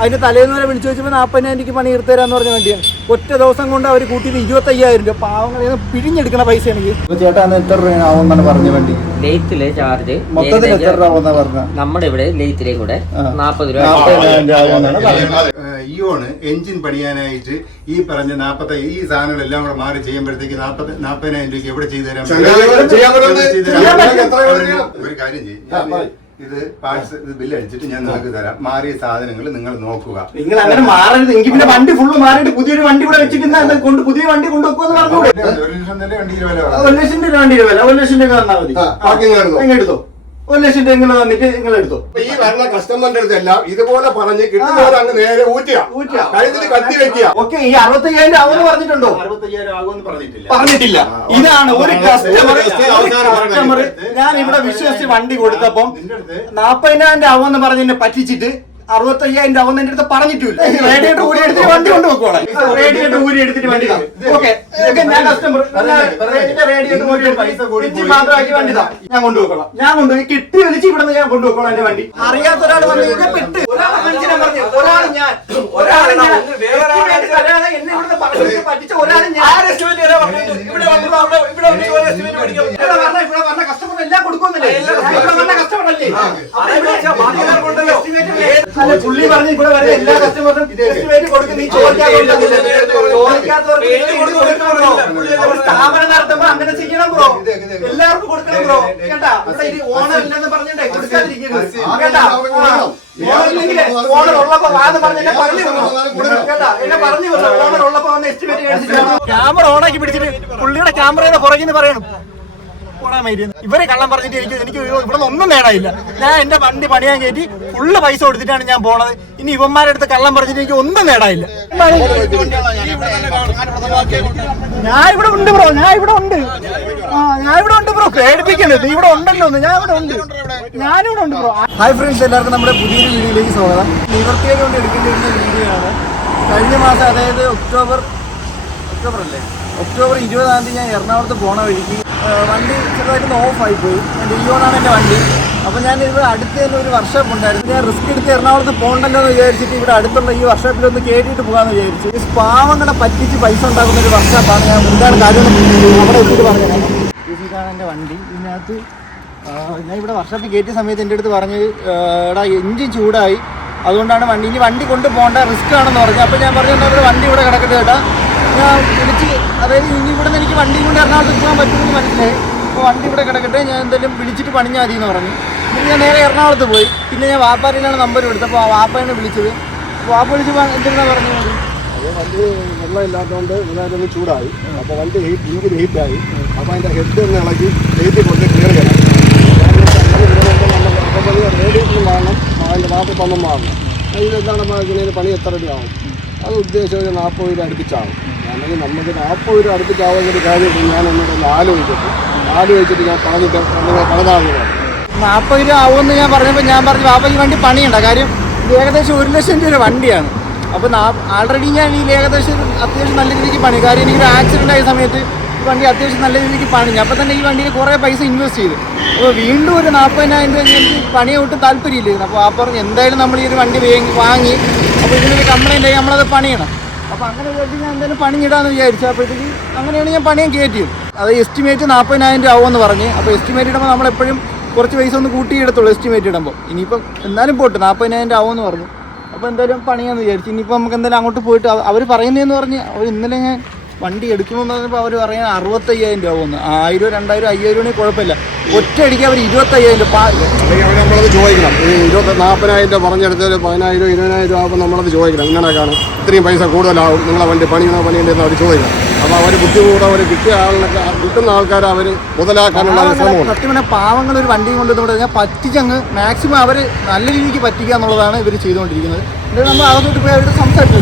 അതിന്റെ തലേന്ന് വരെ വിളിച്ചു വെച്ചപ്പോൾ 40,000 എനിക്ക് പണി എടുത്തു തരാന്ന് പറഞ്ഞ വണ്ടിയാണ്. ഒറ്റ ദിവസം കൊണ്ട് അവർ കൂട്ടിയിട്ട് 25,000 രൂപ. പാവങ്ങൾ പിഴിഞ്ഞെടുക്കണ പൈസയാണ്. ചേട്ടാ എത്ര രൂപ ആവുമെന്നാണ് പറഞ്ഞ വണ്ടി? ലേറ്റിലെ ചാർജ് മൊത്തത്തിൽ എത്ര രൂപ പറഞ്ഞ? നമ്മുടെ ഇവിടെ ലേറ്റിലേയും കൂടെ 40 രൂപ. ഇയോണ് എഞ്ചിൻ പണിയാനായിട്ട് ഈ പറഞ്ഞ 40 ഈ സാധനങ്ങളെല്ലാം കൂടെ മാറി ചെയ്യുമ്പോഴത്തേക്ക് 40,000 രൂപയ്ക്ക് എവിടെ ചെയ്തു തരാൻ? ഒരു കാര്യം ചെയ്യും, ഇത് പാർട്സ് ഇത് ബില്ല് അടിച്ചിട്ട് ഞാൻ നിങ്ങൾക്ക് തരാം. മാറിയ സാധനങ്ങൾ നിങ്ങൾ നോക്കുക. നിങ്ങൾ അങ്ങനെ മാറരുത്. എങ്കിൽ പിന്നെ വണ്ടി ഫുള്ള് മാറിയിട്ട് പുതിയൊരു വണ്ടി കൂടെ വെച്ചിട്ട് പുതിയ വണ്ടി കൊണ്ടുവെക്കുമെന്ന് പറഞ്ഞൂടെ? 1,00,000 തന്നെ വണ്ടിയുടെ വില. 1,00,000 രൂപ വണ്ടിയുടെ വില. 1,00,000 രൂപ തന്നാൽ മതി. എടുത്തോ. 1,00,000 രൂപ നിങ്ങൾ തന്നിട്ട് നിങ്ങൾ എടുത്തോ. ഈ വരുന്ന കസ്റ്റമറിന്റെ അടുത്തെല്ലാം ഇതുപോലെ പറഞ്ഞ് കിട്ടുന്നവർ അങ്ങ് നേരെ ഊറ്റുക, കഴുത്തിൽ കത്തി വെക്കുക. ഓക്കെ, ഈ 65,000 ആവുമെന്ന് പറഞ്ഞിട്ടുണ്ടോ? 65,000 ആകുമെന്ന് പറഞ്ഞിട്ടില്ല. ഇതാണ് ഒരു കസ്റ്റമർ. ഞാൻ ഇവിടെ വിശ്വസിച്ച് വണ്ടി കൊടുത്തപ്പം 40,000 ആവുമെന്ന് പറഞ്ഞ് എന്നെ പറ്റിച്ചിട്ട് 65,000 ആവുന്ന എന്റെ അടുത്ത് പറഞ്ഞിട്ടില്ല. റേഡിയേറ്റർ ഊരി എടുത്തിട്ട് വണ്ടി കൊണ്ടുപോകണം. റേഡിയേറ്റർ ഊരി എടുത്തിട്ട് വണ്ടി ഓക്കെ, ഞാൻ കസ്റ്റമർ റേഡിയേറ്റർ മാത്രമാക്കി വണ്ടി ഞാൻ കൊണ്ടുപോകണം. ഞാൻ കൊണ്ടുപോയി കിട്ടി വിളിച്ച് ഇവിടെ നിന്ന് ഞാൻ കൊണ്ടുപോകണം എന്റെ വണ്ടി. അറിയാത്ത ഒരാൾ വന്നു കഴിഞ്ഞാൽ പെട്ട് ഒരാൾ ഞാൻ എന്നെ ഇവിടുന്ന് പറ്റിച്ച ഒരാൾ ഇവിടെ വന്ന കസ്റ്റമർ എല്ലാം കൊടുക്കുന്നില്ലേ? കസ്റ്റമർ അല്ലേ പുള്ളി പറഞ്ഞ് ഇവിടെ വരുന്ന എല്ലാ കസ്റ്റമറിനും എസ്റ്റിമേറ്റ് കൊടുക്കും. നീ സ്ഥാപനം നടത്തുമ്പോ അങ്ങനെ ചെയ്യണം ബ്രോ. എല്ലാവർക്കും കൊടുക്കണം ബ്രോ. കേട്ടാ, ഇവിടെ ഇത് ഓണർ ഇല്ലെന്ന് പറഞ്ഞിട്ടേ കൊടുക്കാതിരിക്കുന്നത്. കേട്ടാ, ഓണർ ഉള്ളപ്പോ വാന്ന് പറഞ്ഞ കേട്ടാ, എന്നെ പറഞ്ഞു ഓണർ ഉള്ളപ്പോ വന്ന് എസ്റ്റിമേറ്റ് ക്യാമറ ഓണാക്കി പിടിച്ചിട്ട് പുള്ളിയുടെ ക്യാമറയുടെ പുറകിന്ന് പറയണം ഇവരെ കള്ളം പറഞ്ഞിട്ട് എനിക്ക് ഇവിടെ ഒന്നും നേടാനില്ല. ഞാൻ എന്റെ വണ്ടി പണിയാൻ കയറ്റി ഫുള്ള് പൈസ കൊടുത്തിട്ടാണ് ഞാൻ പോണത്. ഇനി ഇവന്മാരുടെ അടുത്ത് കള്ളം പറഞ്ഞിട്ട് എനിക്ക് ഒന്നും നേടാനില്ല. ഞാൻ ഇവിടെ ഉണ്ട് ബ്രോ. ഞാൻ ഇവിടെ ഉണ്ട് ബ്രോ. പേടിപ്പിക്കരുത്. നീ ഇവിടെ ഉണ്ടല്ലോ. ഞാനിവിടെ ഉണ്ട് ബ്രോ. ഹായ് ഫ്രണ്ട്സ്, എല്ലാവർക്കും നമ്മുടെ പുതിയൊരു വീഡിയോയിലേക്ക് സ്വാഗതം. നിവർത്തിയെ കൊണ്ട് എടുക്കേണ്ടി വരുന്ന വീഡിയോ ആണ്. കഴിഞ്ഞ മാസം, അതായത് ഒക്ടോബർ 20 ഞാൻ എറണാകുളത്ത് പോണ വഴിക്ക് വണ്ടി ചെറുതായിട്ടൊന്ന് ഓഫായിപ്പോയി. ലിയോണാണ് എൻ്റെ വണ്ടി. അപ്പോൾ ഞാൻ ഇവിടെ അടുത്ത് തന്നെ ഒരു വർക്ക്ഷോപ്പ് ഉണ്ടായിരുന്നു. ഞാൻ റിസ്ക് എടുത്ത് എറണാകുളത്ത് പോകണ്ടല്ലോ എന്ന് വിചാരിച്ചിട്ട് ഇവിടെ അടുത്തുള്ള ഈ വർക്ക്ഷോപ്പിലൊന്ന് കയറ്റിയിട്ട് പോകാമെന്ന് വിചാരിച്ചു. ഈ പാവങ്ങളെ പറ്റിച്ച് പൈസ ഉണ്ടാക്കുന്ന ഒരു വർക്ക്ഷോപ്പാണ്. ഞാൻ എന്താണ് കാര്യം അവിടെ എത്തിയിട്ട് പറഞ്ഞത്. ഇതാണ് എൻ്റെ വണ്ടി. ഇതിനകത്ത് ഞാൻ ഇവിടെ വർക്ക്ഷോപ്പിൽ കയറ്റിയ സമയത്ത് എൻ്റെ അടുത്ത് പറഞ്ഞ് എടാ എഞ്ചിൻ ചൂടായി, അതുകൊണ്ടാണ് ഇനി വണ്ടി കൊണ്ടുപോകേണ്ട, റിസ്ക് ആണെന്ന് പറഞ്ഞു. അപ്പോൾ ഞാൻ പറഞ്ഞു എന്നാൽ ഇവിടെ വണ്ടി ഇവിടെ കിടക്കട്ടെ കേട്ടാ. ഞാൻ വിളിച്ച്, അതായത് ഇനി ഇവിടെ നിന്ന് എനിക്ക് വണ്ടി കൊണ്ട് എറണാകുളത്ത് പോകാൻ പറ്റുമെന്ന് മനസ്സിലായി. അപ്പോൾ വണ്ടി ഇവിടെ കിടക്കട്ടെ, ഞാൻ എന്തായാലും വിളിച്ചിട്ട് പണിഞ്ഞാൽ മതി എന്ന് പറഞ്ഞു. പിന്നെ ഞാൻ നേരെ എറണാകുളത്ത് പോയി. പിന്നെ ഞാൻ വാപ്പാരിലാണ് നമ്പർ കൊടുത്തത്. അപ്പോൾ ആ വാപ്പയാണ് വിളിച്ചത്. അപ്പോൾ വാപ്പ വിളിച്ചപ്പോൾ എന്തെന്നാണ് പറഞ്ഞത്? അത് വണ്ടി വെള്ളമില്ലാത്തതുകൊണ്ട് ഇതായിട്ടൊന്ന് ചൂടായി. അപ്പോൾ വണ്ടി ഇഞ്ചിൻ ഹീറ്റായി. അപ്പോൾ അതിൻ്റെ ഹെഡ് ഒന്ന് ഇളക്കി ഹീറ്റിൽ കൊണ്ട് ക്ലിയർ ചെയ്യണം. റേഡിയേറ്റർ വാങ്ങണം, അതിൻ്റെ വാട്ടർ പമ്പും വാങ്ങണം. ഇതെന്താണ് ഇതിന് പണി എത്ര രൂപയാവും? അത് ഉദ്ദേശിച്ചത് 40 രൂപ അടുപ്പിച്ചാവും. അല്ലെങ്കിൽ നമുക്ക് 40 രൂപ അടുപ്പിച്ചാവുന്ന ഒരു കാര്യം ഞാനൊന്നും ആലോചിച്ചിട്ട് ഞാൻ പറഞ്ഞിട്ട് പണിതാകുന്നത് 40 രൂപ ആവുമെന്ന് ഞാൻ പറഞ്ഞപ്പോൾ ഞാൻ പറഞ്ഞു വാപ്പ ഈ വണ്ടി പണിയുണ്ട. കാര്യം ഇത് ഏകദേശം 1,00,000 രൂപ വണ്ടിയാണ്. അപ്പോൾ ആൾറെഡി ഞാൻ ഈ ഏകദേശം അത്യാവശ്യം നല്ല രീതിക്ക് പണി. കാര്യം എനിക്കൊരു ആക്സിഡൻ്റ് ആയ സമയത്ത് ഈ വണ്ടി അത്യാവശ്യം നല്ല രീതിക്ക് പണിഞ്ഞു. അപ്പോൾ തന്നെ ഈ വണ്ടിയിൽ കുറേ പൈസ ഇൻവെസ്റ്റ് ചെയ്തു. അപ്പോൾ വീണ്ടും ഒരു 40,000 രൂപ എനിക്ക് പണിയെ ഒട്ടും താല്പര്യമില്ലായിരുന്നു. അപ്പോൾ ആ പറഞ്ഞു എന്തായാലും നമ്മൾ ഈ ഒരു വണ്ടി വാങ്ങി, അപ്പോൾ ഇതിനൊരു കംപ്ലൈൻ്റ് ആയി നമ്മളത് പണിയണം. അപ്പോൾ അങ്ങനെ വിചാരിച്ച് ഞാൻ എന്തായാലും പണിയിടാമെന്ന് വിചാരിച്ചു. അപ്പോഴത്തേക്ക് അങ്ങനെയാണ് ഞാൻ പണിയാൻ കയറ്റിയത്. അത് എസ്റ്റിമേറ്റ് 40,000 രൂപ ആവുമെന്ന് പറഞ്ഞ്. അപ്പോൾ എസ്റ്റിമേറ്റ് ഇടുമ്പോൾ നമ്മളെപ്പോഴും കുറച്ച് പൈസ ഒന്ന് കൂട്ടിയെടുത്തുള്ളൂ എസ്റ്റിമേറ്റ് ഇടുമ്പോൾ. ഇനിയിപ്പം എന്നാലും പോട്ട് 40,000 രൂപ ആവുമെന്ന് പറഞ്ഞു. അപ്പോൾ എന്തായാലും പണിയാമെന്ന് വിചാരിച്ചു. ഇനിയിപ്പോൾ നമുക്ക് എന്തായാലും അങ്ങോട്ട് പോയിട്ട് അവർ പറയുന്നതെന്ന് പറഞ്ഞ് അവർ ഇന്നലെ ഞാൻ വണ്ടി എടുക്കണമെന്ന് പറഞ്ഞപ്പോൾ അവർ പറയാൻ 65,000 രൂപ പോകുന്നു. 1000, 2000, 5000 രൂപ കുഴപ്പമില്ല. ഒറ്റയടിക്ക് അവർ 25,000 രൂപ. നമ്മളത് ചോദിക്കണം. ഈ 40,000 രൂപ പറഞ്ഞെടുത്താൽ 10,000, 20,000 രൂപ ആകുമ്പോൾ നമ്മളത് ചോദിക്കണം. ഇങ്ങനെയൊക്കെയാണ് ഇത്രയും പൈസ കൂടുതലാവും, നിങ്ങളെ വണ്ടി പണിയുണ്ടെന്ന് അവർ ചോദിക്കണം. അപ്പോൾ അവർ ബുദ്ധിമുട്ട് അവർ കിട്ടുന്ന ആൾക്കാരെ അവർ മുതലാക്കാനുള്ള ശ്രമമാണ്. സത്യം പറഞ്ഞാൽ പാവങ്ങൾ ഒരു വണ്ടിയും കൊണ്ടുവന്നിട്ട് ഞാൻ പറ്റിച്ചങ്ങ് മാക്സിമം അവർ നല്ല രീതിക്ക് പറ്റിക്കുക എന്നുള്ളതാണ് ഇവർ ചെയ്തുകൊണ്ടിരിക്കുന്നത്. ഇത് നമ്മൾ അകത്തോട്ട് പോയി അവരുടെ സംസാരിച്ചു.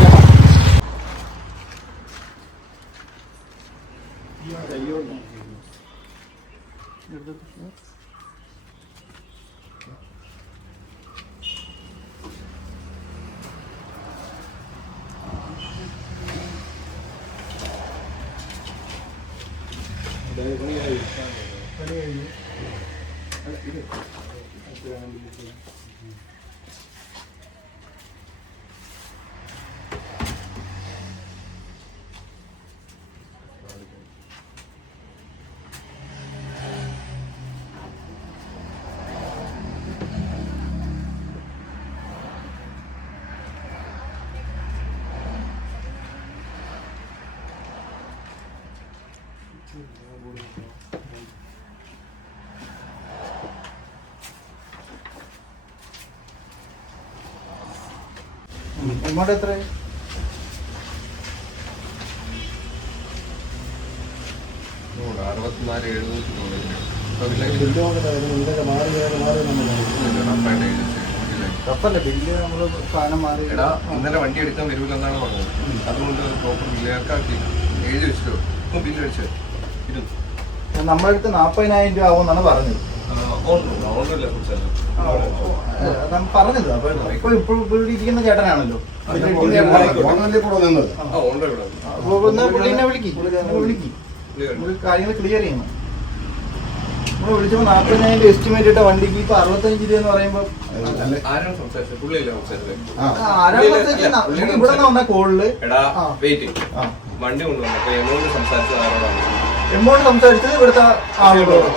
എമൗണ്ട് എത്ര? 64,700 ബില്ല് നമ്മള് സാധനം മാറി. എടാ ഇന്നലെ വണ്ടി എടുക്കാൻ വരൂലെന്നാണ് പറഞ്ഞത്. അതുകൊണ്ട് പ്രോപ്പർ ബില്ലുകാർക്കാക്കി എഴുതി വെച്ചോ. ഇപ്പം ബില്ല് അടിച്ചത് നമ്മുടെ അടുത്ത് 40,000 രൂപ ആവുമെന്നാണ് പറഞ്ഞത്. പറഞ്ഞത് അപ്പൊ ഇപ്പോൾ ഇരിക്കുന്ന ചേട്ടനാണല്ലോ. പുള്ളിനെ വിളിക്കും, കാര്യങ്ങൾ ക്ലിയർ ചെയ്യണം. നമ്മൾ വിളിച്ചപ്പോൾ 40,000 എസ്റ്റിമേറ്റ് ഇട്ട വണ്ടിക്ക് ഇപ്പൊ 65 രൂപ എന്ന് പറയുമ്പോ ഇവിടെ വന്ന കോളില് വണ്ടി കൊണ്ടുവന്നപ്പോ എമൗണ്ട് സംസാരിച്ചത് ആരോടാണ്? എമൗണ്ട് സംസാരിച്ചത് ഇവിടുത്തെ ആളുകളോട്.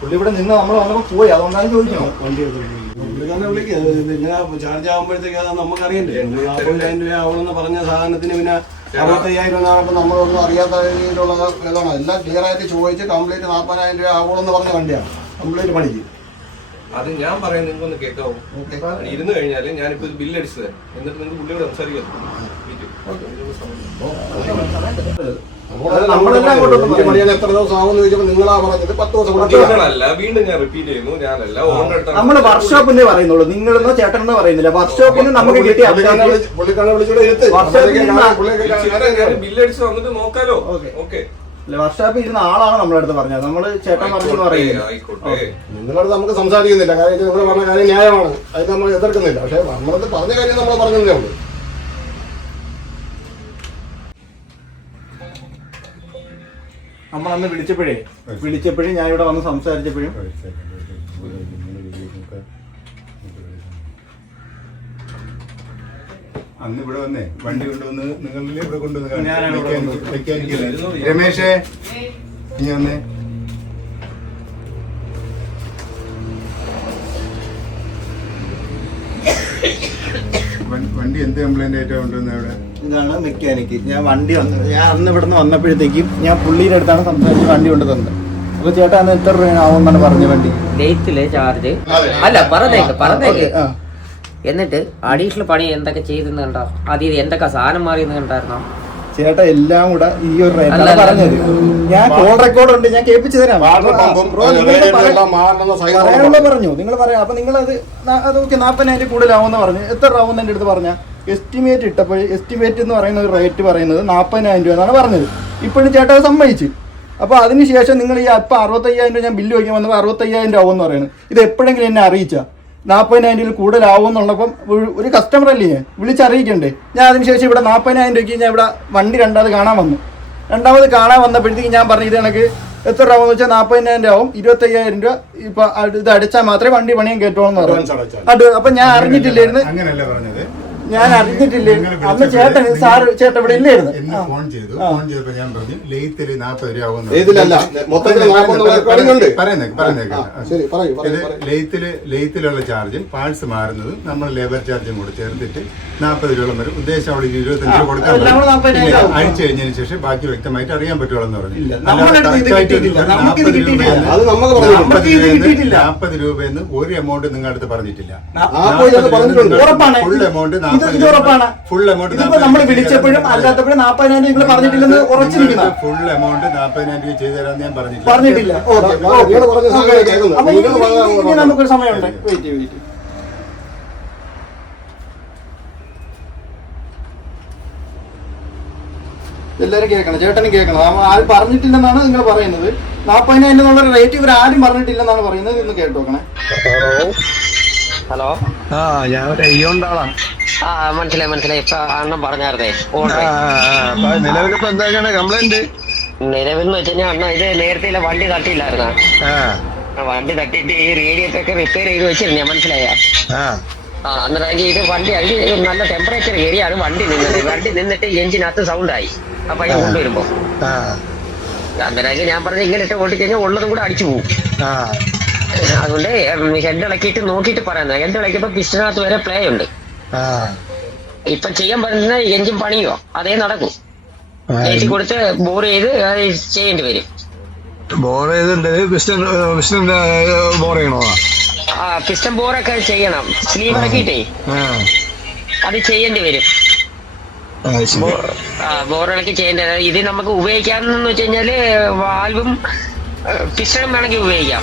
പുള്ളി ഇവിടെ നിന്ന് നമ്മൾ വന്നപ്പോ പോയി, അതുകൊണ്ടാണ് ചോദിക്കുന്നത്. പുള്ളിക്കാരനെ വിളിക്കുക. ഇങ്ങനെ ചാർജ് ആകുമ്പോഴത്തേക്ക് അത് നമുക്കറിയണ്ടേ. 40,000 രൂപ ആവുമെന്ന് പറഞ്ഞ സാധനത്തിന് പിന്നെ 65,000 എന്നാകുമ്പോൾ നമ്മളൊന്നും അറിയാത്ത രീതിയിലുള്ള ഇതാണ്. എല്ലാം ക്ലിയർ ആയിട്ട് ചോദിച്ച് കംപ്ലീറ്റ് 40,000 രൂപ ആവുമെന്ന് പറഞ്ഞ വണ്ടിയാണ് കംപ്ലീറ്റ് പണിക്ക്. അത് ഞാൻ പറയാൻ നിങ്ങൾക്ക് ഒന്ന് കേൾക്കാവോ? ഇരുന്ന് കഴിഞ്ഞാല് ഞാനിപ്പോ ഒരു ബില്ല് അടിച്ചത് എന്നിട്ട് നിങ്ങൾക്ക് പുള്ളിയോട് സംസാരിക്കാം. എത്ര ദിവസം ആവുമെന്ന് ചോദിച്ചപ്പോൾ നിങ്ങളാ പറഞ്ഞത് 10 ദിവസം. നിങ്ങളല്ല, വീണ്ടും ഞാൻ റിപ്പീറ്റ് ചെയ്യുന്നു, ഞാനല്ല. നമ്മള് വർക്ക്ഷോപ്പിന്നേ പറയുന്നുള്ളൂ, നിങ്ങളെന്നോ ചേട്ടനെന്നോ പറയുന്നില്ല. വർക്ക്ഷോപ്പിന് നമുക്ക് കിട്ടിയ പുള്ളിക്കാരനെ വിളിച്ചോടെ ബില്ല് അടിച്ച് വന്നിട്ട് നോക്കാലോ. ഓക്കെ, വർക്ക്ഷോപ്പിൽ ഇരുന്ന ആളാണ് നമ്മളെ അടുത്ത് പറഞ്ഞത്. നമ്മള് ചേട്ടൻ പറഞ്ഞു പറയുന്നത്. ആയിക്കോട്ടെ, നിങ്ങളടുത്ത് നമുക്ക് സംസാരിക്കുന്നില്ല. കാര്യം നിങ്ങൾ പറഞ്ഞ കാര്യം ന്യായമാണ്, അത് നമ്മൾ എതിർക്കുന്നില്ല. പക്ഷെ നമ്മളത് പറഞ്ഞ കാര്യം നമ്മൾ പറഞ്ഞതേ ഉള്ളൂ. നമ്മളന്ന് വിളിച്ചപ്പോഴേ ഞാൻ ഇവിടെ വന്ന് സംസാരിച്ചപ്പോഴും അന്ന് ഇവിടെ വന്നേ വണ്ടി കൊണ്ടുവന്ന് നിങ്ങളിലെ ഇവിടെ കൊണ്ടുവന്ന് മെക്കാനിക്കല്ലേ രമേശേ, നീ വന്നേ. വണ്ടി എന്ത് കംപ്ലൈന്റ് ആയിട്ടാ കൊണ്ടുവന്നത് അവിടെ? ഇതാണ് മെക്കാനിക്ക്. ഞാൻ അന്ന് ഇവിടെ നിന്ന് വന്നപ്പോഴത്തേക്കും ഞാൻ പുള്ളിയുടെ അടുത്താണ് സംസാരിച്ച് വണ്ടി കൊണ്ട് തന്നത്. അപ്പൊ ചേട്ടാ അന്ന് എത്ര രൂപ ആവുമെന്നാണ് പറഞ്ഞ വണ്ടി? ലെയ്ത്തിലെ ചാർജ് അല്ല പറഞ്ഞേക്ക്. എന്നിട്ട് അഡീഷണൽ പണി എന്തൊക്കെ ചെയ്തെന്ന് കണ്ടോ? അതിൽ എന്തൊക്കെ സാധനം മാറിയെന്ന് കണ്ടായിരുന്നോ? ചേട്ടാ എല്ലാം കൂടെ ഈ ഒരു റേറ്റാണ് പറഞ്ഞത്. ഞാൻ കോൾ റെക്കോർഡ് ഉണ്ട്, ഞാൻ കേൾപ്പിച്ചു തരാം. പറയാനുള്ള പറഞ്ഞു, നിങ്ങൾ പറയാം. അപ്പൊ നിങ്ങളത് ഓക്കെ 40,000 കൂടുതലാവുമെന്ന് പറഞ്ഞു. എത്ര ആവുമെന്ന് എൻ്റെ അടുത്ത് പറഞ്ഞാൽ എസ്റ്റിമേറ്റ് ഇട്ടപ്പോൾ എസ്റ്റിമേറ്റ് എന്ന് പറയുന്ന ഒരു റേറ്റ് പറയുന്നത് 40,000 രൂപ എന്നാണ് പറഞ്ഞത്. ഇപ്പോഴും ചേട്ടാ അത് സമ്മതിച്ചു. അപ്പോൾ അതിനുശേഷം നിങ്ങൾ ഈ ഇപ്പം 65,000 രൂപ ഞാൻ ബില്ല് വയ്ക്കാൻ വന്നപ്പോൾ 65,000 രൂപ ആവുമെന്ന് പറയുന്നത്. ഇത് എപ്പോഴെങ്കിലും എന്നെ അറിയിച്ചാൽ 40,000 രൂപയിൽ കൂടുതലാവുമെന്നുള്ളപ്പം ഒരു കസ്റ്റമർ അല്ലേ ഞാൻ വിളിച്ചറിയിക്കണ്ടേ? ഞാൻ അതിനുശേഷം ഇവിടെ 40,000 രൂപയ്ക്ക് ഞാൻ ഇവിടെ വണ്ടി രണ്ടാമത് കാണാൻ വന്നപ്പോഴത്തേക്ക് ഞാൻ പറഞ്ഞു ഇത് കണക്ക് എത്ര രൂപ എന്ന് വെച്ചാൽ 40,000 രൂപ ആവും, 25,000 രൂപ ഇപ്പൊ ഇത് അടിച്ചാൽ മാത്രമേ വണ്ടി പണിയാൻ കേട്ടോളെന്ന് പറഞ്ഞു. അപ്പൊ ഞാൻ അറിഞ്ഞിട്ടില്ലായിരുന്നു. അങ്ങനല്ല പറഞ്ഞത്, ഞാൻ അറിഞ്ഞിട്ടില്ലേ അന്ന് ചേട്ടൻ ഇവിടെ ഇല്ലായിരുന്നു. ഫോൺ ചെയ്തപ്പോ ഞാൻ പറഞ്ഞു ലെയ്ത്തില് 40 രൂപ ആവുന്ന ലെയ്ത്തിലുള്ള ചാർജും പാർട്സ് മാറുന്നതും നമ്മൾ ലേബർ ചാർജും കൂടെ ചേർത്തിട്ട് 40 രൂപ വരും. ഉദ്ദേശം അവിടെ 25 രൂപ കൊടുക്കാൻ അഴിച്ചു കഴിഞ്ഞതിന് ശേഷം ബാക്കി വ്യക്തമായിട്ട് അറിയാൻ പറ്റുള്ളൂ എന്ന് പറഞ്ഞു. 40 രൂപയെന്ന് ഒരു എമൗണ്ട് നിങ്ങളുടെ അടുത്ത് പറഞ്ഞിട്ടില്ല. ഫുൾ എമൗണ്ട് നമ്മൾ വിളിച്ചപ്പോഴും അല്ലാത്തപ്പോഴും 40,000 നിങ്ങൾ പറഞ്ഞിട്ടില്ലെന്ന് ഉറച്ചിരിക്കുന്ന. ഫുൾ എമൗണ്ട് 40,000 രൂപ ചെയ്തു തരാൻ ഞാൻ പറഞ്ഞിട്ടില്ല. നമുക്കൊരു സമയമുണ്ട്. വെയിറ്റ് എല്ലാവരും കേൾക്കണം, ചേട്ടനും കേൾക്കണം. ആരും പറഞ്ഞിട്ടില്ലെന്നാണ് നിങ്ങൾ പറയുന്നത്. 40,000 എന്നുള്ള റേറ്റ് ഇവർ ആരും പറഞ്ഞിട്ടില്ലെന്നാണ് പറയുന്നത്. ഇന്ന് കേട്ടു നോക്കണേ. ഹലോ, ഞാൻ അയ്യോണ്ടാളാണ്. മനസ്സിലായി. ഇപ്പൊ അണ്ണൻ പറഞ്ഞായിരുന്നേ. നിലവിലിപ്പോ എന്തൊക്കെയാണ് കംപ്ലൈന്റ്? നിലവിൽ എന്ന് വെച്ചാൽ അണ്ണ ഇത് നേരത്തെ വണ്ടി തട്ടിയില്ലായിരുന്ന, വണ്ടി തട്ടിയിട്ട് ഈ റേഡിയേറ്റർ ഒക്കെ റിപ്പയർ ചെയ്ത് വെച്ചിരുന്ന. മനസ്സിലായ? അന്നേരം ഇത് വണ്ടി അതിൽ നല്ല ടെമ്പറേച്ചർ ഏരിയയാണ് വണ്ടി നിന്നിട്ട് എഞ്ചിനകത്ത് സൗണ്ടായി. അപ്പൊ ഞാൻ കൊണ്ടുവരുമ്പോ അന്നേരം ഞാൻ പറഞ്ഞ ഇങ്ങനെ ഇട്ട് ഓടിക്കഴിഞ്ഞാൽ ഉള്ളതും കൂടെ അടിച്ചു പോകും. അതുകൊണ്ട് ഹെഡ് ഇളക്കിയിട്ട് നോക്കിയിട്ട് പറയുന്നത്. ഹെഡ് ഇളക്കിയപ്പോ പിസ്റ്റനകത്ത് വരെ പ്ലേ ഉണ്ട്. ഇപ്പൊ ചെയ്യാൻ പറ്റുന്ന എഞ്ചിൻ പണിയോ അതേ നടക്കും. എഴുതി കൊടുത്ത് ബോർ ചെയ്ത് അത് ചെയ്യേണ്ടി വരും. ബോർ ചെയ്തിട്ട് പിസ്റ്റന്റെ ബോർ ചെയ്യണോ? പിസ്റ്റൺ ബോറൊക്കെ ചെയ്യണം. സ്ലീവ് ഇറക്കിയിട്ടേ അത് ചെയ്യേണ്ടി വരും. ബോറിളക്കി ചെയ്യേണ്ടത്. ഇത് നമുക്ക് ഉപയോഗിക്കാന്ന് വെച്ച് കഴിഞ്ഞാല് വാൽവും പിസ്റ്റണും വേണമെങ്കിൽ ഉപയോഗിക്കാം.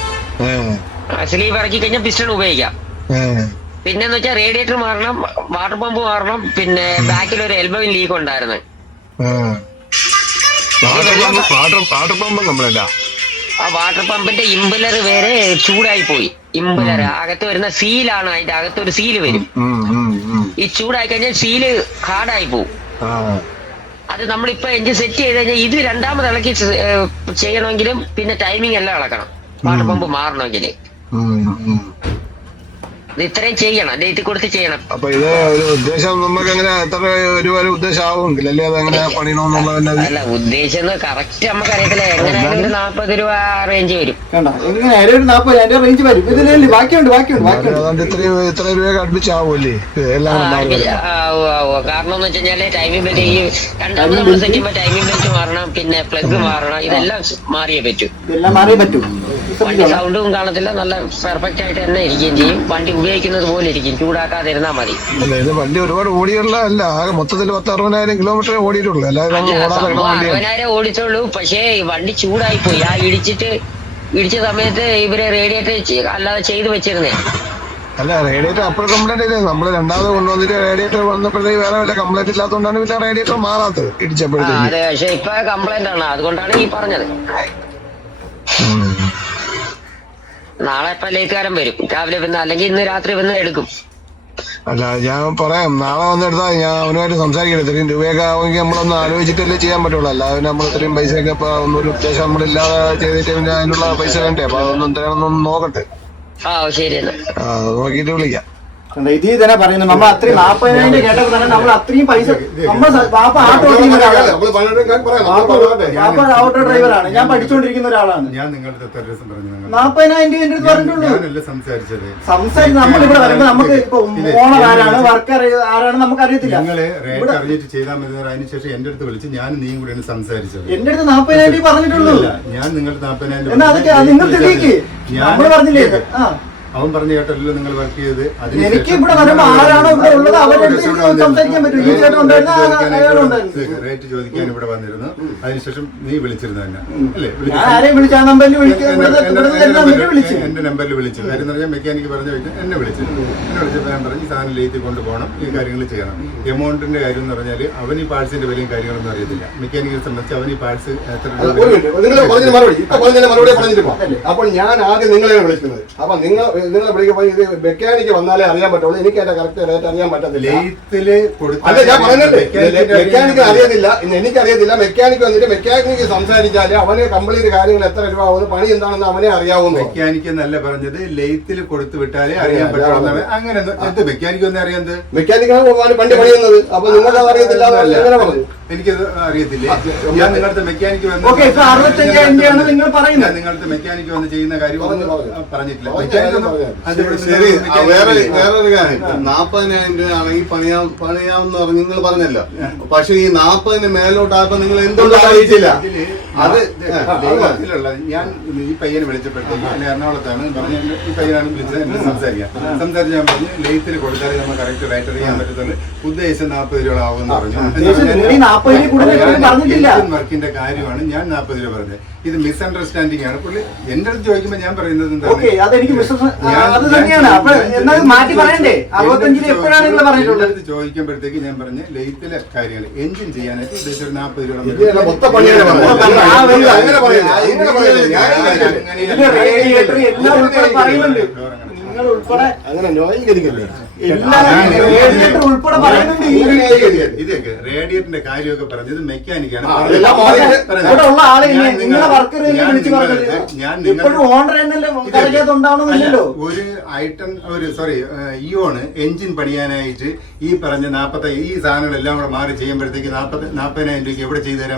സ്ലീവ് ഇറക്കി കഴിഞ്ഞാൽ പിസ്റ്റൺ ഉപയോഗിക്കാം. പിന്നെന്ന് വെച്ചാൽ റേഡിയേറ്റർ മാറണം, വാട്ടർ പമ്പ് മാറണം. പിന്നെ ബാക്കിൽ ഒരു എൽബോ ലീക്ക് ഉണ്ടായിരുന്നു. ആ വാട്ടർ പമ്പിന്റെ ഇമ്പലർ വരെ ചൂടായി പോയി. ഇമ്പലർ അകത്ത് വരുന്ന സീലാണ്, അതിന്റെ അകത്തൊരു സീല് വരും. ഈ ചൂടായി കഴിഞ്ഞാൽ സീല് ഹാർഡായി പോവും. അത് നമ്മളിപ്പോ എഞ്ചിൻ സെറ്റ് ചെയ്ത് കഴിഞ്ഞാൽ ഇത് രണ്ടാമത് ഇളക്കി ചെയ്യണമെങ്കിലും പിന്നെ ടൈമിംഗ് എല്ലാം ഇളക്കണം. വാട്ടർ പമ്പ് മാറണമെങ്കിൽ ഇത് ഇത്രയും ചെയ്യണം, ഡേറ്റ് കൊടുത്ത് ചെയ്യണം. അപ്പൊ ഇത് ഒരു ഉദ്ദേശം നമുക്ക് എങ്ങനെ എത്ര ഒരു ഉദ്ദേശം ആവുമെങ്കിൽ അല്ലേ അതെങ്ങനെ പണിയണമെന്നുള്ളത്? അല്ല, ഉദ്ദേശം കറക്റ്റ് നമുക്ക് അറിയത്തില്ല. എങ്ങനെയായാലും ഒരു 40 രൂപ റേഞ്ച് വരും. എങ്ങനെയായാലും 40,000 റേഞ്ച് വരും. ഇതിൽ ബാക്കിയുണ്ട്. അതുകൊണ്ട് ഇത്ര രൂപ അടുപ്പിച്ചാവൂല്ലേ എല്ലാം? കാരണം എന്ന് വെച്ച് കഴിഞ്ഞാല് ടൈമിംഗ് ബെൽറ്റ് ഈ രണ്ടാമത് നമ്മൾ സെറ്റ് ചെയ്യുമ്പോൾ ടൈമിംഗ് ബെൽറ്റ് മാറണം, പിന്നെ പ്ലഗ് മാറണം. ഇതെല്ലാം മാറിയേ പറ്റൂ. വണ്ടി സൗണ്ടും കാണത്തില്ല, നല്ല പെർഫെക്റ്റ് ആയിട്ട് തന്നെ ഇരിക്കുകയും ചെയ്യും. വണ്ടി ഉപയോഗിക്കുന്നത് പോലെ ഇരിക്കും, ചൂടാക്കാതിരുന്നാ മതി. അല്ല, ഇത് വണ്ടി ഒരുപാട് ഓടിയുള്ള അല്ല, ആകെ മൊത്തത്തിൽ 10-60,000 കിലോമീറ്റർ ഓടിയിട്ടുള്ളൂ. 60,000 ഓടിച്ചുള്ളൂ. പക്ഷേ വണ്ടി ചൂടായി പോയി. ആ ഇടിച്ച സമയത്ത് ഇവര് റേഡിയേറ്റർ അല്ലാതെ ചെയ്ത് വെച്ചിരുന്നേ. അല്ല, റേഡിയേറ്റർ അപ്പോൾ കംപ്ലൈന്റ് ഇല്ലേ? നമ്മള് രണ്ടാമത് കൊണ്ടുവന്നിട്ട് റേഡിയേറ്റർ വന്നപ്പോഴത്തേക്ക് വേറെ വല്ല കംപ്ലൈന്റ് ഇല്ലാത്തതുകൊണ്ടാണ് പിന്നെ റേഡിയേറ്റർ മാറാത്തത് ഇടിച്ചപ്പോഴത്തേക്ക്. അതെ, പക്ഷെ ഇപ്പൊ കംപ്ലൈന്റ് ആണ്, അതുകൊണ്ടാണ് ഈ പറഞ്ഞത്. നാളെ ഇപ്പൊ ലേക്കാരൻ വരും, രാവിലെ വന്ന്, അല്ലെങ്കിൽ ഇന്ന് രാത്രി വന്ന് എടുക്കും. അല്ല, ഞാൻ പറയാം, നാളെ വന്നെടുത്താ ഞാൻ അവനുമായിട്ട് സംസാരിക്കട്ടെ. ഇത്രയും രൂപയൊക്കെ ആവുമെങ്കിൽ നമ്മളൊന്ന് ആലോചിച്ചിട്ടല്ലേ ചെയ്യാൻ പറ്റുള്ളൂ. അല്ലാതെ നമ്മൾ ഇത്രയും പൈസയൊക്കെ ഇപ്പൊ ഒന്നൊരു ഉദ്ദേശം നമ്മളില്ലാതെ ചെയ്തിട്ട് പിന്നെ അതിനുള്ള പൈസ വേണ്ടേ? അപ്പൊ അതൊന്നും എന്താണെന്നൊന്ന് നോക്കട്ടെ. ശരി, നോക്കിയിട്ട് വിളിക്കാം. ഇതിൽ തന്നെ പറയുന്നു, നമ്മൾ അത്രയും 40,000 കേട്ടപ്പോ തന്നെ നമ്മൾ അത്രയും പൈസ പാപ്പ ആട്ടോ ഓട്ടോ ഡ്രൈവറാണ്, ഞാൻ പഠിച്ചുകൊണ്ടിരിക്കുന്ന ഒരാളാണ്. ഞാൻ നിങ്ങളുടെ 40,000 രൂപ എന്റെ അടുത്ത് പറഞ്ഞിട്ടുള്ളൂ. സംസാരിച്ച് നമ്മളിവിടെ വരുമ്പോ നമുക്ക് ഇപ്പൊ ഓണർ ആരാണ്, വർക്കർ ആരാണ് നമുക്ക് അറിയത്തില്ല. നിങ്ങള് റേറ്റ് അറിഞ്ഞിട്ട് ചെയ്താൽ മതി. അതിനുശേഷം എന്റെ അടുത്ത് വിളിച്ച് ഞാൻ നീയും കൂടെയാണ് സംസാരിച്ചത്. എന്റെ അടുത്ത് 40,000 രൂപ പറഞ്ഞിട്ടുള്ളൂ. ഞാൻ നിങ്ങളുടെ 40,000 എന്നാ അതൊക്കെ നിങ്ങൾ തെളിയിക്ക്. നമ്മൾ പറഞ്ഞില്ലേ? അവൻ പറഞ്ഞു കേട്ടല്ലോ നിങ്ങൾ വർക്ക് ചെയ്ത്. എനിക്ക് ഇവിടെ വരുമ്പോ ആരാണോ ഇവിടെ ഉള്ളത് അവരുടെ സംസാരിക്കാൻ പറ്റും. ഈ ചേട്ടൻ റേറ്റ് ചോദിക്കാൻ ഇവിടെ വന്നിരുന്നു. അതിനുശേഷം നീ വിളിച്ചിരുന്നു തന്നെ അല്ലേ? ആരെയും വിളിച്ച ആ നമ്പറിൽ വിളിച്ചു. എന്റെ നമ്പറിൽ വിളിച്ചു. കാര്യം എന്ന് പറഞ്ഞാൽ മെക്കാനിക്ക് പറഞ്ഞു എന്നെ വിളിച്ചു. എന്നെ വിളിച്ചപ്പോൾ ഞാൻ പറഞ്ഞു സാധനം ലേറ്റ് കൊണ്ടുപോകണം, ഈ കാര്യങ്ങൾ ചെയ്യണം. എമൗണ്ടിന്റെ കാര്യം എന്ന് പറഞ്ഞാൽ അവൻ ഈ പാഴ്സിന്റെ വിലയും കാര്യങ്ങളൊന്നും അറിയത്തില്ല. മെക്കാനിക്കൽ സംബന്ധിച്ച് അവൻ ഈ പാഴ്സ് അപ്പോൾ ഞാൻ ആദ്യം നിങ്ങളെ വിളിക്കുന്നത്. അപ്പൊ നിങ്ങളെ വിളിക്കുമ്പോൾ ഇത് മെക്കാനിക്ക് വന്നാലേ അറിയാൻ പറ്റുള്ളൂ. എനിക്ക് എന്റെ കറക്റ്റ് റേറ്റ് അറിയാൻ പറ്റത്തില്ല. അല്ല, ഞാൻ പറഞ്ഞല്ലേ, മെക്കാനിക്ക് അറിയത്തില്ല, എനിക്കറിയത്തില്ല. മെക്കാനിക്ക് വന്നിട്ട് മെക്കാനിക്ക് സംസാരിച്ചാല് അവന് കംപ്ലീറ്റ് കാര്യങ്ങൾ എത്ര രൂപ ആവുന്നു, പണി എന്താണെന്ന് അവനെ അറിയാവുന്നു. മെക്കാനിക്ക് എന്നല്ല പറഞ്ഞത്, ലെയ്ത്തിൽ കൊടുത്തു വിട്ടാലേ അറിയാൻ പറ്റുള്ളൂ. അങ്ങനെ എന്ത് മെക്കാനിക്ക് ഒന്നും അറിയാത്തത്? മെക്കാനിക്കാണ് വണ്ടി പണിയുന്നത്. അപ്പൊ നിങ്ങൾക്കത് അറിയത്തില്ല എങ്ങനെ പറഞ്ഞു? എനിക്കത് അറിയത്തില്ല. ഞാൻ നിങ്ങളുടെ മെക്കാനിക്ക് വന്ന് നിങ്ങളുടെ മെക്കാനിക്ക് വന്ന് ചെയ്യുന്ന കാര്യം പറഞ്ഞിട്ടില്ല. വേറൊരു കാര്യം, 40,000 രൂപ ആണെങ്കിൽ പണിയാമെന്ന് പറഞ്ഞു നിങ്ങൾ പറഞ്ഞല്ലോ. പക്ഷെ ഈ 40-ന് മേലോട്ടായപ്പോ നിങ്ങൾ എന്തുകൊണ്ടാണ് അറിയിച്ചില്ല? അത് ഞാൻ ഈ പയ്യനെ വിളിച്ചപ്പോഴത്തേക്ക് എന്നെ എറണാകുളത്താണ് പറഞ്ഞ, ഈ പയ്യനാണ് വിളിച്ചത്. എന്നെ സംസാരിച്ച് ഞാൻ പറഞ്ഞു ലെയ്ത്തിൽ കൊടുത്താലേ നമ്മൾ കറക്റ്റ് റേറ്റ് അറിയാൻ പറ്റത്തുള്ളൂ. ഉദ്ദേശം 40 രൂപ ആവുമെന്ന് പറഞ്ഞു. വർക്കിന്റെ കാര്യമാണ് ഞാൻ 40 രൂപ പറഞ്ഞത്. ഇത് മിസ്അണ്ടർസ്റ്റാൻഡിംഗ് ആണ്. പുള്ളി എന്റെ അടുത്ത് ചോദിക്കുമ്പോൾ ഞാൻ പറയുന്നത് ചോദിക്കുമ്പോഴത്തേക്ക് ഞാൻ പറഞ്ഞ ലെയ്ത്തിലെ കാര്യങ്ങൾ എഞ്ചിൻ ചെയ്യാനായിട്ട് ഉദ്ദേശിച്ച 40 രൂപ നിങ്ങൾ ഉൾപ്പെടെ അങ്ങനെ ന്യായീകരിക്കല്ലേ? ഇതൊക്കെ റേഡിയേറ്ററിന്റെ കാര്യമൊക്കെ പറഞ്ഞത് മെക്കാനിക്കാണ്. ഒരു ഐറ്റം ഇയോണ് എഞ്ചിൻ പണിയാനായിട്ട് ഈ പറഞ്ഞ 40 ഈ സാധനങ്ങളെല്ലാം കൂടെ മാറി ചെയ്യുമ്പോഴത്തേക്ക് 40,000 രൂപയ്ക്ക് എവിടെ ചെയ്തു തരാൻ?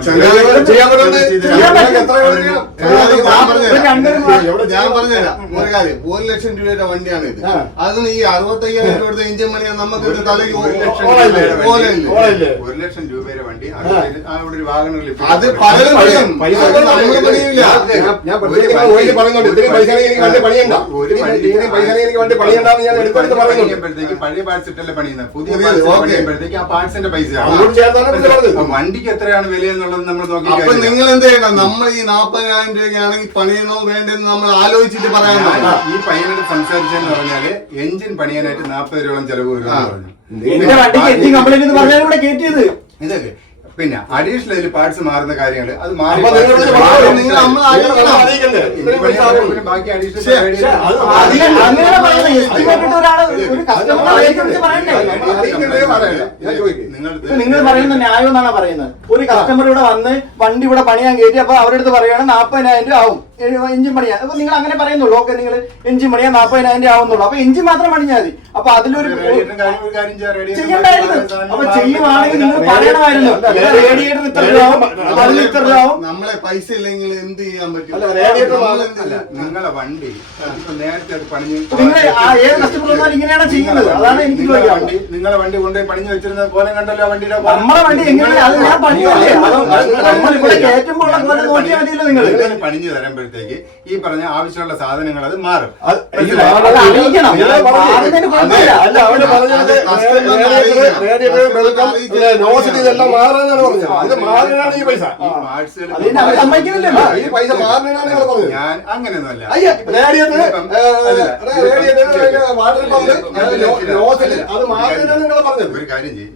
ഞാൻ പറഞ്ഞുതരാം ഒരു കാര്യം. 1 ലക്ഷം രൂപയുടെ വണ്ടിയാണ് ഇത്. അതിന് ഈ 65,000 രൂപ ഇപ്പോഴത്തെ എഞ്ചിൻ പണിയാൻ നമുക്ക് തലയ്ക്ക് 1 ലക്ഷം രൂപയുടെ വണ്ടി അവിടെ ഒരു വാഹനം അത് പലരും പണിയും നമ്മൾ പണിയില്ല. ഞാൻ പറയുന്നുണ്ട് ഇത്രയും പൈസ എനിക്ക് വണ്ടി പണിയണ്ട, പൈസ എനിക്ക് വണ്ടി പണിയണ്ടെന്ന് ഞാൻ എടുത്തെടുത്ത് പറയുന്നുണ്ട്. പഴയ പാർട്സ് ഇട്ടല്ലേ പണിയുന്നത്, പുതിയ പണിയുമ്പോഴത്തേക്ക് ആ പാർട്സിന്റെ പൈസ വണ്ടിക്ക് എത്രയാണ് വില എന്നുള്ളത് നമ്മൾ നോക്കി. അപ്പൊ നിങ്ങൾ എന്ത് ചെയ്യണം, നമ്മൾ ഈ 40,000 രൂപയ്ക്കാണെങ്കിൽ പണിയണോ വേണ്ടെന്ന് നമ്മൾ ആലോചിച്ചിട്ട് പറയാൻ. ഈ പയ്യനോട് സംസാരിച്ചെന്ന് പറഞ്ഞാല് എഞ്ചിൻ പണിയാനായിട്ട് 40 രൂപയോളം ചെലവ് വരുമെന്ന് പറഞ്ഞു. വണ്ടിക്ക് കംപ്ലൈന്റ് എന്ന് പറഞ്ഞാൽ ഇവിടെ കയറ്റിയത് ഇതൊക്കെ പിന്നെ അഡീഷണൽ ഇതിൽ പാർട്സ് മാറുന്ന കാര്യങ്ങൾ അത് മാറി ബാക്കി നിങ്ങൾ പറയുന്ന ന്യായം എന്നാണ് പറയുന്നത്. ഒരു കസ്റ്റമർ ഇവിടെ വന്ന് വണ്ടി ഇവിടെ പണിയാൻ കയറ്റി, അപ്പൊ അവരുടെ അടുത്ത് പറയുകയാണ് 40,000 രൂപ ആവും എഞ്ചിൻ പണിയാൻ. അപ്പൊ നിങ്ങൾ അങ്ങനെ പറയുന്നുള്ളൂ, ഓക്കെ നിങ്ങൾ എഞ്ചിൻ പണിയാൻ 40,000 രൂപ ആവുന്നുള്ളൂ. അപ്പൊ എഞ്ചിൻ മാത്രം പണിഞ്ഞാൽ മതി. അപ്പൊ അതിലൊരു ചെയ്യണ്ടായിരുന്നു. അപ്പൊ ചെയ്യുവാണെങ്കിൽ നിങ്ങൾ പറയണമായിരുന്നു റേഡിയേറ്റർ ഇത്ര രൂപ, അതിന് ഇത്ര രൂപ. നമ്മളെ പൈസ ഇല്ലെങ്കിൽ എന്ത് ചെയ്യാൻ പറ്റും? നിങ്ങളെ വണ്ടി നേരത്തെ അത് പണിഞ്ഞ് നിങ്ങൾ ഏത് കസ്റ്റമർ വന്നാലും ഇങ്ങനെയാണ് ചെയ്യുന്നത്. അതാണ് എനിക്ക് വണ്ടി നിങ്ങളെ വണ്ടി കൊണ്ടുപോയി പണിഞ്ഞ് വെച്ചിരുന്ന കോലം കണ്ടല്ലോ വണ്ടിയുടെ. നമ്മളെ വണ്ടി എങ്ങനെയാണ് അത് ഞാൻ പണിയല്ലേ, നമ്മളിവിടെ കയറ്റുമ്പോൾ നോക്കിയാൽ മതിയല്ലോ. നിങ്ങൾ പണിഞ്ഞു തരുമ്പോഴത്തേക്ക് ഈ പറഞ്ഞ ആവശ്യമുള്ള സാധനങ്ങൾ അത് മാറും. അറിയിക്കണം. അല്ല അവര് പറഞ്ഞത് ഇതെല്ലാം മാറാനാണ് പറഞ്ഞത്. അത് മാറാനാണ് ഈ പൈസ. സമ്മതിക്കുന്നില്ലല്ലോ. ഈ പൈസ മാറാനാണ് നിങ്ങൾ പറഞ്ഞത്. ഞാൻ അങ്ങനെയൊന്നുമല്ല. വാട്ടർ പമ്പ് അത് മാറാനാണ് നിങ്ങൾ പറഞ്ഞത്. ഒരു കാര്യം ചെയ്യും,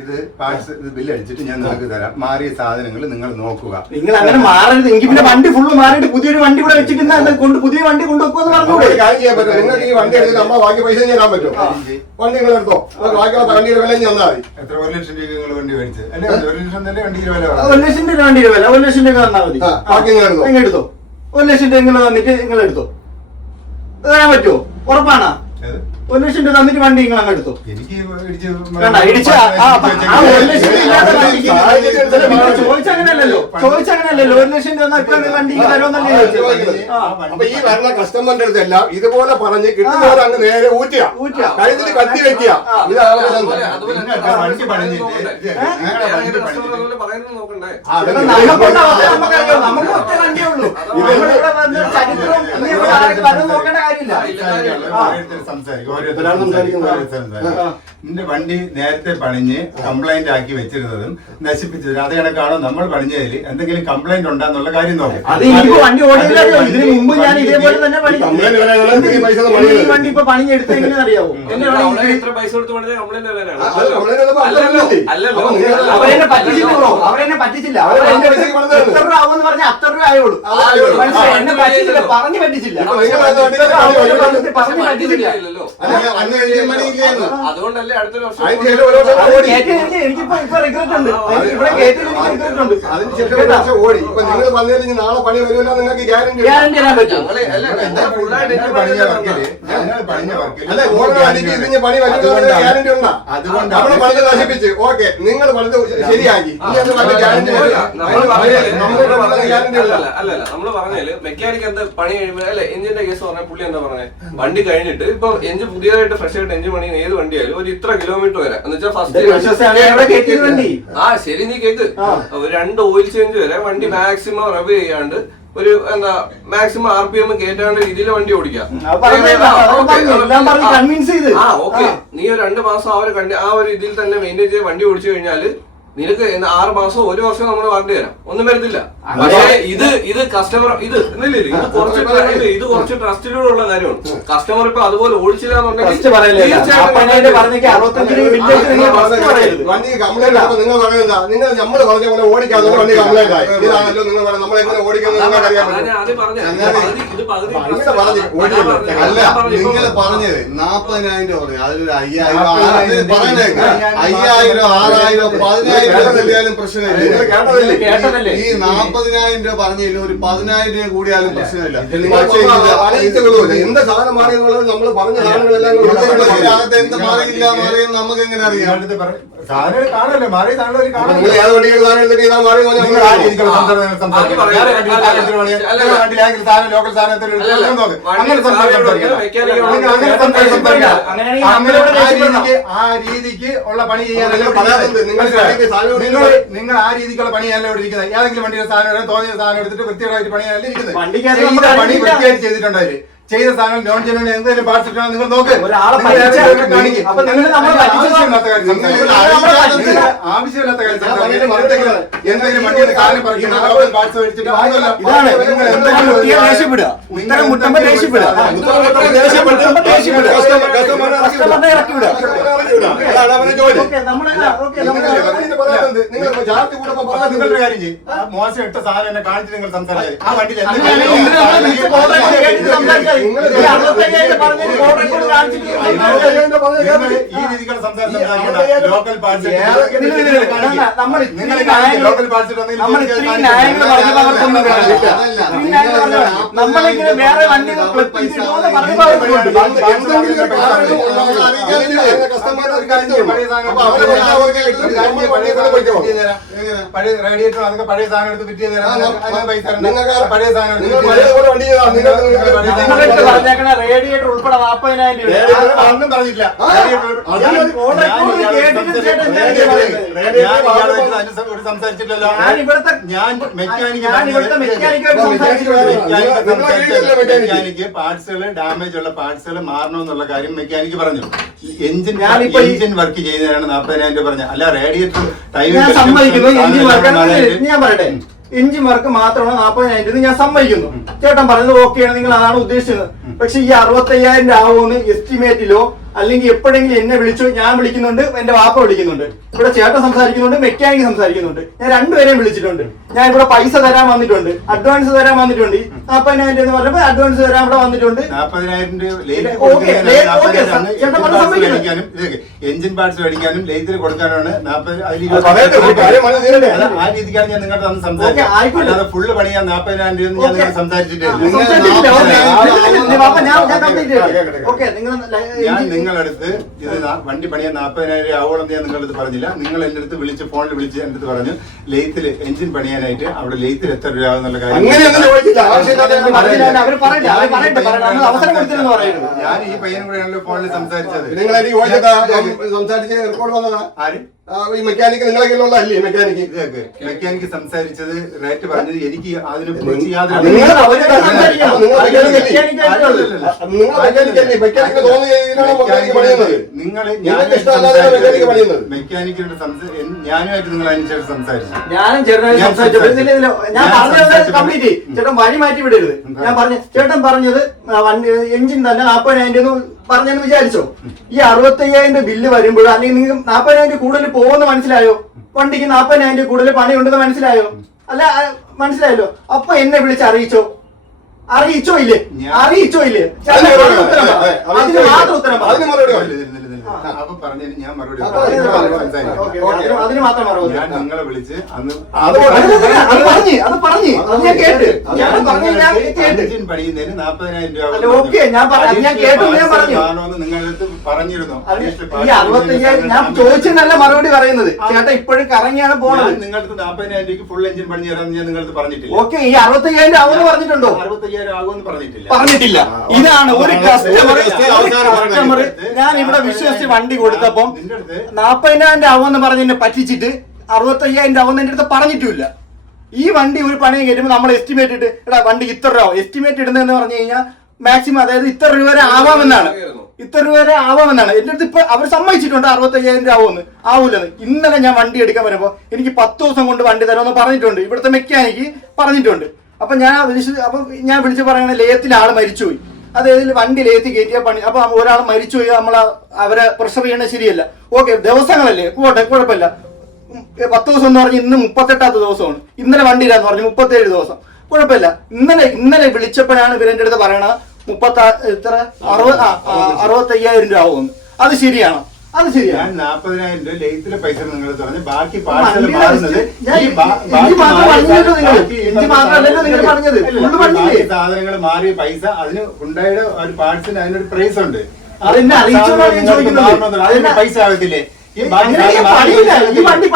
ഇത് പാർട്സ് ഇത് ബില്ല് അടിച്ചിട്ട് ഞാൻ നിങ്ങൾക്ക് തരാം. മാറിയ സാധനങ്ങൾ നിങ്ങൾ നോക്കുക. നിങ്ങൾ അങ്ങനെ മാറരുത്. എനിക്ക് പിന്നെ വണ്ടി ഫുള്ള് മാറിയിട്ട് പുതിയൊരു വണ്ടി ഇവിടെ വെച്ചിട്ട് കൊണ്ട് പുതിയ വണ്ടി കൊണ്ടുവെക്കുമെന്ന് പറഞ്ഞൂടെ. കാര്യം ചെയ്യാൻ പറ്റും. നിങ്ങൾക്ക് ഈ വണ്ടി എടുത്തിട്ട് നമ്മൾ ബാക്കി പൈസ ചെയ്യാൻ പറ്റും. വണ്ടി നിങ്ങൾ എടുത്തോ, ബാക്കിയുള്ള വണ്ടിയുടെ വില തന്നാൽ മതി. എത്ര 1 ലക്ഷം രൂപ നിങ്ങൾ വണ്ടി മേടിച്ചത്? അല്ലെ 1 ലക്ഷം തന്നെ വണ്ടിയുടെ വില. 1 ലക്ഷം രൂപ വണ്ടിയുടെ വില 1 ലക്ഷം രൂപ തന്നാൽ മതി. ബാക്കി നിങ്ങൾ നിങ്ങൾ എടുത്തോ. 1 ലക്ഷം രൂപ നിങ്ങൾ തന്നിട്ട് നിങ്ങൾ എടുത്തോ. തരാൻ പറ്റുമോ? ഉറപ്പാണോ? 1 ലക്ഷം രൂപ തന്നിട്ട് വണ്ടി നിങ്ങൾ അങ്ങ് എടുത്തോ. എനിക്ക് ചോദിച്ചങ്ങനല്ലോ 1 ലക്ഷം രൂപ വണ്ടി തരുമെന്നല്ലേ ചോദിച്ചത്. അപ്പൊ ഈ വരുന്ന കസ്റ്റമറിന്റെ അടുത്ത് എല്ലാം ഇതുപോലെ പറഞ്ഞ് കിട്ടുന്നവർ അങ്ങ് നേരെ ഊറ്റുക, കഴുത്തിൽ കത്തി വെക്കുക. ഇതാണ് വണ്ടി പണിഞ്ഞിട്ട് നമുക്ക് ഒറ്റ വണ്ടിയേ ഉള്ളൂ. ചരിത്രം നോക്കേണ്ട കാര്യമില്ല. നിന്റെ വണ്ടി നേരത്തെ പണിഞ്ഞ് കംപ്ലൈന്റ് ആക്കി വെച്ചിരുന്നതും നശിപ്പിച്ചത് അത് കണക്കാണോ നമ്മൾ പണിഞ്ഞതിൽ എന്തെങ്കിലും കംപ്ലൈന്റ് ഉണ്ടാന്നുള്ള കാര്യം നോക്കാം. അത് എനിക്ക് വണ്ടി ഓടിയില്ലല്ലോ. ഇതിന് മുമ്പ് ഞാൻ ഇതേപോലെ തന്നെ ഈ വണ്ടി ഇപ്പൊ പണിഞ്ഞെടുത്ത് എങ്ങനെയാ അറിയാവോ? അവരെന്നെ പറ്റിച്ചിട്ടുള്ളൂ. അവരെന്നെ പറ്റിച്ചില്ല. എത്ര രൂപ ആവുമെന്ന് പറഞ്ഞാൽ അത്ര രൂപ ആയുള്ളൂ. എന്നെ പറ്റിച്ചില്ല, പറഞ്ഞു പറ്റിച്ചില്ല. പറഞ്ഞു പറ്റിച്ചില്ല. അതുകൊണ്ടല്ലേ അടുത്തൊരു വർഷം എനിക്കിപ്പോ റിഗ്രറ്റ് ഉണ്ട്. ഇവിടെ റിഗ്രറ്റ് ഉണ്ട്. ഓടി ഇപ്പൊ നിങ്ങൾ വന്നതിന് നാളെ പണി വരുമല്ലോ, നിങ്ങൾക്ക് ഗ്യാരണ്ടി തരാൻ പറ്റും. അല്ലെ ഓരോ അടിക്ക് ഇതിന് പണി വരുന്നത് ഗ്യാരണ്ടി ഉണ്ടാ. അതുകൊണ്ട് നമ്മള് പണിത് നശിപ്പിച്ച് ഓക്കെ, നിങ്ങൾ പണിത് ശരിയാക്കി ഗ്യാരണ്ടി അല്ലല്ല നമ്മള് പറഞ്ഞാല് മെക്കാനിക് എന്താ പണി കഴിയുമ്പോ അല്ലെ എഞ്ചിന്റെ കേസ് പറഞ്ഞ പുള്ളി എന്താ പറഞ്ഞത്, വണ്ടി കഴിഞ്ഞിട്ട് ഇപ്പൊ എഞ്ചിൻ പുതിയതായിട്ട് ഫ്രഷ് ആയിട്ട് എഞ്ചിൻ പണി ഏത് വണ്ടിയായാലും ഒരു ഇത്ര കിലോമീറ്റർ വരെ എന്ന് വെച്ചാൽ ഫസ്റ്റ് ശരി നീ കേക്ക് 2 ഓയിൽ ചേഞ്ച് വരെ വണ്ടി മാക്സിമം റബ് ചെയ്യാണ്ട് ഒരു എന്താ മാക്സിമം RPM കേറ്റാണ്ട് രീതിയിൽ വണ്ടി ഓടിക്കാം. നീ ഒരു 2 മാസം ആ ഒരു ഇതിൽ തന്നെ മെയിൻറ്റെയിൻ ചെയ്ത് വണ്ടി ഓടിച്ചു കഴിഞ്ഞാല് നിനക്ക് 6 മാസം 1 വർഷം നമ്മൾ വാറണ്ടി തരാം, ഒന്നും വരത്തില്ല. പക്ഷേ ഇത് കസ്റ്റമർ ഇത് കുറച്ച് ട്രസ്റ്റിലൂടെ ഉള്ള കാര്യമാണ്. കസ്റ്റമർ ഇപ്പൊ അതുപോലെ ഓടിച്ചില്ല വണ്ടി കംപ്ലൈന്റ് ആകുമ്പോൾ നിങ്ങൾ പറയുന്ന നിങ്ങൾ നമ്മൾ പറഞ്ഞ പോലെ ഓടിക്കാതെ വണ്ടി കംപ്ലൈന്റ് ആയി. ഇതാണല്ലോ നിങ്ങൾ നമ്മൾ എങ്ങനെ ഓടിക്കുന്നത് അല്ല നിങ്ങൾ പറഞ്ഞത് 40,000 രൂപ അതിലൊരു 5,000 പറയുന്നേക്ക് 5,000 6,000 10,000 കൂടിയാലും പ്രശ്നമില്ല. നിങ്ങൾ കേട്ടതല്ലേ? ഈ 40,000 രൂപ പറഞ്ഞില്ല, ഒരു 10,000 രൂപ കൂടിയാലും പ്രശ്നമില്ല. എന്താ സാധനം മാറിയെന്നുള്ളത് നമ്മൾ പറഞ്ഞ സാധനങ്ങളെല്ലാം അകത്ത് എന്ത് മാറിയില്ല മാറിയെന്ന് നമുക്ക് എങ്ങനെ അറിയാം? സാധനങ്ങൾ കാണുമല്ലോ, മാറി സാധനങ്ങൾ നിങ്ങൾ ഏത് വണ്ടികൾ സാധനം എടുത്തിട്ട് ഇതാ മാറി ലോക്കൽ സാധനത്തിൽ ആ രീതിക്ക് ഉള്ള പണി ചെയ്യാനല്ല നിങ്ങൾ ആ രീതിക്കുള്ള പണി ചെയ്യാനല്ല ഇവിടെ ഇരിക്കുന്നത്. ഏതെങ്കിലും വണ്ടിയുടെ സാധനം തോന്നിയ സാധനം എടുത്തിട്ട് വൃത്തിയായിട്ട് പണിയാനല്ല ഇരിക്കുന്നത്. പണി വൃത്തിയായിട്ട് ചെയ്തിട്ടുണ്ട് അവര്. ചെയ്ത സാധനം നോൺ ജെനുവിൻ എന്തെങ്കിലും പാർട്സ് ഇട്ടാണ് നിങ്ങൾ നോക്ക്. ആവശ്യമില്ലാത്ത കാര്യം എന്തെങ്കിലും വണ്ടിയുടെ സാധനം പറയുന്നത് പാർട്സ് മേടിച്ചിട്ട് നിങ്ങളുടെ കാര്യം ചെയ്യും. മോശം ഇട്ട സാധനം എന്നെ കാണിച്ച് നിങ്ങൾ സംസാരിക്കുക. ആ വണ്ടിയിൽ ഈ രീതിക്കുള്ള സംസാരം ലോക്കൽ പാർട്സ് ലോക്കൽ പാർട്സ് നമ്മളിങ്ങനെ വേറെ വണ്ടി പഴയ റേഡിയേറ്റർ അതൊക്കെ പഴയ സാധനം എടുത്ത് ഫിറ്റ് ചെയ്ത് തരാം. പൈസ പഴയ സാധനം റേഡിയേറ്റർ ഉൾപ്പെടെ 40,000 രൂപ ഒന്നും പറഞ്ഞില്ല. സംസാരിച്ചില്ലല്ലോ. ഞാൻ മെക്കാനിക്ക് പാർട്സുകൾ ഡാമേജ് ഉള്ള പാർട്സുകൾ മാറണമെന്നുള്ള കാര്യം മെക്കാനിക്ക് പറഞ്ഞു. എഞ്ചിൻ വർക്ക് ചെയ്യുന്നതിനാണ് 40,000 രൂപ പറഞ്ഞത്. അല്ല റേഡിയേറ്റർ ഞാൻ സമ്മതിക്കുന്നു. ഞാൻ പറയട്ടെ, എഞ്ചിൻ വർക്ക് മാത്രമാണ് 40,000 രൂപ ഞാൻ സമ്മതിക്കുന്നു. ചേട്ടൻ പറഞ്ഞത് ഓക്കെയാണ്, നിങ്ങൾ അതാണ് ഉദ്ദേശിച്ചത്. പക്ഷെ ഈ 65,000 രൂപ ആവുമെന്ന് എസ്റ്റിമേറ്റിലോ അല്ലെങ്കിൽ എപ്പോഴെങ്കിലും എന്നെ വിളിച്ചോ, ഞാൻ വിളിക്കുന്നുണ്ട്, എന്റെ വാപ്പ വിളിക്കുന്നുണ്ട്, ഇവിടെ ചേട്ടൻ സംസാരിക്കുന്നുണ്ട്, മെക്കാനിക് സംസാരിക്കുന്നുണ്ട്, ഞാൻ രണ്ടുപേരെയും വിളിച്ചിട്ടുണ്ട്. ഞാൻ ഇവിടെ പൈസ തരാൻ വന്നിട്ടുണ്ട്, അഡ്വാൻസ് തരാൻ വന്നിട്ടുണ്ട്. 40,000 എന്ന് പറഞ്ഞപ്പോ അഡ്വാൻസ് തരാൻ ഇവിടെ വന്നിട്ടുണ്ട്. 40,000 എഞ്ചിൻ പാർട്സ് മേടിക്കാനും ലെയ്ത്തിൽ കൊടുക്കാനാണ് 40. ആ രീതിക്കാണ് ഞാൻ നിങ്ങളുടെ തന്ന് സംസാരിച്ചത്. അല്ലാതെ ഫുള്ള് പണിയാൻ 40,000 രൂപ ഞാൻ നിങ്ങൾ സംസാരിച്ചിട്ടില്ല. ഞാൻ നിങ്ങളടുത്ത് ഇത് വണ്ടി പണിയാൻ 40,000 രൂപ ആവോളെന്ന് ഞാൻ നിങ്ങളുടെ അടുത്ത് പറഞ്ഞില്ല. നിങ്ങൾ എന്റെ അടുത്ത് വിളിച്ച് ഫോണിൽ വിളിച്ച് എന്റെ അടുത്ത് പറഞ്ഞു ലെയ്ത്തിൽ എഞ്ചിൻ പണിയാനായിട്ട് അവിടെ ലെയ്ത്തിൽ എത്ര രൂപ ആവുന്നുള്ള കാര്യം. ഞാൻ ഈ പയ്യനും കൂടെയാണല്ലോ ഫോണിൽ സംസാരിച്ചത്. സംസാരിച്ച് റെക്കോർഡ് വന്നതാ ആര്? ഈ മെക്കാനിക്ക് നിങ്ങളെങ്കിലുള്ള അല്ലേ മെക്കാനിക്ക് മെക്കാനിക്ക് സംസാരിച്ചത് റേറ്റ് പറഞ്ഞത് എനിക്ക് അതിനെ കുറിച്ച് മെക്കാനിക്കിന്റെ ഞാനുമായിട്ട് നിങ്ങൾ അതിനുശേഷം സംസാരിച്ചു. ഞാനും ചേട്ടൻ ചേട്ടൻ വഴി മാറ്റി വിടരുത്. ഞാൻ പറഞ്ഞു ചേട്ടൻ പറഞ്ഞത് എഞ്ചിൻ തന്നെ 40,000 രൂപ പറഞ്ഞെന്ന് വിചാരിച്ചോ. ഈ 65,000 രൂപ ബില്ല് വരുമ്പോഴോ അല്ലെങ്കിൽ നിങ്ങൾ 40,000 രൂപ കൂടുതൽ പോകുന്ന മനസ്സിലായോ? വണ്ടിക്ക് 40,000 രൂപ കൂടുതൽ പണിയുണ്ടെന്ന് മനസ്സിലായോ? അല്ല മനസ്സിലായല്ലോ. അപ്പൊ എന്നെ വിളിച്ച് അറിയിച്ചോ ഇല്ലേ? അറിയിച്ചോ ഇല്ലേ? അതിന് മാത്രം ഉത്തരം അപ്പൊ പറഞ്ഞു ഞാൻ മറുപടി അതിന് മാത്രം മറുപടി. ഞാൻ നിങ്ങളെ വിളിച്ച് അന്ന് എഞ്ചിൻ പണിയുന്നതിന് 40,000 രൂപ നിങ്ങളടുത്ത് പറഞ്ഞിരുന്നു. ഈ 65,000 ഞാൻ ചോദിച്ചിട്ടല്ല മറുപടി പറയുന്നത്. ചേട്ടാ ഇപ്പോഴും കറങ്ങിയാണ് പോണത്. നിങ്ങളടുത്ത് 40,000 രൂപയ്ക്ക് ഫുൾ എഞ്ചിൻ പണി തരാമെന്ന് ഞാൻ നിങ്ങളടുത്ത് പറഞ്ഞിട്ടില്ല. ഓക്കെ, ഈ 65,000 ആവുമെന്ന് പറഞ്ഞിട്ടുണ്ടോ? 65,000 ആകുമെന്ന് പറഞ്ഞിട്ടില്ല. ഇതാണ് ഒരു കസ്റ്റമർ. ഞാൻ ഇവിടെ വിശ്വസിച്ച് വണ്ടി കൊടുത്തപ്പം 40,000 ആവുമെന്ന് പറഞ്ഞ് എന്നെ പറ്റിച്ചിട്ട് 65,000 ആവുമെന്ന് എന്റെ അടുത്ത് പറഞ്ഞിട്ടില്ല. ഈ വണ്ടി ഒരു പണിയും കയറ്റുമ്പോൾ നമ്മൾ എസ്റ്റിമേറ്റ് ഇട്ട് എടാ വണ്ടി ഇത്ര രൂപ എസ്റ്റിമേറ്റ് ഇടുന്നതെന്ന് പറഞ്ഞു കഴിഞ്ഞാൽ മാക്സിമം അതായത് ഇത്ര രൂപ വരെ ആവാമെന്നാണ്. എന്റെ അടുത്ത് ഇപ്പൊ അവർ സമ്മതിച്ചിട്ടുണ്ട് 65,000 രൂപ ആവൂലെന്ന്. ഇന്നലെ ഞാൻ വണ്ടി എടുക്കാൻ വരുമ്പോ എനിക്ക് 10 ദിവസം കൊണ്ട് വണ്ടി തരാമെന്ന് പറഞ്ഞിട്ടുണ്ട്. ഇവിടുത്തെ മെക്കാനിക്ക് പറഞ്ഞിട്ടുണ്ട്. അപ്പൊ ഞാൻ വിളിച്ച് പറയണ ലേയത്തിൽ ആള് മരിച്ചുപോയി. അതായത് വണ്ടി ലേത്തി കയറ്റിയ പണി. അപ്പൊ ഒരാൾ മരിച്ചുപോയി, അവരെ പ്രഷർ ചെയ്യണത് ശരിയല്ല. ഓക്കെ, ദിവസങ്ങളല്ലേ, പോട്ടെ, കുഴപ്പമില്ല. 10 ദിവസം എന്ന് പറഞ്ഞ് ഇന്ന് 38ാമത്തെ ദിവസമാണ്. ഇന്നലെ വണ്ടി ഇല്ലാന്ന് പറഞ്ഞു 37 ദിവസം. കുഴപ്പമില്ല. ഇന്നലെ വിളിച്ചപ്പോഴാണ് ഇവരെന്റെ അടുത്ത് പറയണത് 65,000 രൂപ ആവുമെന്ന്. അത് ശരിയാണോ? അത് ശരിയാ. ഞാൻ 40,000 രൂപ ലെയ്ത്തിലെ പൈസ നിങ്ങൾ പറഞ്ഞു, ബാക്കി പാഴ്സൽ മാറുന്നത് സാധനങ്ങൾ മാറിയ പൈസ അതിന് ഉണ്ടായുടെ ഒരു പാഴ്സൽ അതിനൊരു പ്രൈസ് ഉണ്ട്. അതെന്നെ അറിയിച്ചോളാം ഞാൻ ചോദിക്കുന്നത്. അതിന് പൈസ ആകത്തില്ലേ? ഈ വണ്ടി പണിയില്ല. ഈ വണ്ടി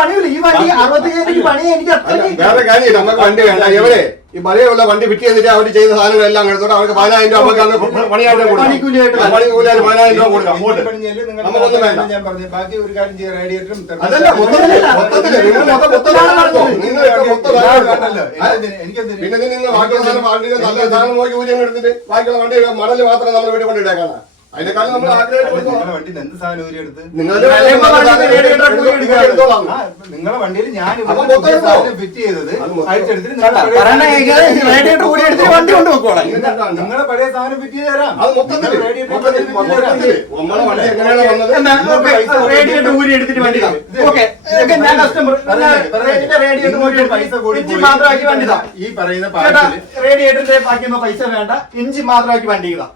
65,000 പണി എനിക്ക് അത്രയ്ക്ക് വേറെ കാര്യം നമുക്ക് വണ്ടി വേണ്ട. എവിടെ ഈ മലയുള്ള വണ്ടി ഫിറ്റ് ചെയ്തിട്ട് അവർ ചെയ്ത സാധനങ്ങളെല്ലാം എടുത്തോട്ട് അവർക്ക് 10,000 രൂപ നമുക്ക് പണിയായിട്ട് കൊടുക്കാം. പണിക്കൂലിയായിട്ട് 10,000 രൂപ കൊടുക്കാം. നമുക്കൊന്നും വേണ്ട. ഞാൻ പറഞ്ഞു ബാക്കി ഒരു കാര്യം ചെയ്യാം, റേഡിയേറ്ററും അതല്ല മൊത്തത്തില് നിങ്ങൾ മൊത്തത്തിലാണ് പറഞ്ഞത്. നിങ്ങൾക്ക് മൊത്തം പിന്നെ നിങ്ങൾ ബാക്കിയുള്ള സാധനം വണ്ടിയിൽ നല്ല സാധനം നോക്കി ഊരി എടുത്തിട്ട് ബാക്കിയുള്ള വണ്ടി മണല് മാത്രം നമ്മൾ വീട്ടിൽ കൊണ്ടിട്ടേക്കാണ്. അതിനെക്കാളും നമ്മൾ വണ്ടിയിൽ എന്ത് സാധനം ഊരി എടുത്ത് നിങ്ങളുടെ നിങ്ങളെ വണ്ടിയിൽ ഞാൻ ഫിറ്റ് ചെയ്തത് അഴിച്ചെടുത്തിട്ട് വണ്ടി കൊണ്ടുപോക്കോളാം. നിങ്ങളെ പഴയ സാധനം ഫിറ്റ് ചെയ്ത് തരാം. അത് മൊത്തത്തില് നമ്മളെ വണ്ടി എങ്ങനെയാണ് വന്നത്? റേഡിയേറ്റർ ഊരി എടുത്തിട്ട് വണ്ടി ഞാൻ കസ്റ്റമർ റേഡിയേറ്റർ ഊരി ഇഞ്ചി മാത്രമാക്കി വണ്ടി ഈ പറയുന്ന പാർട്ടില് റേഡിയേറ്ററിന്റെ ബാക്കിയൊന്നും പൈസ വേണ്ട, ഇഞ്ചി മാത്രമാക്കി വണ്ടി ഇതാ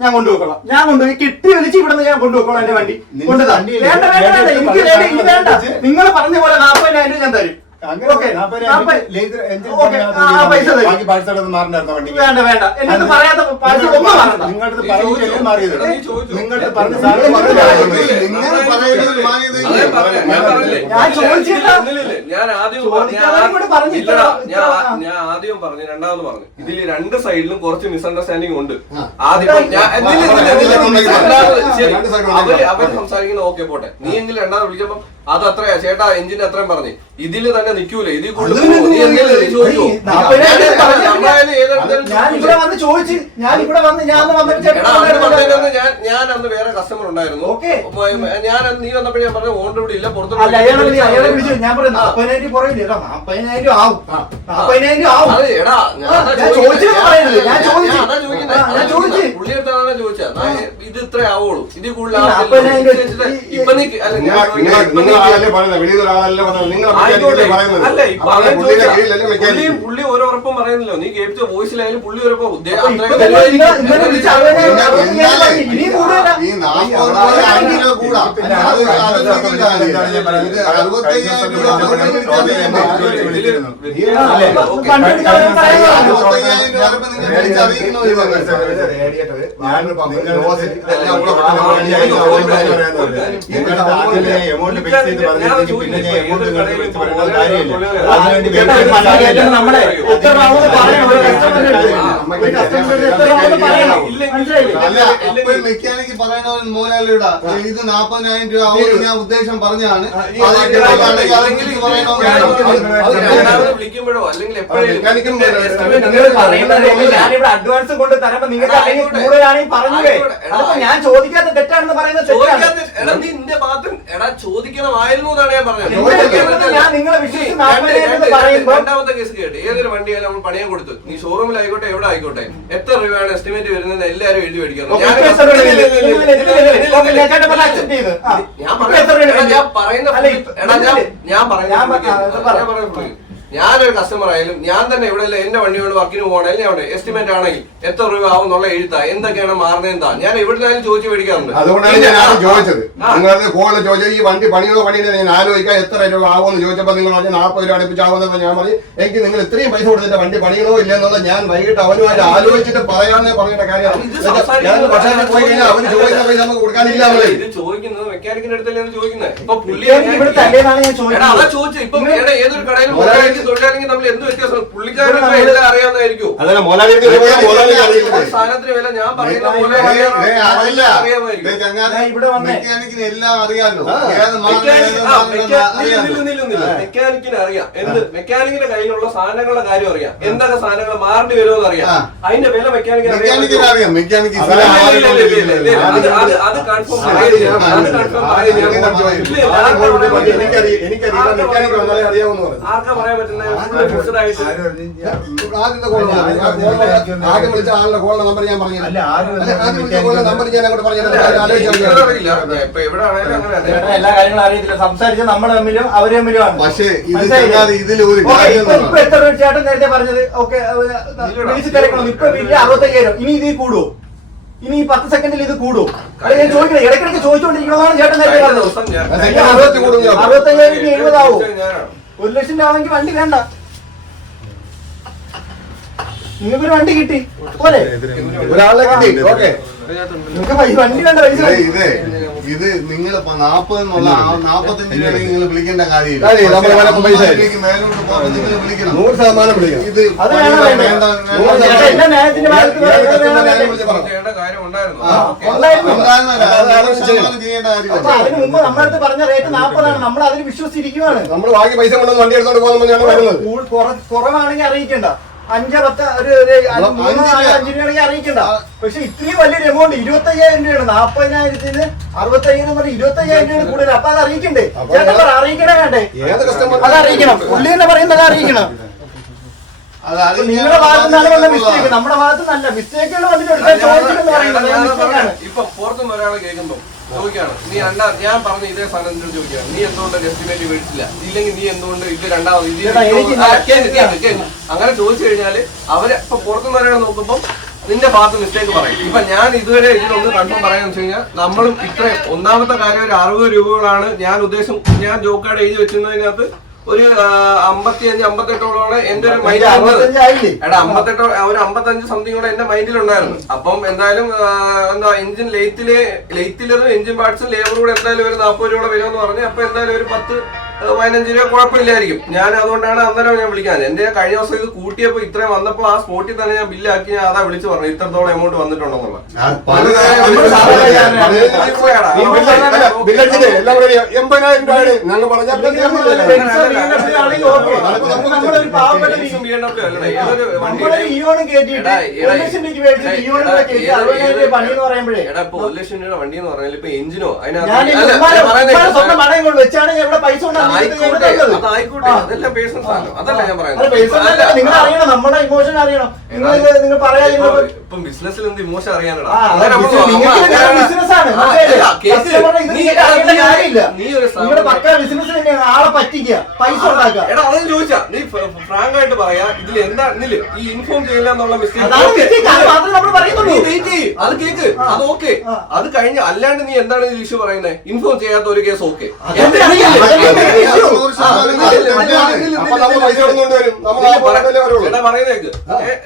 ഞാൻ കൊണ്ടുപോക്കണം. ഞാൻ കൊണ്ടുപോയി കിട്ടി വലിച്ച് ഇവിടുന്ന് ഞാൻ കൊണ്ടുപോക്കണം. എന്റെ വണ്ടി കൊണ്ടുതാ. വേണ്ട വേണ്ട വേണ്ട എനിക്ക് വേണ്ട. നിങ്ങൾ പറഞ്ഞ പോലെ 40,000 രൂപ ഞാൻ തരും. വേണ്ട വേണ്ട എന്നിട്ട് പറയാത്ത പാഴ്സൽ ഒന്നും പറയണ്ട. നിങ്ങളുടെ പറഞ്ഞിട്ടല്ലേ മാറിയത്? നിങ്ങളുടെ പറഞ്ഞ ഞാൻ ചോദിച്ചില്ല. ഞാൻ ആദ്യം പറഞ്ഞു, രണ്ടാമത് പറഞ്ഞു. ഇതിൽ രണ്ട് സൈഡിലും കുറച്ച് മിസ്അണ്ടർസ്റ്റാൻഡിംഗ് ഉണ്ട്. ആദ്യം അവർ സംസാരിക്കുന്ന ഓക്കെ പോട്ടെ, നീ എങ്കിലും രണ്ടാമത് വിളിച്ചപ്പോ അത് അത്രയാ ചേട്ടാ എഞ്ചിന് അത്രയും പറഞ്ഞു. ഇതില് തന്നെ നിക്കൂലേ, ഇതിൽ കൂടുതൽ ഞാൻ അന്ന് വേറെ കസ്റ്റമർ ഉണ്ടായിരുന്നു. ഞാൻ നീ വന്നപ്പോഴേ ഞാൻ പറഞ്ഞു ഓൺ ഇവിടെ ഇല്ല, പുറത്ത് പുള്ളിയെടുത്താണ് ചോദിച്ചാ ഇത് ഇത്ര ആവുള്ളൂ, ഇതിൽ കൂടുതൽ ഇപ്പൊ പുള്ളി ഓരോ ഉറപ്പും പറയുന്നില്ലോ. നീ കേൾപ്പിച്ച വോയിസിലായാലും പുള്ളി ഉറപ്പം എമൗണ്ട് ഫിക്സ് ചെയ്ത് പറഞ്ഞിട്ട് പിന്നെ ഞാൻ എമൗണ്ട് വെച്ച് പറയുന്ന കാര്യമില്ല. അതിനുവേണ്ടി മെക്കാനിക്ക് പറയണ മോലാളിയുടെ ഇത് 40,000 രൂപ ആവും ഞാൻ ഉദ്ദേശം പറഞ്ഞാണ്. വിളിക്കുമ്പോഴോ അല്ലെങ്കിൽ അഡ്വാൻസ് കൊണ്ട് തരുമ്പോ നിങ്ങൾക്ക് അല്ലെങ്കിൽ കൂടുതലാണെങ്കിൽ പറഞ്ഞേ. ഞാൻ ചോദിക്കാത്ത തെറ്റാണെന്ന് പറയുന്നത് ചോദിക്കണമായിരുന്നു എന്നാണ് ഞാൻ പറഞ്ഞത്. ഞാൻ നിങ്ങളെ വിശ്വസിച്ച് രണ്ടാമത്തെ കേസ് കേട്ട് ഏതൊരു വണ്ടിയാലും നമ്മൾ പണിയാൻ കൊടുത്തു. നീ ഷോറൂമിലായിക്കോട്ടെ എവിടെ ആയിക്കോട്ടെ എത്ര രൂപയാണ് എസ്റ്റിമേറ്റ് വരുന്നത് എല്ലാവരും എഴുതി മേടിക്കണം. ഞാനൊരു കസ്റ്റമർ ആയാലും ഞാൻ തന്നെ ഇവിടെ എന്റെ വണ്ടിയോട് വർക്കിന് പോകണമെങ്കിൽ ഞാൻ എസ്റ്റിമേറ്റ് ആണെങ്കിൽ എത്ര രൂപ ആവും എന്നുള്ള എഴുത്താ, എന്തൊക്കെയാണ് മാറുന്നതെന്താ ഞാൻ എവിടുന്നായാലും ചോദിച്ചു മേടിക്കാറുണ്ട്. അതുകൊണ്ടാണ് ഞാൻ ചോദിച്ചത്. നിങ്ങൾക്ക് ഫോണിൽ ചോദിച്ചത് ഈ വണ്ടി പണിയോ പണിയോ ഞാൻ ആലോചിക്കാം എത്ര രൂപ ആവുമെന്ന് ചോദിച്ചപ്പോൾ നിങ്ങൾ 40 രൂപ അടുപ്പിച്ചാവുന്നപ്പോൾ ഞാൻ പറഞ്ഞു എനിക്ക് നിങ്ങൾ ഇത്രയും പൈസ കൊടുത്തിട്ട് വണ്ടി പണിയണോ ഇല്ലെന്നുള്ള ഞാൻ വൈകിട്ട് അവനുമായിട്ട് ആലോചിച്ചിട്ട് പറയാമെന്ന് പറഞ്ഞിട്ട് കാര്യമാണ്. പക്ഷേ പോയി കഴിഞ്ഞാൽ അവര് ചോദിക്കുന്ന പൈസ നമുക്ക് കൊടുക്കാനില്ല. ഇത് ചോദിക്കുന്നത് മെക്കാനിക്കിന്റെ അടുത്തല്ലേ ചോദിക്കുന്നത്. ഇപ്പൊ പുള്ളി അതാ ചോദിച്ചു. ഇപ്പൊ ഏതൊരു കടയിലും തൊഴിലാളിക്ക് നമ്മൾ എന്ത് വ്യത്യാസം പുള്ളിക്കാരുടെ എല്ലാം അറിയാവുന്നതായിരിക്കും. സാധനത്തിന് വില ഞാൻ പറയുന്ന പോലെ മെക്കാനിക്കിന് എല്ലാം അറിയാലോ. മെക്കാനിക്കിന് അറിയാം എന്ത്, മെക്കാനിക്കിന്റെ കയ്യിലുള്ള സാധനങ്ങളുടെ കാര്യം അറിയാം, എന്തൊക്കെ സാധനങ്ങൾ മാറേണ്ടി വരുമെന്ന് അറിയാം. അതിന്റെ വില മെക്കാനിക്കിന് അറിയാം. മെക്കാനിക്ക് അത് കൺഫേം ആർക്കാ പറയാൻ പറ്റുന്നത്? ആദ്യം വിളിച്ച ആളുടെ കോളിന്റെ നമ്പർ ഞാൻ പറഞ്ഞു. നമ്പർ ഞാൻ അങ്ങോട്ട് പറഞ്ഞു. എല്ലാ കാര്യങ്ങളും അറിയത്തില്ല. സംസാരിച്ച നമ്മൾ തമ്മിലും അവര് തമ്മിലുമാണ്. പക്ഷേ ഇതിൽ ഒരു ഇപ്പൊ എത്ര ചേട്ടൻ നേരത്തെ പറഞ്ഞത് ഓക്കെ വിളിച്ച് തിരക്കണം. ഇപ്പൊ വലിയ 65,000 ഇനി ഇതിൽ കൂടുവോ? ഇനി ഈ 10 സെക്കൻഡിൽ ഇത് കൂടും? അത് ഞാൻ ചോദിക്കണേ, ഇടയ്ക്കിടയ്ക്ക് ചോദിച്ചുകൊണ്ടിരിക്കണമെന്നാണ് ചേട്ടൻ നേരത്തെ പറഞ്ഞത്. 65,000 ഇനി 70 ആവും. 1 ലക്ഷം രൂപ ആണെങ്കിൽ വണ്ടി വേണ്ട, നിങ്ങൾക്കൊരു വണ്ടി കിട്ടി പോലെ. ഒരാളെ കിട്ടി, ഓക്കെ. നിങ്ങൾക്ക് വണ്ടി വേണ്ട, പൈസ ഇത് നിങ്ങൾ 40 എന്നുള്ള 45 രൂപ നിങ്ങൾ വിളിക്കേണ്ട കാര്യമില്ല. മേലോട്ട് നിങ്ങൾ വിളിക്കണം. 100% വിളിക്കണം. ഇത് അത് വേണം, വേണ്ട. എല്ലാ ന്യായത്തിന്റെ ഭാഗത്ത് ചെയ്യേണ്ട കാര്യം ഉണ്ടായിരുന്നു. ചെയ്യേണ്ട അപ്പൊ കാര്യമില്ല. അതിന് മുമ്പ് നമ്മളടുത്ത് പറഞ്ഞ റേറ്റ് 40 നമ്മൾ അതിൽ വിശ്വസിച്ചിരിക്കുവാണ്. നമ്മൾ ബാക്കി പൈസ കൊണ്ടൊന്ന് വണ്ടി എടുത്തോണ്ട് പോകുമ്പോൾ വരുന്നത്. കുറവാണെങ്കിൽ അറിയിക്കണ്ട, 5, 10 ഒരു 3, 4, 5 രൂപയാണെങ്കിൽ അറിയിക്കണ്ട. പക്ഷെ ഇത്രയും വലിയൊരു എമൗണ്ട് 25,000 രൂപയാണ്. 40,000-ന് 65,000 പറഞ്ഞ 25,000 രൂപയാണ് കൂടുതൽ. അപ്പൊ അത് അറിയിക്കണ്ടേ? ചേട്ടൻ പറ, അറിയിക്കണേ വേണ്ടേ? ഏത് കസ്റ്റമർ അത് അറിയിക്കണം, പുള്ളി തന്നെ പറയുന്നത് അറിയിക്കണം. നിങ്ങളുടെ ഭാഗത്ത് നിന്നാണ് വന്ന മിസ്റ്റേക്ക്, നമ്മുടെ ഭാഗത്ത് നല്ല മിസ്റ്റേക്കുകൾ വന്നിട്ട് ചോദിച്ചിട്ടെന്ന് പറയുന്നത്. ഇപ്പൊ പുറത്തുനിന്ന് ഒരാളെ കേൾക്കുമ്പോ ചോദിക്കാണ്, നീ ഞാൻ പറഞ്ഞ ഇതേ സാധനം എന്നോട് ചോദിക്കാണ്, നീ എന്തുകൊണ്ട് എസ്റ്റിമേറ്റ് മേടിച്ചില്ല, ഇല്ലെങ്കിൽ നീ എന്തുകൊണ്ട് ഇത് രണ്ടാമത് അങ്ങനെ ചോദിച്ചു കഴിഞ്ഞാല് അവര് ഇപ്പൊ പുറത്തുനിന്ന് ഒരാളെ നോക്കുമ്പോൾ നിന്റെ ഭാഗത്ത് മിസ്റ്റേക്ക് പറയും. ഇപ്പൊ ഞാൻ ഇതുവരെ ഇതിലൊന്ന് കൺഫേം പറയാന്ന് വെച്ച് കഴിഞ്ഞാൽ നമ്മളും ഇത്രയും ഒന്നാമത്തെ കാര്യം ഒരു 60 രൂപകളാണ് ഞാൻ ഉദ്ദേശം. ഞാൻ ജോബ് കാർഡ് എഴുതി വെച്ചിരുന്നതിനകത്ത് ഒരു 55-58ഓളാണ് എന്റെ ഒരു മൈൻഡിൽ. എടാ 58 ഒരു 55 സംതിങ് കൂടെ എന്റെ മൈൻഡിലുണ്ടായിരുന്നു. അപ്പം എന്തായാലും എന്താ എഞ്ചിൻ ലെയ്ത്തിലതും എഞ്ചിൻ പാർട്സും ലേബറും കൂടെ എന്തായാലും ഒരു 40 രൂപ വരുമെന്ന് പറഞ്ഞു. അപ്പൊ എന്തായാലും ഒരു 10-15 രൂപ കുഴപ്പമില്ലായിരിക്കും. ഞാൻ അതുകൊണ്ടാണ് അന്നേരം ഞാൻ വിളിക്കാൻ. എന്റെ കഴിഞ്ഞ ദിവസം ഇത് കൂട്ടിയപ്പോ ഇത്രയും വന്നപ്പോ ആ സ്പോട്ടിൽ തന്നെ ഞാൻ ബില്ലാക്കി ഞാൻ അതാ വിളിച്ചു പറഞ്ഞു ഇത്രത്തോളം എമൗണ്ട് വന്നിട്ടുണ്ടെന്നുള്ള. ബില്ലടിച്ചിട്ട് എല്ലാം റെഡി. 80,000 രൂപയാണ് ഞങ്ങൾ പറഞ്ഞാൽ എടാ ഇപ്പൊ 1 ലക്ഷം രൂപയുടെ വണ്ടി എന്ന് പറഞ്ഞാൽ ഇപ്പൊ എഞ്ചിനോ ആയിക്കോട്ടെ, അതെല്ലാം പേഴ്സണൽസ് ആണ്. അതല്ല ഞാൻ പറയുന്നത്. നിങ്ങൾ അറിയണം, നമ്മുടെ ഇമോഷൻ അറിയണം. നിങ്ങൾ പറയാ ഇപ്പം ബിസിനസ്സിൽ എന്ത് ഇമോഷൻ അറിയാനടാ? ആളെ പറ്റിക്കുക, പൈസ ഉണ്ടാക്കുക. എടാ അതും ചോദിച്ചാ നീ ഫ്രാങ്ക് ആയിട്ട് പറയാ, ഇതിൽ എന്താ ഈ ഇൻഫോം ചെയ്യില്ല എന്നുള്ള മിസ്റ്റേക്ക് അത് കേക്ക്, അത് ഓക്കെ. അത് കഴിഞ്ഞ അല്ലാണ്ട് നീ എന്താണ് ഇതിൽ ഇഷ്യൂ പറയുന്നത്? ഇൻഫോം ചെയ്യാത്ത ഒരു കേസ് ഓക്കെ. ചേട്ടാ പറയുന്നേക്ക്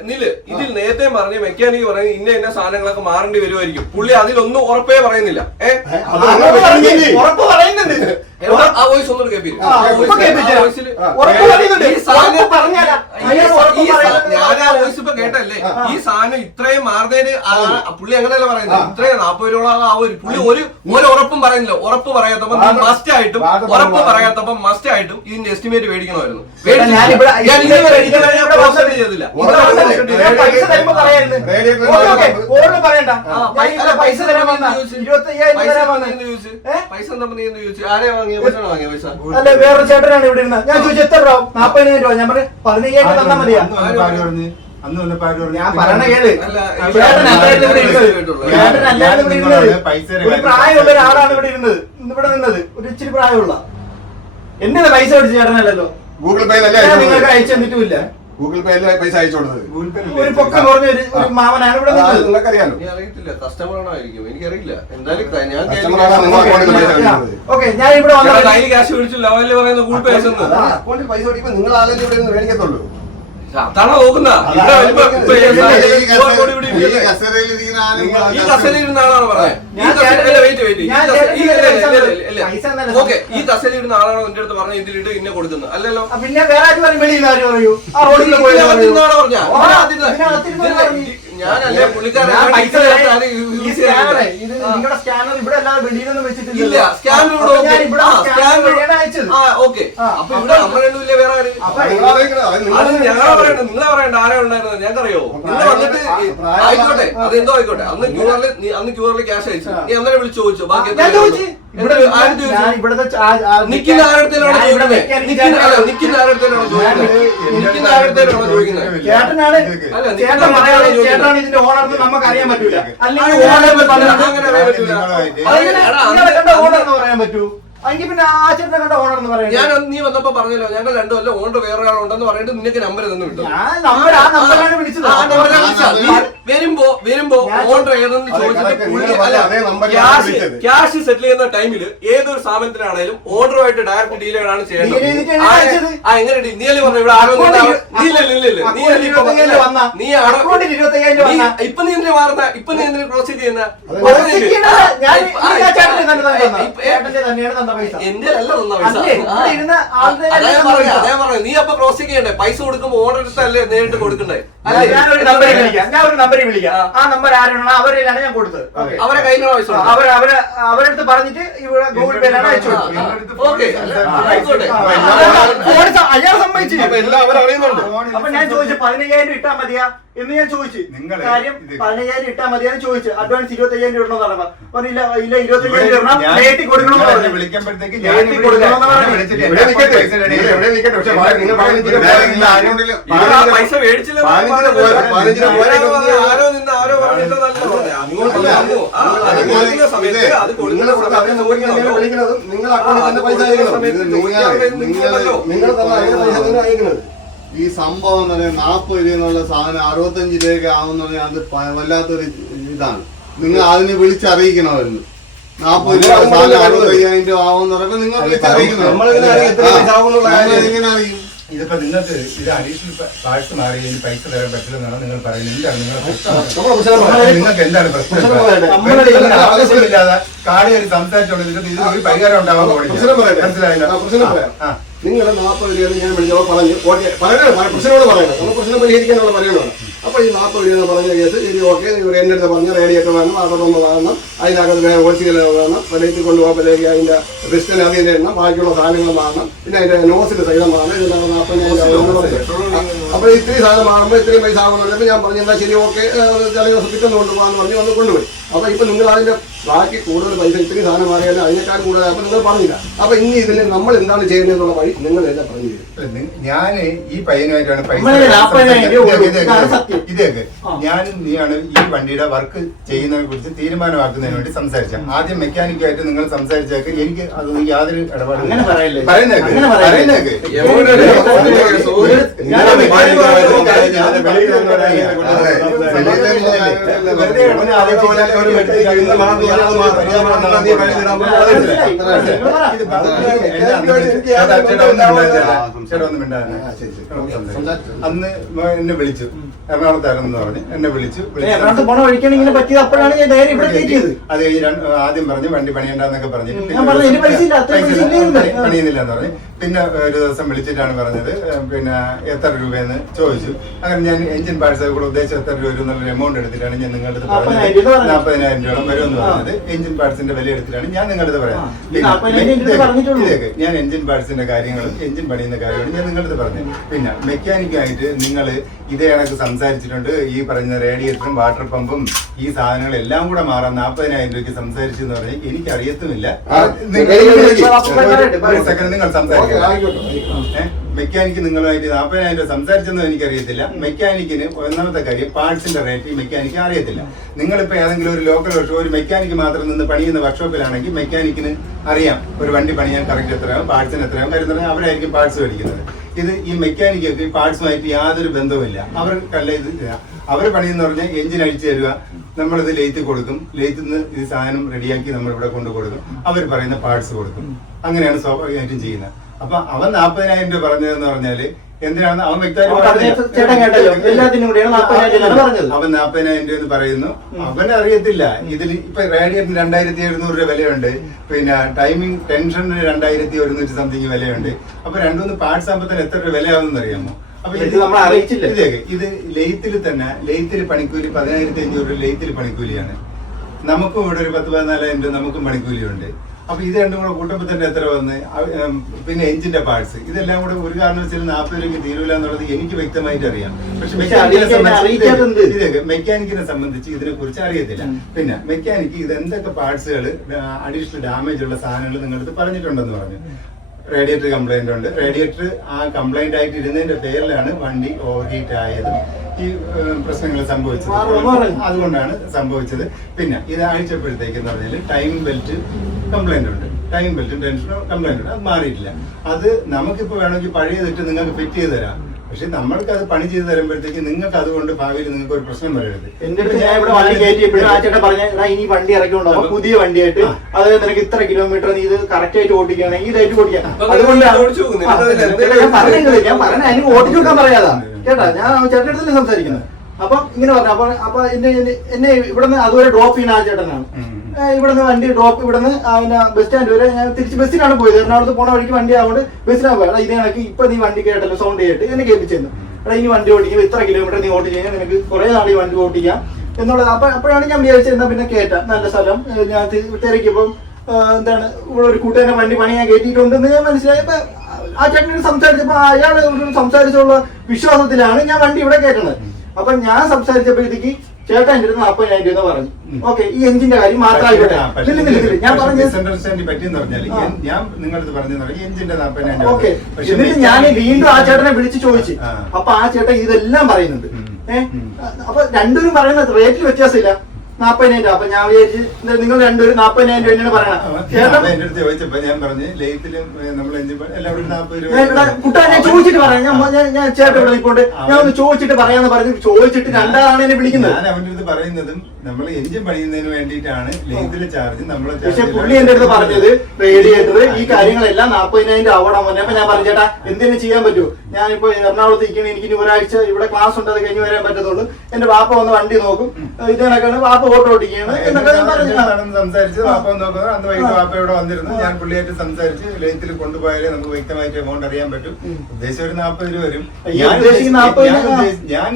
നില്, ഇതിൽ നേരത്തെ പറഞ്ഞ് മെക്കാനിക്ക് പറഞ്ഞ് ഇന്ന സാധനങ്ങളൊക്കെ മാറേണ്ടി വരുമായിരിക്കും. പുള്ളി അതിലൊന്നും ഉറപ്പേ പറയുന്നില്ല. ഉറപ്പ് പറയുന്നുണ്ട്. ആ വോയിസ് ഒന്നും കേൾപ്പില്ല. ഞാൻ ആ വോയിസ് ഇപ്പൊ കേട്ടല്ലേ. ഈ സാധനം ഇത്രയും മാറുന്നതിന് പുള്ളി അങ്ങനെയല്ല പറയുന്നത്. ഇത്രയും 40 രൂപ ആവും. പുള്ളി ഒരു ഉറപ്പും പറയുന്നില്ല. ഉറപ്പ് പറയാത്തപ്പോ മസ്റ്റ് ആയിട്ടും ഉറപ്പ് പറയാത്തപ്പോ മസ്റ്റ് ആയിട്ടും ഇതിന്റെ എസ്റ്റിമേറ്റ് മേടിക്കണമായിരുന്നു. ചെയ്തില്ല. പൈസ എന്താ നീ എന്ത് ചോദിച്ചു? ആരെയാ വാങ്ങിയ പൈസ? വാങ്ങിയ പൈസ അല്ല, വേറൊരു ചേട്ടനാണ് ഇവിടെ ഇരുന്നത്. ഞാൻ ചോദിച്ചു എത്ര രൂപ? 40,000 രൂപ. ഞാൻ പറഞ്ഞു 15,000 തന്നാ മതിയാ. ഞാൻ പറയണ കേള്, ഒരു പ്രായമുള്ള ഒരാളാണ് ഇവിടെ ഇരുന്നത്, ഇവിടെ നിന്നത്. ഒരു ഇച്ചിരി പ്രായമുള്ള എന്നെ പൈസ മേടിച്ച് ചേട്ടനല്ലോ. ഗൂഗിൾ പേ നിങ്ങൾക്ക് അയച്ചു തന്നിട്ടുമില്ല. ഗൂഗിൾ പേ പൈസ അയച്ചു കൊടുത്തത് ഒരു പൊക്കം കുറഞ്ഞ ഒരു മാമനാണ് ഇവിടെ നിന്നത്. നിങ്ങൾക്കറിയാലോ. അറിയത്തില്ല, കസ്റ്റമറായിരിക്കും, എനിക്കറിയില്ല. എന്തായാലും ഓക്കെ, ഞാൻ ഇവിടെ വന്ന കയ്യിൽ ക്യാഷ് മേടിച്ചു ലെവലിൽ പറയുന്ന ഗൂഗിൾ പേ അക്കൗണ്ടിൽ പൈസ കൊടുക്കുമ്പോൾ നിങ്ങൾ ആദ്യം ഇവിടെ നിന്ന് മേടിക്കത്തുള്ളൂ. അതാണോ നോക്കുന്ന? ഈ കസേരയിരുന്ന ആളാണ് പറഞ്ഞത്. ഈ കസേരയിരുന്ന ആളാണോ എന്റെ അടുത്ത് പറഞ്ഞ ഇതിലിട്ട് ഇന്നെ കൊടുക്കുന്നത്? അല്ലല്ലോ. പിന്നെ വേറെ ആരും പറയും, വെളിയിൽ ആരും പറയൂ. ആ റോഡിൽ ഞാനല്ലേ പുള്ളിക്കാരൻ. നിങ്ങളുടെ സ്കാനർ ഇവിടെ അല്ലാതെ വെളിയിലൊന്നും വെച്ചിട്ടില്ല. ഇല്ല, സ്കാനർ ഓക്കെ. അപ്പൊ ഇവിടെ നമ്മൾ രണ്ടുമില്ല, വേറെ ആര്? ഞങ്ങളെ പറയണ്ട, നിങ്ങളെ പറയണ്ട. ആരാ ഉണ്ടായിരുന്നത് ഞങ്ങൾക്കറിയോ? നിങ്ങൾ വന്നിട്ട് ആയിക്കോട്ടെ, അതെന്തോ ആയിക്കോട്ടെ. അന്ന് ക്യൂറിൽ ക്യാഷ് അയച്ചു. നീ അന്നേരം വിളിച്ചു ചോദിച്ചു ബാക്കി നിൽക്കുന്ന ആരുടെ ഇതിന്റെ ഓണർ നമുക്ക് അറിയാൻ പറ്റൂല. അല്ലെങ്കിൽ ഓണർ പറയാൻ പറ്റൂ. എങ്കിൽ പിന്നെ ആ ചേട്ടനെ കണ്ട ഓണർ എന്ന് പറയുന്നത് ഞാൻ നീ വന്നപ്പോ പറഞ്ഞല്ലോ ഞങ്ങൾ രണ്ടുമല്ല ഓണർ വേറെ ഒരാളുണ്ടെന്ന് പറഞ്ഞിട്ട് നിനക്ക് നമ്പർ തന്നെ വിട്ടു. നമ്പറാണ് വിളിച്ചത്. വരുമ്പോ ഓണർ ഏതെന്ന് ചോദിച്ചിട്ട് ക്യാഷ് സെറ്റിൽ ചെയ്യുന്ന ടൈമിൽ ഏതൊരു സ്ഥാപനത്തിലാണെങ്കിലും ഓർഡറുമായിട്ട് ഡയറക്റ്റ് ഡീലാണ് ചെയ്യേണ്ടത്. എങ്ങനെ നീയല്ലേ പറഞ്ഞു ഇവിടെ ആരോ ഇപ്പൊ നീ എന്തിനാ മാറുന്ന, ഇപ്പൊ നീ എന്തിനാ ക്രോസ് ചെയ്യുന്ന എന്റെ അല്ല തന്ന പൈസ. അതേ പറഞ്ഞു നീ അപ്പൊ ക്രോസ് ചെയ്യണ്ടേ, പൈസ കൊടുക്കുമ്പോ ഓർഡർ എടുത്തല്ലേ നേരിട്ട് കൊടുക്കണ്ടേ. ഞാൻ ഒരു നമ്പറിൽ വിളിക്കാം. ആ നമ്പർ ആരാണോ അവരിലാണ് ഞാൻ കൊടുത്തത്. അവരെ കയ്യിലുള്ള പൈസ അവരെടുത്ത് പറഞ്ഞിട്ട് ഇവിടെ ഗൂഗിൾ പേയിലാണ് അയച്ചു. അയാൾ സമ്മതിച്ചു. അപ്പൊ ഞാൻ ചോദിച്ചു 15,000 ഇട്ടാ മതിയാ എന്ന് ഞാൻ ചോദിച്ചു. കാര്യം 15,000 ഇട്ടാ മതിയാന്ന് ചോദിച്ചു. അഡ്വാൻസ് 25,000 ഇടണമെന്ന് പറഞ്ഞു. പറഞ്ഞില്ല, ഇല്ല 25,000 ഇടണം, ഡേറ്റ് കൊടുക്കണമെന്ന് പറഞ്ഞു. വിളിക്കുമ്പോഴത്തേക്ക് പൈസ മേടിച്ചില്ല. ആരോ നിന്ന് ആരോ ഈ സംഭവം എന്ന് പറഞ്ഞാൽ 40 രൂപ എന്നുള്ള സാധനം 65 രൂപയ്ക്ക് ആവുന്ന അത് വല്ലാത്തൊരു ഇതാണ്. നിങ്ങൾ അതിനെ വിളിച്ചറിയിക്കണമായിരുന്നു. 40 രൂപ സാധനം 65,000 രൂപ ആവുമെന്ന് പറയുമ്പോൾ നിങ്ങൾ വിളിച്ചറിയിക്കണം. എങ്ങനെ അറിയും? ഇതിപ്പോ നിങ്ങൾക്ക് ഇത് അഡീഷണൽ പാഴ്സ് മാറി പൈസ തരാൻ പറ്റില്ലെന്നാണ് നിങ്ങൾ പറയുന്നത്. നിങ്ങൾക്ക് എന്താണ് പ്രശ്നം? ആവശ്യമില്ലാതെ കാട് കയറി സംസാരിച്ചോണ്ടിരിക്കുന്നത് ഇതിന് ഒരു പരിഹാരം ഉണ്ടാവാൻ മനസ്സിലായില്ല. നിങ്ങൾ 40 രൂപ ഞാൻ വിളിച്ചപ്പോൾ പറഞ്ഞു ഓക്കെ പ്രശ്നങ്ങളോട് പറയണം, നമ്മൾ പ്രശ്നം പരിഹരിക്കാനുള്ള പറയണമാണ്. അപ്പോൾ ഈ 40 രൂപ പറഞ്ഞ കേസ് ഇത് ഓക്കെ എൻ്റെ അടുത്ത് പറഞ്ഞ റേഡിയൊക്കെ വേണം, ആട്ടൊന്ന് വാങ്ങണം, അതിനകത്ത് ഹോൾസെയിൽ വേണം, വെലയിൽ കൊണ്ടുപോകുമ്പോഴേക്ക് അതിൻ്റെ റിസ്റ്റിന് അതിൻ്റെ എണ്ണം, ബാക്കിയുള്ള സാധനങ്ങൾ വാങ്ങണം, പിന്നെ അതിൻ്റെ നോസിൻ്റെ സൈതം വാങ്ങണം. ഇതിനകത്ത് 40,000 പറഞ്ഞു. അപ്പോൾ ഇത്രയും സാധനം വാങ്ങുമ്പോൾ ഇത്രയും പൈസ ആകുന്നുള്ളപ്പോൾ ഞാൻ പറഞ്ഞു എന്നാൽ ശരി ഓക്കെ ചില ദിവസം കിട്ടുന്ന കൊണ്ടുപോകാന്ന് പറഞ്ഞ് വന്ന് കൊണ്ടുപോയി. അപ്പോൾ ഇപ്പം നിങ്ങൾ അതിൻ്റെ ബാക്കി കൂടുതൽ പൈസ ഇത്രയും സാധനം മാറിയാലും അതിനേക്കാൾ കൂടുതലായപ്പോൾ നിങ്ങൾ പറഞ്ഞില്ല. അപ്പോൾ ഇനി ഇതിന് നമ്മൾ എന്താണ് ചെയ്യുന്നതെന്നുള്ള വഴി നിങ്ങൾ എല്ലാം പറഞ്ഞു തരും. ഞാൻ ഈ പയ്യനുമായിട്ടാണ് പൈസ ഇതൊക്കെ ഞാനും നീയാണ് ഈ വണ്ടിയുടെ വർക്ക് ചെയ്യുന്നതിനെ കുറിച്ച് തീരുമാനമാക്കുന്നതിന് വേണ്ടി സംസാരിച്ചത്. ആദ്യം മെക്കാനിക്കുമായിട്ട് നിങ്ങൾ സംസാരിച്ചേക്ക് എനിക്ക് അതൊന്നും യാതൊരു ഇടപാടും പറയുന്നേക്ക് അന്ന് എന്നെ വിളിച്ചു, എറണാകുളത്തായിരുന്നു പറഞ്ഞ് എന്നെ വിളിച്ചു. അത് ആദ്യം പറഞ്ഞു വണ്ടി പണിയണ്ടെന്നൊക്കെ പറഞ്ഞിട്ട് പണിയുന്നില്ലെന്ന് പറഞ്ഞു. പിന്നെ ഒരു ദിവസം വിളിച്ചിട്ടാണ് പറഞ്ഞത് പിന്നെ എത്ര രൂപയെന്ന് ചോദിച്ചു. അങ്ങനെ ഞാൻ എഞ്ചിൻ പാർട്സ് കൂടെ ഉദ്ദേശം എത്ര രൂപ എന്നുള്ളൊരു എമൗണ്ട് എടുത്തിട്ടാണ് ഞാൻ നിങ്ങളുടെ അടുത്ത് പറഞ്ഞത്. 40,000 രൂപ വരുമെന്ന് പറഞ്ഞത് എഞ്ചിൻ പാർട്സിന്റെ വില എടുത്തിട്ടാണ് ഞാൻ നിങ്ങളുടെ അടുത്ത് പറയാം. ഇതൊക്കെ ഞാൻ എഞ്ചിൻ പാർട്സിന്റെ കാര്യങ്ങളും എഞ്ചിൻ പണിയുന്ന കാര്യങ്ങളും ഞാൻ നിങ്ങളുടെ അടുത്ത് പറഞ്ഞു. പിന്നെ മെക്കാനിക്കായിട്ട് നിങ്ങൾ ഇതേ കണക്ക് സംസാരിച്ചിട്ടുണ്ട്. ഈ പറയുന്ന റേഡിയേറ്ററും വാട്ടർ പമ്പും ഈ സാധനങ്ങളെല്ലാം കൂടെ മാറാൻ 40,000 രൂപയ്ക്ക് സംസാരിച്ചു എന്ന് പറഞ്ഞാൽ എനിക്ക് അറിയത്തുമില്ല. നിങ്ങൾ സംസാരിക്കും മെക്കാനിക്ക് നിങ്ങളുമായിട്ട് 40,000 രൂപ സംസാരിച്ചെന്നും എനിക്കറിയത്തില്ല. മെക്കാനിക്കിന് ഒന്നാമത്തെ കാര്യം പാർട്സിന്റെ റേറ്റ് ഈ മെക്കാനിക്ക് അറിയത്തില്ല. നിങ്ങളിപ്പോ ഏതെങ്കിലും ഒരു ലോക്കൽ വർക്ക്ഷോപ്പ് ഒരു മെക്കാനിക്ക് മാത്രം നിന്ന് പണിയുന്ന വർക്ക്ഷോപ്പിലാണെങ്കിൽ മെക്കാനിക്കിന് അറിയാം ഒരു വണ്ടി പണിയാൻ കറക്റ്റ് എത്രയാവും, പാർട്സിന് എത്രയാവും, കാര്യം അവരായിരിക്കും പാർട്സ് മേടിക്കുന്നത്. ഇത് ഈ മെക്കാനിക്കൊക്കെ ഈ പാർട്സുമായിട്ട് യാതൊരു ബന്ധവുമില്ല. അവർക്കല്ല ഇത് അവർ പണിയെന്ന് പറഞ്ഞാൽ എഞ്ചിൻ അഴിച്ചു തരിക, നമ്മളിത് ലെയ്ത്ത് കൊടുക്കും, ലെയ്ത്തിൽ നിന്ന് ഇത് സാധനം റെഡിയാക്കി നമ്മൾ ഇവിടെ കൊണ്ടു കൊടുക്കും, അവർ പറയുന്ന പാർട്സ് കൊടുക്കും. അങ്ങനെയാണ് സ്വാഭാവികമായിട്ടും ചെയ്യുന്നത്. അപ്പൊ അവൻ 40,000 രൂപ പറഞ്ഞതെന്ന് പറഞ്ഞാല് എന്തിനാണ് അവൻ വ്യക്തമായിട്ട് അവൻ 40,000 രൂപ എന്ന് പറയുന്നു. അവന് അറിയത്തില്ല ഇതിൽ ഇപ്പൊ റേഡിയേറ്ററിന് 2,700 രൂപ വിലയുണ്ട്, പിന്നെ ടൈമിംഗ് ടെൻഷന് 2,100 സംതിങ് വിലയുണ്ട്. അപ്പൊ 2-3 പാർട്സ് ആകുമ്പോൾ എത്ര രൂപ വിലയാവുമെന്ന് അറിയാമോ? അപ്പൊ ഇത് നമ്മൾ അറിയിച്ചില്ല. ഇത് ലെയ്ത്തിൽ തന്നെ ലെയ്ത്തിൽ പണിക്കൂലി 15,500 രൂപ ലെയ്ത്തിൽ പണിക്കൂലിയാണ്. നമുക്കും ഇവിടെ ഒരു 10-14,000 രൂപ നമുക്കും പണിക്കൂലിയുണ്ട്. അപ്പൊ ഇത് രണ്ടും കൂടെ കൂട്ടുമ്പോൾ തന്നെ എത്ര വന്ന്, പിന്നെ എഞ്ചിന്റെ പാർട്സ് ഇതെല്ലാം കൂടെ ഒരു കാരണവശാലും 40 രൂപയ്ക്ക് തീരൂല എന്നുള്ളത് എനിക്ക് വ്യക്തമായിട്ട് അറിയാം. പക്ഷെ മെക്കാനിക്കിനെ സംബന്ധിച്ച് ഇതിനെ കുറിച്ച് അറിയത്തില്ല. പിന്നെ മെക്കാനിക്ക് ഇത് എന്തൊക്കെ പാർട്സുകൾ അഡീഷണൽ ഡാമേജ് ഉള്ള സാധനങ്ങൾ നിങ്ങളടുത്ത് പറഞ്ഞിട്ടുണ്ടെന്ന് പറഞ്ഞു. റേഡിയേറ്റർ കംപ്ലൈന്റ് ഉണ്ട്. റേഡിയേറ്റർ ആ കംപ്ലൈന്റ് ആയിട്ട് ഇരുന്നതിന്റെ പേരിലാണ് വണ്ടി ഓവർ ഹീറ്റ് ആയതും ഈ പ്രശ്നങ്ങൾ സംഭവിച്ചത്. അതുകൊണ്ടാണ് സംഭവിച്ചത്. പിന്നെ ഇത് അഴിച്ചപ്പോഴത്തേക്കെന്ന് പറഞ്ഞാൽ ടൈം ബെൽറ്റ് കംപ്ലൈന്റ് ഉണ്ട്. ടൈം ബെൽറ്റും ടെൻഷനോ കംപ്ലൈന്റ് ഉണ്ട്, അത് മാറിയിട്ടില്ല. അത് നമുക്കിപ്പോൾ വേണമെങ്കിൽ പഴയതിട്ട് നിങ്ങൾക്ക് ഫിറ്റ് ചെയ്ത് തരാം. പക്ഷെ നമ്മൾക്ക് അത് പണി ചെയ്ത് തരുമ്പോഴത്തേക്ക് നിങ്ങൾക്ക് അതുകൊണ്ട് ഭാവിയിൽ നിങ്ങൾക്ക് ഒരു പ്രശ്നം വരരുത്. എന്റെ അടുത്ത് ഞാൻ ഇവിടെ വണ്ടി കയറ്റിയപ്പോഴും ആ ചേട്ടൻ പറഞ്ഞ ഇനി വണ്ടി ഇറക്കിക്കൊണ്ടോ പുതിയ വണ്ടിയായിട്ട്, അതായത് നിനക്ക് ഇത്ര കിലോമീറ്റർ നീ ഇത് കറക്റ്റ് ആയിട്ട് ഓടിക്കുകയാണെങ്കിൽ ഇതായിട്ട് ഓടിക്കാം. അതുകൊണ്ട് ഞാൻ പറഞ്ഞ എനിക്ക് ഓടിച്ചു കൊടുക്കാൻ പറയാതാ കേട്ടാ, ഞാൻ ചേട്ടൻ്റെ അടുത്തല്ലേ സംസാരിക്കുന്നത്. അപ്പൊ ഇങ്ങനെ പറഞ്ഞു. അപ്പൊ എന്നെ ഇവിടുന്ന് അതുവരെ ഡ്രോപ്പ് ചെയ്യുന്ന ആ ചേട്ടനാണ്. ഇവിടുന്ന് വണ്ടി ഡ്രോപ്പ് ഇവിടുന്ന് ബസ് സ്റ്റാൻഡ് വരെ ഞാൻ തിരിച്ച് ബസ്സിനാണ് പോയത്. എറണാകുളത്ത് പോണ വഴിക്ക് വണ്ടി ആവുകൊണ്ട് ബസ്സിനാണ് പോയത്. ഇത് കണക്ക് ഇപ്പൊ നീ വണ്ടി കേട്ടല്ലോ, സൗണ്ട് കേട്ട് എന്നെ കേൾപ്പിച്ചിരുന്നു. എടാ ഇനി വണ്ടി ഓടിക്കും, ഇത്ര കിലോമീറ്റർ നീ ഓടിച്ചു കഴിഞ്ഞാൽ നിനക്ക് കുറെ നാൾ ഈ വണ്ടി ഓടിക്കാം എന്നുള്ളത്. അപ്പോഴാണ് ഞാൻ വിചാരിച്ചിരുന്ന പിന്നെ കേട്ടാ നല്ല സ്ഥലം. ഞാൻ തിരക്കിയപ്പം എന്താണ് ഇവിടെ ഒരു കൂട്ടുകാരനെ വണ്ടി പണി ഞാൻ കയറ്റിയിട്ടുണ്ടെന്ന് ഞാൻ മനസ്സിലായപ്പോ ആ ചേട്ടനോട് സംസാരിച്ചപ്പോ അയാൾ സംസാരിച്ചുള്ള വിശ്വാസത്തിലാണ് ഞാൻ വണ്ടി ഇവിടെ കയറ്റുന്നത്. അപ്പൊ ഞാൻ സംസാരിച്ചപ്പോഴത്തേക്ക് ചേട്ടൻ എന്റെ അടുത്ത് 40,000 രൂപ പറഞ്ഞു. ഓക്കെ, ഈ എഞ്ചിന്റെ കാര്യം മാത്രമായിക്കോട്ടെ. ഞാൻ പറഞ്ഞു ഞാൻ നിങ്ങളടുത്ത് പറഞ്ഞു എഞ്ചിന്റെ 40,000. ഓക്കെ, എന്നിട്ട് ഞാൻ വീണ്ടും ആ ചേട്ടനെ വിളിച്ച് ചോദിച്ചു. അപ്പൊ ആ ചേട്ടൻ ഇതെല്ലാം പറയുന്നുണ്ട്. അപ്പൊ രണ്ടുപേരും പറയുന്ന റേറ്റിൽ വ്യത്യാസമില്ല, 40,000 രൂപ. അപ്പൊ ഞാൻ വിചാരിച്ചു നിങ്ങൾ രണ്ടുപേരും 40,000 രൂപയാണ് പറയണം. എന്റെ അടുത്ത് ചോദിച്ചപ്പോ ഞാൻ പറഞ്ഞു ലേത്തിലും നമ്മൾ എല്ലാവരും 40 രൂപ. കുട്ടാ ഞാൻ ചോദിച്ചിട്ട് പറയാം, ഞാൻ ചേട്ടൻ ഇവിടെ നിൽക്കൊണ്ട് ഞാൻ ഒന്ന് ചോദിച്ചിട്ട് പറയാന്ന് പറഞ്ഞു. ചോദിച്ചിട്ട് രണ്ടാളാണ് എന്നെ വിളിക്കുന്നത്. ഞാൻ അവന്റെ അടുത്ത് പറയുന്നതും നമ്മൾ എഞ്ചിൻ പണിയുന്നതിന് വേണ്ടിയിട്ടാണ് ലേത്തിലെ ചാർജ് നമ്മളെ. പക്ഷെ പുള്ളി എന്റെ അടുത്ത് പറഞ്ഞത് റേഡിയേറ്റർ ഈ കാര്യങ്ങളെല്ലാം 40,000 ആവണം. അപ്പൊ ഞാൻ പറഞ്ഞു ചേട്ടാ എന്തെങ്കിലും ചെയ്യാൻ പറ്റുമോ, ഞാനിപ്പോ എറണാകുളത്ത് ഇരിക്കണ, എനിക്ക് ഇനി ഒരാഴ്ച ഇവിടെ ക്ലാസ് ഉണ്ട്, അത് കഴിഞ്ഞ് വരാൻ പറ്റത്തുള്ളൂ. എന്റെ വാപ്പ വന്ന് വണ്ടി നോക്കും, ഇത് കണക്കാണ് വാപ്പ ഓട്ടോ ഓടിക്കുകയാണ് എന്നൊക്കെ ഞാൻ പറഞ്ഞു. സംസാരിച്ച് വാപ്പ നോക്കുന്നത് അന്ന് വൈകിട്ട് വാപ്പ ഇവിടെ വന്നിരുന്നു. ഞാൻ പുള്ളിയായിട്ട് സംസാരിച്ച് ലേത്തിൽ കൊണ്ടുപോയാലേ നമുക്ക് വ്യക്തമായിട്ട് എമൗണ്ട് അറിയാൻ പറ്റും. ഉദ്ദേശം ഒരു 40 രൂപ വരും. ഞാൻ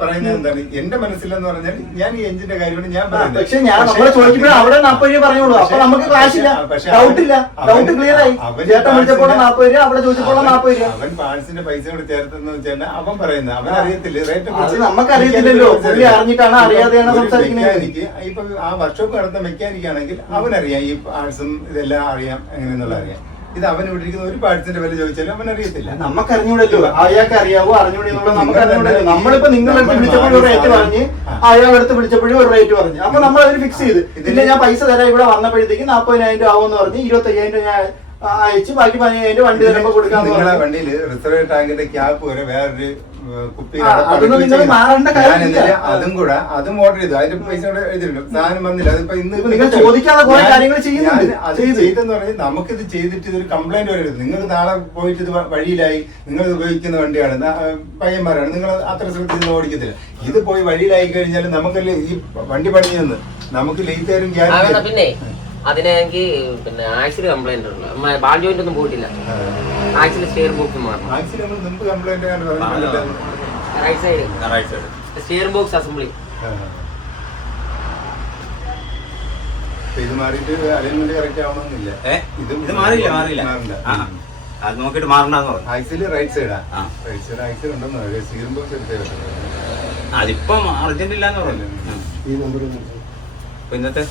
പറയുന്നത് എന്താണ്, എന്റെ മനസ്സിലെന്ന് പറഞ്ഞാൽ ഞാൻ ഈ എഞ്ചിന്റെ കാര്യമാണ് ഞാൻ പറയുന്നത്. പക്ഷെ ഞാൻ നമ്മളെ ചോദിക്കുമ്പോഴും അവിടെ 40 രൂപ പറയുള്ളൂ. അപ്പൊ നമുക്ക് ക്ലാഷ് ഇല്ല, ഡൗട്ടില്ല, ഡൗട്ട് ക്ലിയർ ആയി. ചേട്ടൻ വിളിച്ചപ്പോൾ 40 രൂപ, അവിടെ ചോദിച്ചപ്പോൾ 40 രൂപ. അവൻ പാഴ്സിന്റെ പൈസ കൂടി ചേർത്തെന്ന് വെച്ചാൽ അവൻ പറയുന്നത് അവൻ അറിയത്തില്ല റേറ്റ്. അത് നമുക്ക് അറിയത്തില്ലല്ലോ, പുള്ളി അറിഞ്ഞിട്ടാണ് അറിയാതെയാണ് സംസാരിക്കുന്നത്. എനിക്ക് ഇപ്പൊ ആ വർക്ക്ഷോപ്പ് നടത്തുന്ന മെക്കാനിക് ആണെങ്കിൽ അവനറിയാം ഈ പാഴ്സും ഇതെല്ലാം അറിയാം എങ്ങനെയെന്നുള്ള അറിയാം. ഇത് അവൻ ഇവിടെ ഇരിക്കുന്ന ഒരു പാഴ്സിന്റെ വില ചോദിച്ചാലും അവൻ അറിയത്തില്ല. നമുക്ക് അറിഞ്ഞൂടല്ലോ, അയാൾക്ക് അറിയാവോ അറിഞ്ഞൂടെ എന്നുള്ളത് നമുക്ക് അറിഞ്ഞൂടല്ലോ. നമ്മളിപ്പോ നിങ്ങളടുത്ത് വിളിച്ചപ്പോഴും ഒരു റേറ്റ് പറഞ്ഞ്, അയാളടുത്ത് വിളിച്ചപ്പോഴും ഒരു റേറ്റ് പറഞ്ഞു. അപ്പൊ നമ്മൾ അതിന് ഫിക്സ് ചെയ്ത് ഇതിന്റെ ഞാൻ പൈസ തരാം ഇവിടെ വന്നപ്പോഴത്തേക്ക് 40,000 രൂപ ആവുമെന്ന് പറഞ്ഞ് 25,000 രൂപ ഞാൻ അയച്ച് ബാക്കി 15,000 വണ്ടി തരുമ്പോ കൊടുക്കാൻ. നിങ്ങളുടെ വണ്ടിയിൽ റിസർവ് ടാങ്കിന്റെ ക്യാപ്പ് വരെ വേറൊരു കുപ്പി അതും കൂടെ അതും ഓർഡർ ചെയ്തു. അതിന്റെ പൈസ കൂടെ എഴുതിയിട്ടുണ്ട്. സാധനം വന്നില്ല. അതിപ്പോ ഇന്ന് ചോദിക്കാതെ കുറെ കാര്യങ്ങൾ ചെയ്യുന്നുണ്ട്. അത് ചെയ്തെന്ന് പറഞ്ഞാൽ നമുക്കിത് ചെയ്തിട്ട് ഇതൊരു കംപ്ലൈന്റ് വരരുത്. നിങ്ങൾ നാളെ പോയിട്ട് ഇത് വഴിയിലായി, നിങ്ങൾ ഉപയോഗിക്കുന്ന വണ്ടിയാണ്, പയ്യന്മാരാണ്, നിങ്ങൾ അത്ര ശ്രദ്ധിച്ച് ഓടിക്കത്തില്ല. ഇത് പോയി വഴിയിലായി കഴിഞ്ഞാൽ നമുക്കല്ലേ ഈ വണ്ടി പണിയെന്ന് നമുക്ക് ലേറ്റാരും പിന്നെ അതിനെങ്കിൽ പിന്നെ ആക്സിൽ കംപ്ലൈന്റ് ഉണ്ട്. ബാൾ ജോയിന്റ് ഒന്നും പോയിട്ടില്ല. ആക്സിൽ സ്റ്റെയർ ബോക്സ് മാറണം. ആക്സിൽ നമ്മൾ മുമ്പ് complaint right side steer box assembly. ഇത് മാറിയിട്ട് അലൈൻമെന്റ് കറക്റ്റ് ആവണമെന്നില്ല. ഇത് മാറിയില്ല. അത് നോക്കിട്ട് മാറണ്ടെന്ന് പറഞ്ഞു. ആക്സിൽ റൈറ്റ് സൈഡാ, റൈറ്റ് സൈഡ് ആക്സിൽ ഉണ്ടെന്ന് പറയും. സ്റ്റീയറിംഗ് ബോക്സ് എടുത്തേ അതിപ്പം അർജന്റ് ഇല്ലാന്ന് പറഞ്ഞു. ഇന്നത്തെ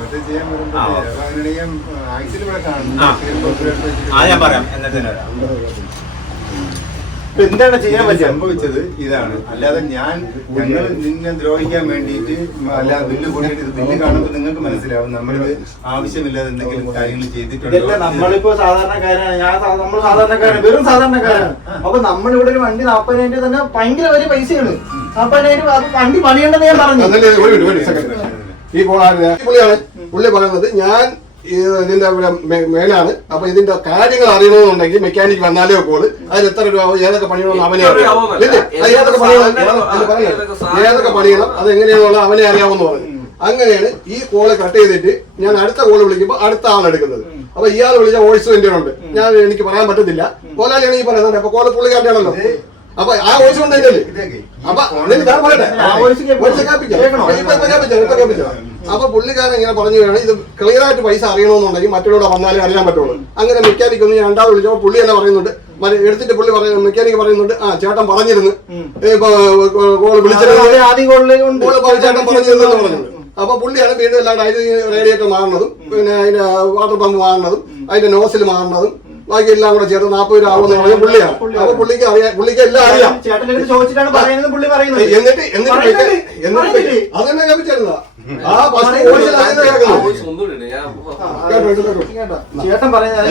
മറ്റേ ചെയ്യാൻ വരുമ്പോ ആക്സിൽ ഇവിടെ കാണും. ഞാൻ പറയാം എന്നിട്ട് എന്താണ് ചെയ്യാൻ പറ്റുക? സംഭവിച്ചത് ഇതാണ്. അല്ലാതെ ഞങ്ങൾ നിന്നെ ദ്രോഹിക്കാൻ വേണ്ടിയിട്ട് അല്ലാതെ ബില്ല് കൂടിയിട്ട് ബില്ല് കാണുമ്പോൾ നിങ്ങൾക്ക് മനസ്സിലാവും നമ്മളിത് ആവശ്യമില്ലാതെ എന്തെങ്കിലും കാര്യങ്ങൾ ചെയ്തിട്ടുണ്ട്. നമ്മളിപ്പോ സാധാരണക്കാരാണ്, നമ്മൾ സാധാരണക്കാരാണ്, വെറും സാധാരണക്കാരാണ്. അപ്പൊ നമ്മളിവിടെ ഒരു വണ്ടി 40,000 തന്നെ ഭയങ്കര വലിയ പൈസയാണ്. 40,000 വണ്ടി പണിയുണ്ടെന്ന് ഞാൻ പറഞ്ഞു. ഈ പുള്ളിയാണ് പുള്ളി പറയുന്നത് ഞാൻ ഇതിന്റെ മേലാണ്. അപ്പൊ ഇതിന്റെ കാര്യങ്ങൾ അറിയണമെന്നുണ്ടെങ്കിൽ മെക്കാനിക് വന്നാലേ കോള് അതിൽ എത്ര രൂപ ഏതൊക്കെ പണിയണമെന്ന് അവനെ അറിയാം. ഏതൊക്കെ പണിയണം അത് എങ്ങനെയാണെന്നുള്ള അവനെ അറിയാമെന്ന് പറഞ്ഞു. അങ്ങനെയാണ് ഈ കോള് കട്ട് ചെയ്തിട്ട് ഞാൻ അടുത്ത കോള് വിളിക്കുമ്പോൾ അടുത്ത ആളെടുക്കുന്നത്. അപ്പൊ ഇയാൾ വിളിച്ച വോയിസ് വേണ്ടിയുണ്ട്, ഞാൻ എനിക്ക് പറയാൻ പറ്റത്തില്ല. കോലാലിയാണ് ഈ പറയുന്നത്. അപ്പൊ കോള് പുള്ളിക്കാരനാണല്ലോ. അപ്പൊ ആ വോയിസ് കൊണ്ട് അപ്പൊ പുള്ളിക്കാരൻ ഇങ്ങനെ പറഞ്ഞു വേണം ഇത് ക്ലിയർ ആയിട്ട് പൈസ അറിയണമെന്നുണ്ടെങ്കിൽ മറ്റുള്ളവരെ വന്നാലേ അറിയാൻ പറ്റുള്ളൂ. അങ്ങനെ മെക്കാനിക് ഒന്ന് രണ്ടാമത് വിളിച്ചപ്പോൾ പുള്ളി തന്നെ പറയുന്നുണ്ട്, എടുത്തിട്ട് പുള്ളി മെക്കാനിക് പറയുന്നുണ്ട് ആ ചേട്ടൻ പറഞ്ഞിരുന്നു ചേട്ടൻ പറഞ്ഞിരുന്നു പറഞ്ഞത്. അപ്പൊ പുള്ളിയാണ് വീണ്ടും എല്ലാവരും അതിന് റേഡിയേറ്റർ മാറുന്നതും പിന്നെ അതിന്റെ വാട്ടർ പമ്പ് മാറുന്നതും അതിന്റെ നോസിൽ മാറുന്നതും ബാക്കി എല്ലാം കൂടെ ചേർത്ത് 40 രൂപ ആവുമെന്ന് പറഞ്ഞ പുള്ളിയാണ്. അപ്പൊ പുള്ളിക്ക് അറിയാം, പുള്ളിക്ക് എല്ലാം അറിയാം. ചേട്ടൻ്റെ അടുത്ത് ചോദിച്ചിട്ടാണ് പറയുന്നത് പുള്ളി പറയുന്നത്. എന്നിട്ട് അതന്നെ ഞാൻ ചേർന്നതാ. ആ ഫസ്റ്റ് വോയിസിൽ അതിനെ കേൾക്കുന്നത്. ചേട്ടൻ പറയുന്നത്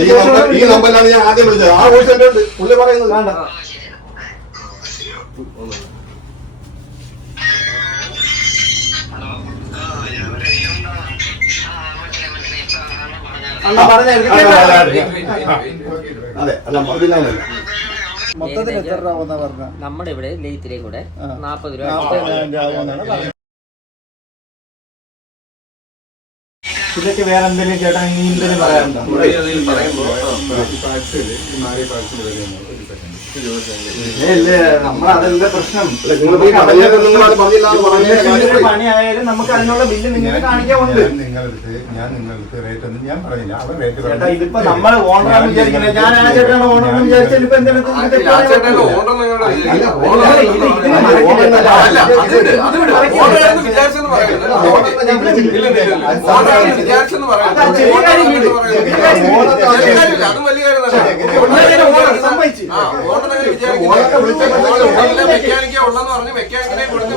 ഈ നമ്പറിലാണ് ഞാൻ ആദ്യം വിളിച്ചത്. ആ വോയിസ് എന്റെ ഉണ്ട്. പുള്ളി പറയുന്നത് വേണ്ട. അതെ, അല്ല മതിലാണല്ല. മൊത്തത്തിൽ എത്ര രൂപ പറഞ്ഞ നമ്മുടെ ഇവിടെ ലെയ്ത്തിലേയും കൂടെ 40 രൂപ. ഇതൊക്കെ വേറെ എന്തെങ്കിലും ചേട്ടാ ഇനി എന്തെങ്കിലും പറയാനുണ്ടോ? നമ്മളതല്ല പ്രശ്നം. പണിയായാലും നമുക്ക് അതിനുള്ള ബില്ല് നിങ്ങൾ കാണിക്കാറുണ്ട്. ഞാൻ നിങ്ങൾക്ക് റേറ്റ് ഒന്നും ഞാൻ പറഞ്ഞില്ല. അവർ റേറ്റ് ചേട്ടാ ഇതിപ്പോ നമ്മള് ഓണറാണ് വിചാരിക്കുന്നത്. ഞാൻ ആ ചേട്ടനാണ് ഓണറാണ് വിചാരിച്ചാൽ ഇപ്പൊ എന്തെങ്കിലും സമ്മതിച്ചു. മെക്കാനിക്കേ ഉള്ളെന്ന് പറഞ്ഞ് മെക്കാനിക്കിനെ കൊടുത്ത്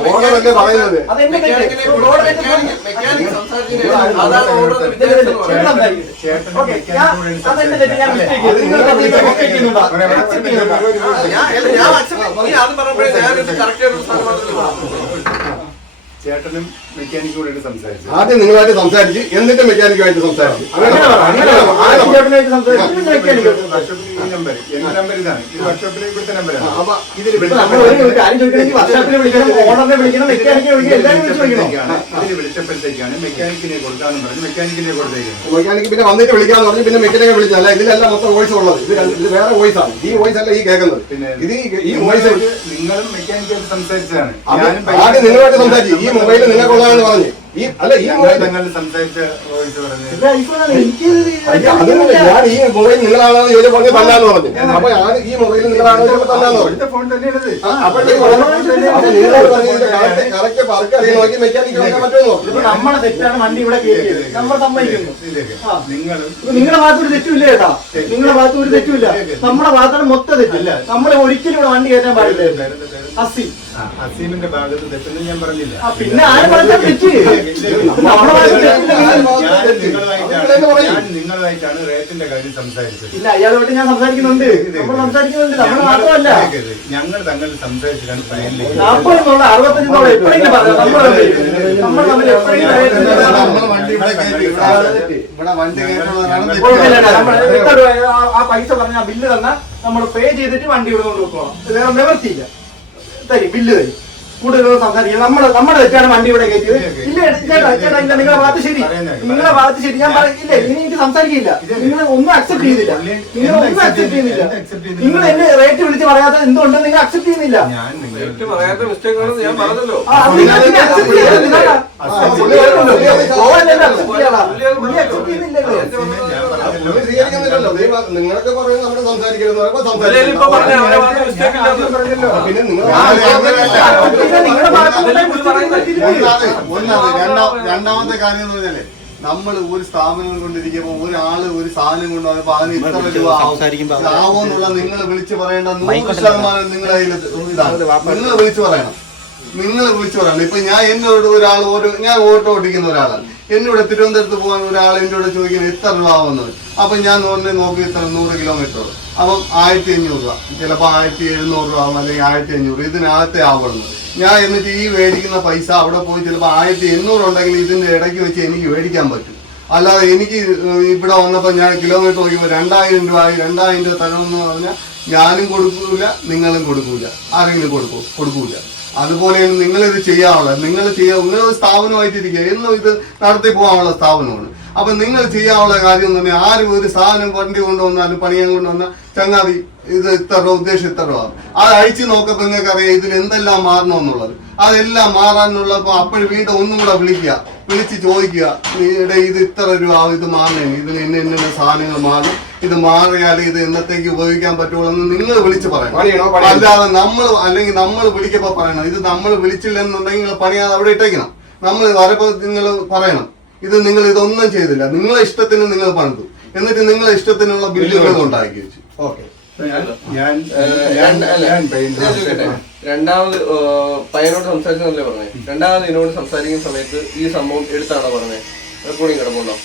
ചേട്ടനും മെക്കാനിക്കും കൂടെ സംസാരിച്ചു. ആദ്യം നിങ്ങളായിട്ട് സംസാരിച്ച് എന്നിട്ട് മെക്കാനിക്കുമായിട്ട് സംസാരിച്ചു. നമ്പർ ഇതാണ്. ഇത് വർക്ക്ഷോപ്പിലെ ഇവിടുത്തെ നമ്പറാണ്. ഇതിൽ വിളിച്ചപ്പോഴത്തേക്കാണ് മെക്കാനിക്കിനെ കൊടുക്കാന്ന് പറഞ്ഞ് മെക്കാനിക്കിനെ കൊടുത്തേക്കുന്നത്. മെക്കാനിക്ക് പിന്നെ വന്നിട്ട് വിളിക്കാന്ന് പറഞ്ഞു. പിന്നെ മെക്കാനിക്കെ വിളിച്ചല്ല. ഇതിലെല്ലാം മൊത്തം വോയിസ് ഉള്ളത്. ഇത് വേറെ വോയിസ് ആണ്. ഈ വോയിസ് അല്ല ഈ കേൾക്കുന്നത്. പിന്നെ ഇത് ഈ വോയിസ് നിങ്ങളും മെക്കാനിക്കായിട്ട് സംസാരിച്ചതാണ്. ആദ്യം നിങ്ങളുമായിട്ട് സംസാരിച്ചു. ഈ മൊബൈൽ നിങ്ങൾക്കുള്ളതെന്ന് പറഞ്ഞു. ഈ അല്ല ഈ മൊബൈൽ നിങ്ങൾ സംസാരിച്ച വോയിസ് പറഞ്ഞു. ഞാൻ ഈ മൊബൈൽ നിങ്ങളാണെന്ന് ചോദിച്ചപ്പോൾ തന്നാന്ന് പറഞ്ഞു. അപ്പൊ ഈ മൊബൈൽ നിങ്ങളാണെന്ന് ചോദിച്ചപ്പോൾ തന്നാന്ന് പറഞ്ഞു. ഫോൺ തന്നെയാണത്. കറക്റ്റ് പറക്ക് അറിയാൻ നോക്കി മെക്കാനിക്ക് നോക്കാൻ പറ്റുമോ? നമ്മളെ തെറ്റാണ് വണ്ടി ഇവിടെ കയറ്റിയത്. നമ്മൾ സമ്മതിക്കുന്നു. നിങ്ങളും നിങ്ങളുടെ ഭാഗത്ത് ഒരു തെറ്റുമില്ല ചേട്ടാ. നിങ്ങളുടെ ഭാഗത്ത് ഒരു തെറ്റുമില്ല. നമ്മുടെ ഭാഗത്താണ് മൊത്തം തെറ്റില്ല. നമ്മൾ ഒരിക്കലും ഇവിടെ വണ്ടി കയറ്റാൻ പാടില്ല. അസീമിന്റെ ഭാഗത്ത് തെറ്റെന്ന് ഞാൻ പറഞ്ഞില്ല. പിന്നെ ആരും പറഞ്ഞാൽ തെറ്റ്. നിങ്ങളുമായിട്ടാണ് റേറ്റിന്റെ കാര്യം സംസാരിച്ചത്. ഇല്ല അയാളോട്ട് ഞാൻ സംസാരിക്കുന്നുണ്ട്. നമ്മൾ സംസാരിക്കുന്നുണ്ട്. നമ്മൾ മാത്രമല്ല ഞങ്ങൾ തങ്ങൾ സംസാരിച്ചിട്ടാണ് ഫൈനലിലേക്ക് 40 65 എപ്പോഴെങ്കിലും പറയാം. നമ്മൾ തമ്മിൽ എപ്പോഴെങ്കിലും ആ പൈസ പറഞ്ഞ ആ ബില്ല് തന്നാൽ നമ്മൾ പേ ചെയ്തിട്ട് വണ്ടി ഇവിടെ കൊണ്ട് വെക്കണം. വേറെ നിവർത്തിയില്ല. തരും ബില്ല് തരും. കൂടുതൽ സംസാരിക്കുക. നമ്മുടെ തെറ്റാണ് വണ്ടി ഇവിടെ കയറ്റിയത്. ഇല്ല ചേട്ടാ ചേട്ടാ ഇല്ല നിങ്ങളുടെ ഭാഗത്ത് ശരി. നിങ്ങളുടെ ഭാഗത്ത് ശരി. ഞാൻ പറയില്ല. ഇനി എനിക്ക് സംസാരിക്കില്ല. നിങ്ങൾ ഒന്നും അക്സെപ്റ്റ് ചെയ്യുന്നില്ല. നിങ്ങൾ ഒന്നും അക്സെപ്റ്റ് ചെയ്യുന്നില്ല. നിങ്ങൾ എന്നെ റേറ്റ് വിളിച്ച് പറയാതെ എന്തുകൊണ്ട് നിങ്ങൾ അക്സെപ്റ്റ് ചെയ്യുന്നില്ല? പറയാത്ത മിസ്റ്റേക്ക് ആണെന്ന് ഞാൻ പറഞ്ഞല്ലോ. നിങ്ങൾക്ക് പറയുന്നത് നമ്മുടെ സംസാരിക്കരുത്. പിന്നെ നിങ്ങൾ രണ്ടാമത്തെ കാര്യം എന്ന് പറഞ്ഞാലേ നമ്മൾ ഒരു സ്ഥാപനം കൊണ്ടിരിക്കുമ്പോൾ ഒരാള് ഒരു സാധനം കൊണ്ടുവന്നപ്പോ അതിന് ഇത്ര രൂപ ആവോന്നുള്ള നിങ്ങൾ വിളിച്ചു പറയേണ്ട 100% നിങ്ങളുടെ കയ്യിൽ ഇതാണ്. നിങ്ങൾ വിളിച്ചു പറയണം. ഇപ്പൊ ഞാൻ എന്നോട് ഞാൻ ഓട്ടോ ഓടിക്കുന്ന ഒരാളാണ്. എന്നോട് തിരുവനന്തപുരത്ത് പോകാൻ ഒരാൾ എന്നോട് ചോദിക്കുന്നത് എത്ര രൂപ ആവുന്നത്. അപ്പൊ ഞാൻ നോക്കി ഇത്ര 100 കിലോമീറ്റർ അപ്പം 1500 രൂപ, ചിലപ്പോൾ 1700 രൂപ അല്ലെങ്കിൽ 1500 ഇതിനകത്തെ ആവുന്നത്. ഞാൻ എന്നിട്ട് ഈ മേടിക്കുന്ന പൈസ അവിടെ പോയി ചിലപ്പോൾ 1800 ഉണ്ടെങ്കിൽ ഇതിന്റെ ഇടയ്ക്ക് വെച്ച് എനിക്ക് മേടിക്കാൻ പറ്റും. അല്ലാതെ എനിക്ക് ഇവിടെ വന്നപ്പോൾ ഞാൻ കിലോമീറ്റർ നോക്കിയപ്പോൾ 2000 രൂപ 2000 രൂപ തരണമെന്ന് പറഞ്ഞാൽ ഞാനും കൊടുക്കൂല, നിങ്ങളും കൊടുക്കൂല, ആരെങ്കിലും കൊടുക്കൂല. അതുപോലെയാണ് നിങ്ങളിത് ചെയ്യാനുള്ളത്. നിങ്ങളൊരു സ്ഥാപനമായിട്ടിരിക്കുക. എന്നും ഇത് നടത്തി പോകാനുള്ള സ്ഥാപനമാണ്. അപ്പൊ നിങ്ങൾ ചെയ്യാനുള്ള കാര്യം എന്ന് പറഞ്ഞാൽ ആരും ഒരു സാധനം വണ്ടി കൊണ്ടുവന്നാലും പണിയാൻ കൊണ്ടുവന്നാൽ ചങ്ങാതി ഇത് ഇത്ര രൂപ ഉദ്ദേശം ഇത്ര രൂപ അത് അഴിച്ചു നോക്കുമ്പോൾ നിങ്ങൾക്ക് അറിയാം ഇതിൽ എന്തെല്ലാം മാറണമെന്നുള്ളത്. അതെല്ലാം മാറാനുള്ളപ്പോൾ അപ്പോഴും വീണ്ടും ഒന്നും കൂടെ വിളിച്ച് ചോദിക്കുക, ഇത് ഇത്ര രൂപ ഇത് മാറണേ, ഇതിന് ഇന്ന സാധനങ്ങൾ മാറും, ഇത് മാറിയാൽ ഇത് എന്നത്തേക്ക് ഉപയോഗിക്കാൻ പറ്റുള്ളൂ എന്ന് നിങ്ങൾ വിളിച്ച് പറയണം. അല്ലാതെ നമ്മൾ വിളിക്കുമ്പോൾ പറയണം. ഇത് നമ്മൾ വിളിച്ചില്ലെന്നുണ്ടെങ്കിൽ പണിയാതെ അവിടെ ഇട്ടേക്കണം. നമ്മൾ വരപ്പോൾ നിങ്ങൾ പറയണം, ഇത് നിങ്ങൾ ഇതൊന്നും ചെയ്തില്ല, നിങ്ങളെ ഇഷ്ടത്തിന് നിങ്ങൾ പണിതു, എന്നിട്ട് നിങ്ങളെ ഇഷ്ടത്തിനുള്ള ബില്ലുകൾ ഉണ്ടാക്കി വെച്ചു. ഓക്കെ, രണ്ടാമത് പയ്യനോട് സംസാരിച്ചല്ലേ പറഞ്ഞേ? രണ്ടാമത് ഇതിനോട് സംസാരിക്കുന്ന സമയത്ത് ഈ സംഭവം എടുത്താണോ പറഞ്ഞേ? റെക്കോർഡിങ് കിടപ്പുണ്ടോ?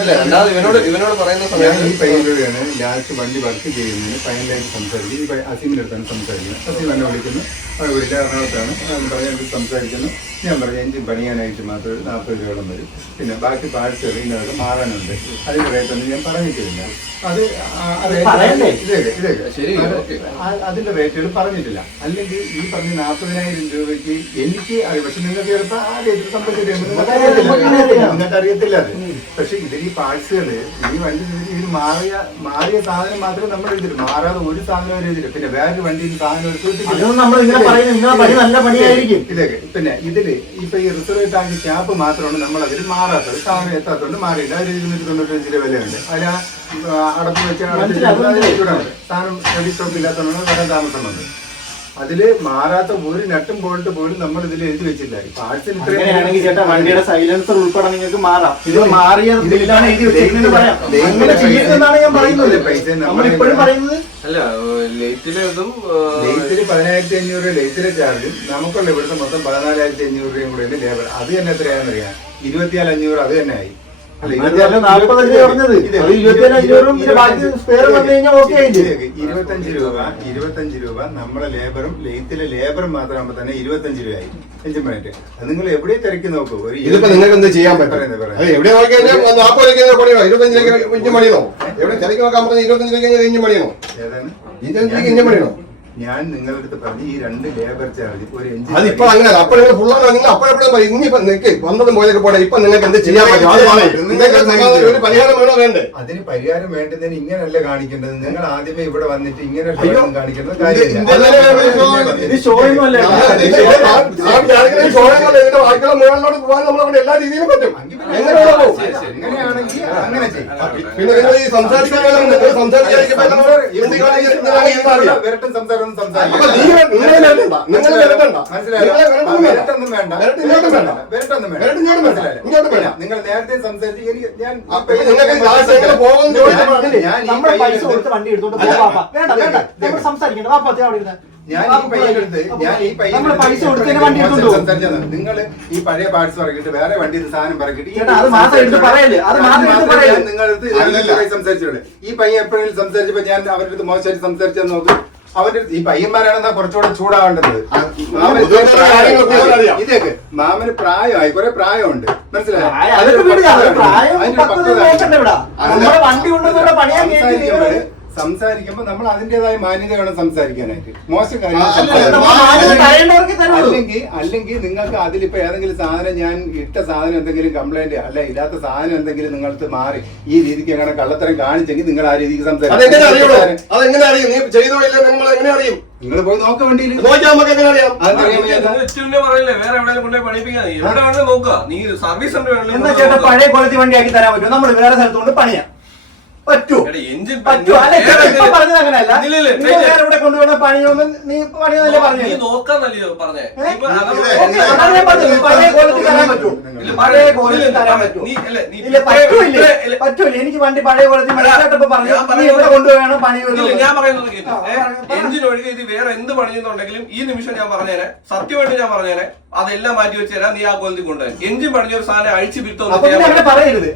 അല്ല, രണ്ടാമത് ഇവനോട് പറയുന്ന സമയത്ത് ഈ പയ്യനോടെയാണ് ലാസ്റ്റ് വണ്ടി വർക്ക് ചെയ്യുന്നതിന് പയ്യനിലായിട്ട് സംസാരിക്കും. ഈ അസീമിൻ്റെ അടുത്താണ് സംസാരിക്കുന്നത്. അസീം എന്നെ വിളിക്കുന്നു, ഇവിടെ എറണാകുളത്താണ് പറഞ്ഞ് സംസാരിക്കുന്നു. ഞാൻ പറഞ്ഞു എഞ്ചിൻ പണിയാനായിട്ട് മാത്രം 40 രൂപയോളം വരും, പിന്നെ ബാക്കി പാർട്സുകൾ ഇതിനകത്ത് മാറാനുണ്ട്, അതിൻ്റെ റേറ്റൊന്നും ഞാൻ പറഞ്ഞിട്ടില്ല. അത് അതിന്റെ റേറ്റുകൾ പറഞ്ഞിട്ടില്ല. അല്ലെങ്കിൽ ഈ പറഞ്ഞ 40,000 രൂപയ്ക്ക് എനിക്ക് പക്ഷെ നിങ്ങൾക്ക് ചിലപ്പോൾ ആ റേറ്റിൽ സംബന്ധിച്ചിട്ട് നിങ്ങൾക്ക് അറിയത്തില്ല അത്. പക്ഷെ ഇതിൽ ഈ പാർട്സുകൾ ഈ വണ്ടി ഇതിൽ മാറിയ സാധനം മാത്രമേ നമ്മൾ എഴുതില്ല, മാറാതെ ഒരു സാധനം അവർ എഴുതില്ല. പിന്നെ വേറൊരു വണ്ടിയിൽ സാധനം ഇതൊക്കെ പിന്നെ ഇതില് ഇപ്പൊ ഈ റിസർവ് ടാങ്ക് ക്യാപ്പ് മാത്രമാണ് നമ്മൾ അതിൽ മാറാത്തത്. സാധനം എത്താത്തതുകൊണ്ട് മാറിയില്ല. അതിൽ 295 രൂപ വിലയുണ്ട്. അതിൽ അടപ്പ് വെച്ചാൽ സാധനം റെഡി സ്റ്റോക്ക് ഇല്ലാത്തതുകൊണ്ട് വരാൻ താമസം വന്നു. അതില് മാറാത്ത ഒരു നട്ടും ബോൾട്ട് പോലും നമ്മൾ ഇതിൽ എഴുതി വെച്ചില്ല. പാർട്സിന് വണ്ടിയുടെ സൈലൻസർ ഉൾപ്പെടെ നിങ്ങൾക്ക് മാറാം. ഇത് മാറിയ അല്ല, ലേറ്റില് 10,500 ലേറ്റിലെ ചാർജും നമുക്കുള്ള ഇവിടുത്തെ മൊത്തം 14,500 രൂപയും കൂടെ ലേബർ. അത് തന്നെ എത്രയാണെന്ന് അറിയാം? 24,500 അത് തന്നെ ആയി. 25 രൂപ നമ്മളെ ലേബറും ലെയ്ത്തിലെ ലേബറും മാത്രമാകുമ്പോ തന്നെ 25 രൂപയായി എഞ്ചിൻ പണിക്ക്. അത് നിങ്ങൾ എവിടെ തിരക്കി നോക്കൂ. ഇതിപ്പോ നിങ്ങൾക്ക് എന്ത് ചെയ്യാൻ പറ്റും? എവിടെ നോക്കിയാൽ 40 രൂപ പണിയോ 25 ഇഞ്ച് പണിയണോ? എവിടെ തിരക്കി നോക്കാൻ പറഞ്ഞ 25 രൂപ ഇഞ്ച് പണിയണോ? ഏതാണ് ഇഞ്ച് പണിയണോ? ഞാൻ നിങ്ങളുടെ അടുത്ത് പറഞ്ഞു ഈ 2 ലേബർ ചാർജ് ഒരു എഞ്ചിൻ. അതിപ്പോ അങ്ങനെ അപ്പൊ നിങ്ങൾ ഫുള്ളാണോ? നിങ്ങൾ അപ്പോഴെപ്പോഴും ഇനിയിപ്പോ നിൽക്ക് വന്നതും പോയതൊക്കെ പോട്ടെ. ഇപ്പൊ നിങ്ങൾക്ക് എന്ത് ചെയ്യാൻ പറ്റും? ഒരു പരിഹാരം വേണോ വേണ്ടേ? അതിന് പരിഹാരം വേണ്ടതിന് ഇങ്ങനല്ല കാണിക്കേണ്ടത്. നിങ്ങൾ ആദ്യമേ ഇവിടെ വന്നിട്ട് ഇങ്ങനെ കാണിക്കേണ്ടത് കാര്യമില്ല. ബാക്കിയുള്ള മുകളിലോട്ട് പോകാൻ നമ്മളവിടെ എല്ലാ രീതിയിലും പറ്റും. അങ്ങനെയാണെങ്കിൽ അങ്ങനെ ചെയ്യും. പിന്നെ നിങ്ങൾ ഈ സംസാരിക്കാൻ വരട്ടും സംസാരം നിങ്ങൾ നേരത്തെ സംസാരിച്ച് ഞാൻ ഈ പയ്യനെടുത്ത് നിങ്ങൾ ഈ പഴയ പാർട്സ് പറക്കിട്ട് വേറെ വണ്ടി സാധനം പറക്കിട്ട് നിങ്ങൾ സംസാരിച്ചോളെ. ഈ പയ്യൻ എപ്പോഴെങ്കിലും സംസാരിച്ചപ്പോ ഞാൻ അവരുടെ അടുത്ത് മോശമായിട്ട് സംസാരിച്ചെന്ന് നോക്കും. അവരുടെ ഈ പയ്യന്മാരാണെന്നാ കുറച്ചുകൂടെ ചൂടാവേണ്ടത്. ഇതൊക്കെ മാമന് പ്രായമായി, കുറെ പ്രായമുണ്ട്, മനസ്സിലായോ? സംസാരിക്കുമ്പോ നമ്മൾ അതിന്റേതായ മാന്യത വേണം സംസാരിക്കാനായിട്ട്. മോശം കാര്യങ്ങൾ അല്ലെങ്കിൽ നിങ്ങൾക്ക് അതിലിപ്പോ ഏതെങ്കിലും സാധനം ഞാൻ ഇട്ട സാധനം എന്തെങ്കിലും കംപ്ലൈന്റ് അല്ല ഇല്ലാത്ത സാധനം എന്തെങ്കിലും നിങ്ങൾക്ക് മാറി ഈ രീതിക്ക് അങ്ങനെ കള്ളത്തരം കാണിച്ചെങ്കിൽ നിങ്ങൾ ആ രീതിക്ക് സംസാരിക്കും. നിങ്ങൾ പോയി നോക്ക വണ്ടിയിൽ പഴയ ക്വാളിറ്റി വണ്ടിയാക്കി തരാൻ പറ്റും. നമ്മൾ വേറെ സ്ഥലത്തുകൊണ്ട് പണിയാം. ഇവിടെ കൊണ്ടുപോകുന്ന പണിയൊന്നും നീ പണിയൊന്നല്ലേ പറഞ്ഞു. പറ്റൂല. എനിക്ക് വണ്ടി പഴയ ക്വാളിറ്റി പറഞ്ഞു ഇവിടെ കൊണ്ടുപോയാണ് പണി. ഞാൻ പറയുന്നത് എഞ്ചിൻ ഒഴികെ ഇത് വേറെ എന്ത് പണിയുന്നുണ്ടെങ്കിലും ഈ നിമിഷം ഞാൻ പറഞ്ഞേനെ, സത്യമായിട്ട് ഞാൻ പറഞ്ഞേനെ, അതെല്ലാം മാറ്റി വെച്ച് തരാം. നീ ആ ക്വാളിറ്റി കൊണ്ടുപോയി എഞ്ചിൻ പണിഞ്ഞൊരു സാധനം അഴിച്ചു വിൽത്തൊന്നും പറയരുത്.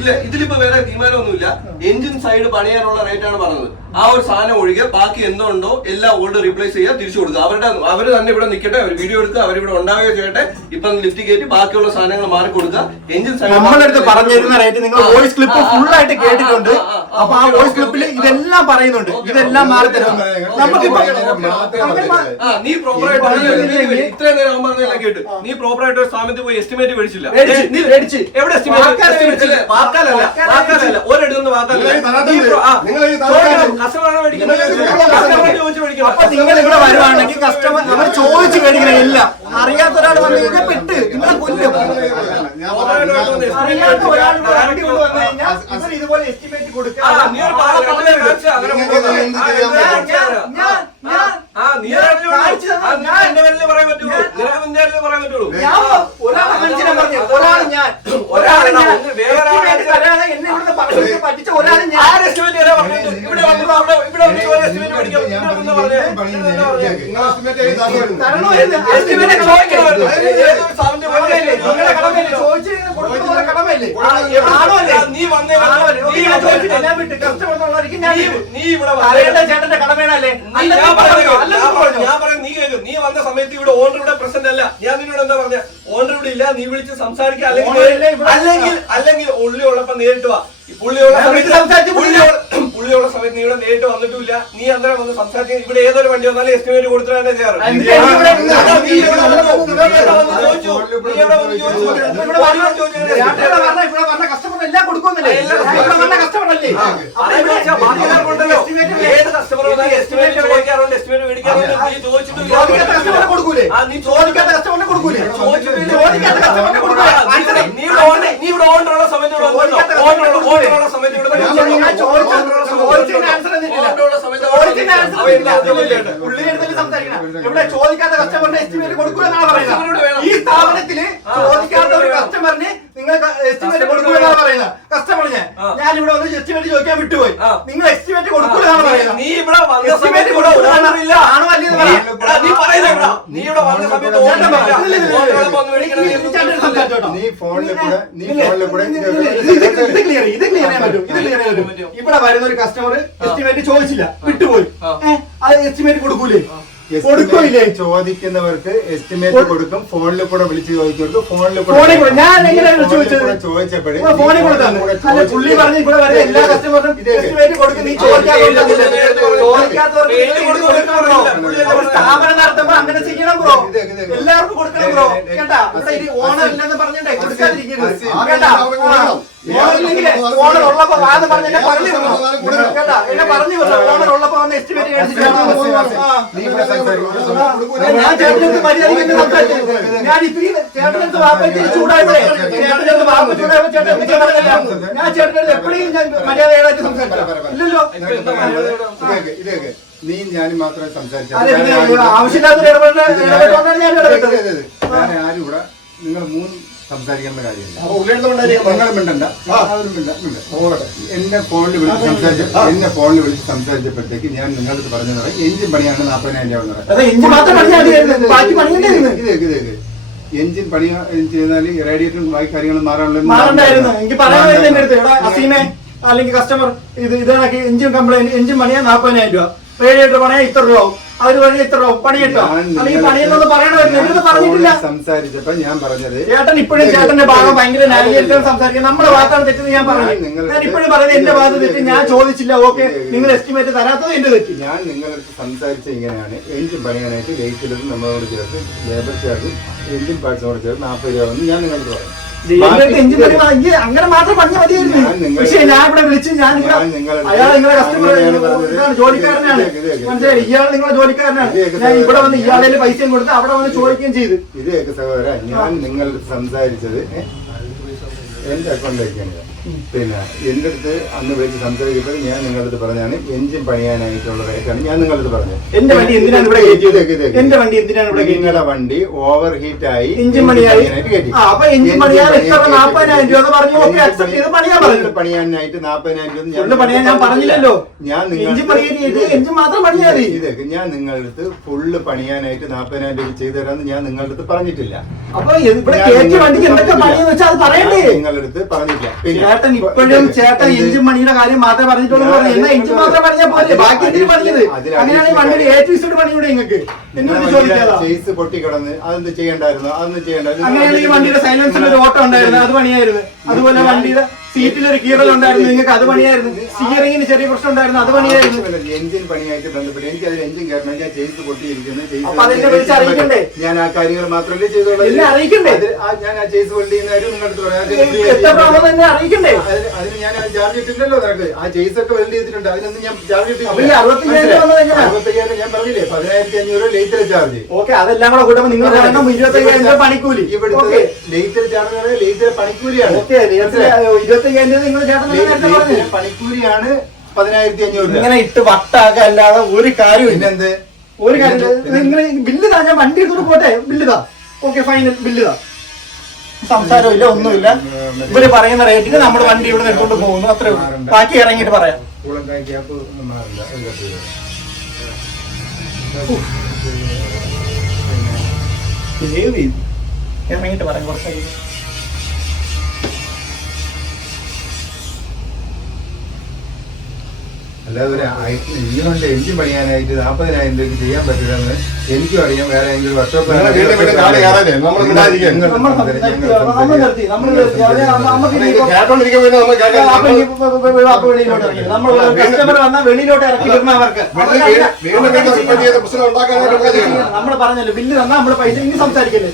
ഇല്ല, ഇതിലിപ്പോ വേറെ തീരുമാനമൊന്നുമില്ല. എഞ്ചിൻ സൈഡ് പണിയാനുള്ള റേറ്റ് ആണ് പറഞ്ഞത്. ആ ഒരു സാധനം ഒഴികെ ബാക്കി എന്തോ എല്ലാം ഓൾഡ് റീപ്ലേസ് ചെയ്യാൻ തിരിച്ചു കൊടുക്കുക. അവര് തന്നെ ഇവിടെ നിൽക്കട്ടെ, അവർ വീഡിയോ എടുക്കുക, അവരിവിടെ ഉണ്ടാവുകയോ ചെയ്യട്ടെ. ഇപ്പൊ ലിഫ്റ്റ് കയറ്റി ബാക്കിയുള്ള സാധനങ്ങൾ മാറി കൊടുക്കുക. എഞ്ചിൻ സൈഡ് നമ്മുടെ അടുത്ത് പറഞ്ഞിരുന്ന റേറ്റ് നിങ്ങൾ വോയിസ് ക്ലിപ്പ് ഫുൾ ആയിട്ട് കേട്ടിട്ടുണ്ട്. അപ്പൊ ആ വോയിസ് ക്ലിപ്പിൽ ഇതെല്ലാം പറയുന്നുണ്ട്. ഇതെല്ലാം മാറി തരും. നീ പ്രോപ്പറായിട്ട് ഇത്രയും നേരം അവൻ പറഞ്ഞെല്ലാം കേട്ട് നീ പ്രോപ്പറായിട്ട് ഒരു സ്ഥാപനത്തിൽ പോയി എസ്റ്റിമേറ്റ് മേടിച്ചില്ല. എവിടെ എസ്റ്റിമേറ്റ്? വാക്കാലല്ല, ഒരിടത്തുനിന്ന് വാക്കാലല്ല. കസ്റ്റമറാണ് മേടിക്കുന്നത്. അപ്പൊ നിങ്ങൾ ഇവിടെ വരുവാണെങ്കിൽ കസ്റ്റമർ നമ്മൾ ചോദിച്ചു മേടിക്കണം. എല്ലാം അറിയാത്ത ഒരാൾ വന്നു കഴിഞ്ഞാൽ പെട്ട് നിങ്ങളെ കൊല്ലും. അറിയാത്ത ഒരാൾ വണ്ടി കൊണ്ട് വന്നു കഴിഞ്ഞാൽ ഇവർ ഇതുപോലെ എസ്റ്റിമേറ്റ് കൊടുക്കുക. ഒരാളെ നിങ്ങൾ estimate ചെയ്ത് തരുമായിരുന്നു. തരണമായിരുന്നു. എസ്റ്റിമേറ്റ് ചോദിക്കണമായിരുന്നു. ഏതൊരു സാറിന്റെ കടമയല്ലേ? നിങ്ങളുടെ കടമയല്ലേ? ചോദിച്ചു കൊടുക്കുന്ന കടമയല്ലേ? ആണോ അല്ലേ? നീ വന്നേ ഞാൻ വിട്ട് കസ്റ്റമർ നീ ഇവിടെ അറിയേണ്ട ചേട്ടന്റെ കടമയാണല്ലേ? ഞാൻ പറയാം, നീ കേൾക്കും. നീ വന്ന സമയത്ത് ഇവിടെ ഓണർ ഇവിടെ പ്രസന്റ് അല്ല. ഞാൻ നിന്നോട് എന്താ പറഞ്ഞ, ഓണർ ഇവിടെ ഇല്ല, നീ വിളിച്ച് സംസാരിക്കുക, അല്ലെങ്കിൽ ഉള്ളി ഉള്ളപ്പോ നേരിട്ട് വാ. പുള്ളിയുള്ള സമയത്ത് നീ ഇവിടെ നേരിട്ട് വന്നിട്ടില്ല. നീ അന്നേരം വന്ന് സംസാരിക്കുക. ഇവിടെ ഏതൊരു വണ്ടി വന്നാലും എസ്റ്റിമേറ്റ് കൊടുത്തിട്ട് തന്നെ ചെയ്യാറ്. ഏത് കസ്റ്റമർ വന്നാലും എസ്റ്റിമേറ്റ് ചോദിക്കാറുണ്ട്, എസ്റ്റിമേറ്റ് മേടിക്കാറുണ്ട്. നീ ചോദിച്ചിട്ട് നീ ഇവിടെ ഓണറുള്ള സമയത്ത് ഓണറുള്ള സമയത്ത് ഇവിടെ ഇവിടെ ചോദിക്കാത്ത കസ്റ്റമറിന് എസ്റ്റിമേറ്റ് കൊടുക്കൂലെന്നാണ് പറയുന്നത്. ഈ സ്ഥാപനത്തില് ചോദിക്കാത്ത ഒരു കസ്റ്റമറിന് നിങ്ങൾ എസ്റ്റിമേറ്റ് കൊടുക്കൂലെന്നാണ് പറയുന്നത്. കസ്റ്റമറിന് ഞാൻ ഇവിടെ വന്ന് എസ്റ്റിമേറ്റ് ചോദിക്കാൻ വിട്ടുപോയി, നിങ്ങൾ എസ്റ്റിമേറ്റ് കൊടുക്കൂലെന്നാണ് പറയുന്നത്. നീ ഇവിടെ വന്ന സമയത്ത് ഇവിടെ ഓണറില്ല ആണോ അല്ലേ നീ പറയുന്നത്. നീ ഇവിടെ വന്ന സമയത്ത് നീ ഫോണിൽ കൂടെ ഇവിടെ വരുന്ന ഒരു കസ്റ്റമർ എസ്റ്റിമേറ്റ് ചോദിച്ചില്ല, വിട്ടുപോയി, അത് എസ്റ്റിമേറ്റ് കൊടുക്കൂലേ? കൊടുക്കൂലേ? ചോദിക്കുന്നവർക്ക് എസ്റ്റിമേറ്റ് കൊടുക്കും. ഫോണിൽ കൂടെ വിളിച്ച് ചോദിക്കും. ഫോണിൽ ഞാൻ എങ്ങനെയാണ് വിളിച്ചു ചോദിച്ചത്? ചോദിച്ചപ്പോഴേ ഫോണിൽ കൊടുത്താണ്. അല്ല, പുള്ളി പറഞ്ഞ് ഇവിടെ വരുന്ന എല്ലാ കസ്റ്റമറിനും എസ്റ്റിമേറ്റ് കൊടുക്കും. നീ സ്ഥാപനം നടത്തുമ്പോ അങ്ങനെ ചെയ്യണം ബ്രോ. എല്ലാവർക്കും കൊടുക്കണം ബ്രോ. കേട്ടാ, ഇവിടെ ഓണർ ഇല്ലെന്ന് പറഞ്ഞിട്ടേ കൊടുക്കാതിരിക്കരുത്. കേട്ടാ, ഓണർ ഉള്ളപ്പോ വാന്ന് പറഞ്ഞ എന്നെ പറഞ്ഞു കേട്ടാ, എന്നെ പറഞ്ഞു ഓണർ ഉള്ളപ്പോ വന്ന് എസ്റ്റിമേറ്റ് ഞാൻ ചേട്ടനടുത്ത് മര്യാദയ്ക്ക് സംസാരിച്ചു. ഞാൻ ഇത്രയും ചേട്ടനടുത്ത് വാപ്പയ്ക്ക് ചൂടായപ്പോഴേ ചേട്ടനടുത്ത് വാപ്പ ചൂടായപ്പോ ചേട്ടൻ എന്തൊക്കെ പറഞ്ഞില്ല. ഞാൻ ചേട്ടനടുത്ത് എപ്പോഴും ഞാൻ മര്യാദയായിട്ട് സംസാരിച്ചു ഇല്ലല്ലോ. നീ ഞാനും മാത്രമേ സംസാരിച്ചു. ആവശ്യമില്ലാത്ത ഇടപെട്ടാണ് ഞാൻ ഇടപെട്ടത്. വേറെ ആരും ഇവിടെ നിങ്ങൾ മൂന്ന് സംസാരിക്കേണ്ട കാര്യമില്ല. നിങ്ങൾ മിണ്ടണ്ട, എന്നെ ഫോണിൽ വിളിച്ച് സംസാരിച്ചപ്പോഴത്തേക്ക് ഞാൻ നിങ്ങളുടെ പറഞ്ഞത് എഞ്ചിൻ പണിയാണ് 40,000 രൂപ. എഞ്ചിൻ പണി ചെയ്താൽ റേഡിയേറ്ററും ബാക്കി കാര്യങ്ങളും മാറണ്ടായിരുന്നു. എനിക്ക് പറയാൻ എന്റെ അടുത്ത് ഇവിടെ അസീമെ അല്ലെങ്കിൽ കസ്റ്റമർ ഇതാക്കി എഞ്ചിൻ കംപ്ലൈന്റ്, എഞ്ചിൻ പണിയാ 40,000 രൂപ, റേഡിയേറ്റർ പണിയാ ഇത്ര രൂപ, അവര് വഴി ഇത്ര രൂപ പണിയിട്ടോ, അല്ലെങ്കിൽ പണിയെന്നൊന്ന് പറയണമായിരുന്നു. പറഞ്ഞിട്ടില്ല. സംസാരിച്ചപ്പോ ഞാൻ പറഞ്ഞത് ചേട്ടൻ ഇപ്പോഴും ചേട്ടന്റെ ഭാഗം ഭയങ്കര നാവിഗേറ്റർ സംസാരിക്കാൻ നമ്മുടെ ഭാഗത്താണ് തെറ്റെന്ന് ഞാൻ പറഞ്ഞു. ഞാൻ ഇപ്പോഴും പറയുന്നത് എന്റെ ഭാഗത്ത് തെറ്റ്, ഞാൻ ചോദിച്ചില്ല. ഓക്കെ, നിങ്ങൾ എസ്റ്റിമേറ്റ് തരാത്തത് എന്റെ തെറ്റ്. ഞാൻ നിങ്ങളടുത്ത് സംസാരിച്ച ഇങ്ങനെയാണ്. എഞ്ചിൻ പണിയാനായിട്ട് ലേറ്റിലും നമ്മളോട് ചേർത്ത് ലേബർ ചാർജ് എഞ്ചിൻ പാർട്സിനോട് ചേർത്ത് 40 രൂപ എന്ന് ഞാൻ നിങ്ങളോട് പറഞ്ഞു. എഞ്ചിൻ പണി അങ്ങനെ മാത്രം പറഞ്ഞാൽ മതിയായിരുന്നു. പക്ഷേ ഞാൻ ഇവിടെ വിളിച്ച് അയാൾ നിങ്ങളെ കസ്റ്റമർ ജോലിക്കാരനാണ്, മനസ്സിലായി? ഇയാൾ നിങ്ങളെ ജോലിക്കാരനാണ്. ഞാൻ ഇവിടെ വന്ന് ഇയാളെ പൈസയും കൊടുത്ത് അവിടെ വന്ന് ചോദിക്കുകയും ചെയ്തു. ഇതൊക്കെ സഹോദര, ഞാൻ നിങ്ങൾ സംസാരിച്ചത് എന്റെ അക്കൗണ്ടിലേക്കാണ്. പിന്നെ എന്റെ അടുത്ത് അന്ന് വിളിച്ച് സംസാരിച്ചപ്പോൾ ഞാൻ നിങ്ങളടുത്ത് പറഞ്ഞാണ് എഞ്ചിൻ പണിയാനായിട്ടുള്ള റേറ്റാണ് ഞാൻ നിങ്ങളടുത്ത് പറഞ്ഞത്. എന്റെ വണ്ടി എന്തിനാണ് ഇവിടെ കയറ്റിയത്? എന്റെ വണ്ടി എന്തിനാണ് ഇവിടെ കയറ്റിയത്? നിങ്ങളുടെ വണ്ടി ഓവർ ഹീറ്റ് ആയി എഞ്ചിൻ പണിയായി. അപ്പൊ എഞ്ചിൻ പണിയാൻ 40,000 രൂപ പറഞ്ഞു. പണിയാനായിട്ട് 40,000 രൂപ പണിയാൻ ഞാൻ പറഞ്ഞില്ലല്ലോ. ഞാൻ എഞ്ചിൻ മാത്രം പണിയാ മതി. ഇതൊക്കെ ഞാൻ നിങ്ങളുടെ അടുത്ത് ഫുള്ള് പണിയാനായിട്ട് 40,000 രൂപ ചെയ്തു തരാമെന്ന് ഞാൻ നിങ്ങളുടെ അടുത്ത് പറഞ്ഞിട്ടില്ല. അപ്പൊ ഇവിടെ കയറ്റിയ വണ്ടിക്ക് എന്തൊക്കെ പണിയെന്ന് വെച്ചാൽ അത് പറയണ്ടേ? നിങ്ങളുടെ അടുത്ത് പറഞ്ഞില്ല. ചേട്ടൻ ഇപ്പോഴും ചേട്ടൻ എഞ്ചിൻ പണിയുടെ കാര്യം മാത്രമേ പറഞ്ഞിട്ടുള്ളൂ. എന്നാ എഞ്ചിൻ മാത്രം പണിയാ പോലെ ബാക്കി എന്തിനു പണിയത്? അങ്ങനെയാണെങ്കിൽ വണ്ടിയുടെ ഏറ്റവും പണിയൂടെ നിങ്ങൾക്ക് എന്നോട് ചോദിക്കാതെ ചേസ് പൊട്ടി കിടന്ന് അതെന്ത് ചെയ്യണ്ടായിരുന്നു, അതൊന്നും ചെയ്യണ്ടായിരുന്നു. അങ്ങനെയാണെങ്കിൽ വണ്ടിയുടെ സൈലൻസിൽ ഒരു ഓട്ടം ഉണ്ടായിരുന്നു, അത് പണിയായിരുന്നു. അതുപോലെ വണ്ടിയുടെ സീറ്റിലൊരു കീറൽ ഉണ്ടായിരുന്നു, നിങ്ങൾക്ക് അത് പണിയായിരുന്നു. സ്റ്റിയറിംഗിന് ചെറിയ പ്രശ്നം ഉണ്ടായിരുന്നു, അത് പണിയായിരുന്നു. എഞ്ചിൻ പണിയായിട്ട് ബന്ധപ്പെട്ട് എനിക്ക് അതിൽ എഞ്ചിൻ കയറണം, ഞാൻ ചേസ് പൊട്ടിയിരിക്കുന്നു. അറിയിക്കണ്ടേ? ഞാൻ ആ കാര്യങ്ങൾ മാത്രമല്ലേ ചെയ്തോളൂ. അറിയിക്കണ്ടേ? ഞാൻ ആ ചേസ് പൊട്ടി നിങ്ങളുടെ അറിയിക്കണ്ടേ? അതിന് ഞാൻ ചാർജ് ഇട്ടില്ലല്ലോ. നിനക്ക് ആ ചേസ് ഒക്കെ വെൽഡ് ചെയ്തിട്ടുണ്ട്, അതിനൊന്നും ഞാൻ ചാർജ് ഇട്ടില്ല. 65,000 ഞാൻ പറഞ്ഞില്ലേ 15,500 ലേറ്റിലെ ചാർജ്. ഓക്കെ, അതെല്ലാം കൂടെ കൂട്ടുമ്പോ നിങ്ങൾ 25,000 രൂപ പണിക്കൂലി. ഇവിടുത്തെ ലേറ്റിലെ ചാർജ് ലേറ്റിലെ പണിക്കൂലിയാണ്. 25,000 നിങ്ങൾ ചേട്ടൻ പണിക്കൂലിയാണ് 15,500 രൂപ. ഇങ്ങനെ ഇട്ട് വട്ടാക്കുക അല്ലാതെ ഒരു കാര്യമില്ല. എന്ത് ഒരു കാര്യം നിങ്ങൾ ബില്ല് താ, ഞാൻ വണ്ടി എടുത്തോണ്ട് പോട്ടെ, ബില്ല് താ. ഓക്കെ, ഫൈനൽ ബില്ല് താ. സംസാരമില്ല, ഒന്നുമില്ല. ഇവര് പറയുന്ന റേറ്റിന് നമ്മുടെ വണ്ടി ഇവിടെ എടുത്തോണ്ട് പോകുന്നു, അത്രേ ഉള്ളൂ. ബാക്കി ഇറങ്ങിയിട്ട് പറയാം. ഇറങ്ങിയിട്ട് പറയാം കുറച്ച്. അല്ലാതെ ഒരു ഇങ്ങനെയുണ്ട് എഞ്ചിൻ പണിയാനായിട്ട് 40,000 രൂപയ്ക്ക് ചെയ്യാൻ പറ്റില്ലെന്ന് എനിക്കും അറിയാം. വേറെ ഏതെങ്കിലും വർക്ക്ഷോപ്പ് വെളിയിലോട്ട് ഇറക്കി വിടുന്നവർക്ക് നമ്മൾ പറഞ്ഞല്ലോ ബില്ല് തന്നാൽ നമ്മള് പൈസ ഇനി സംസാരിക്കില്ലേ?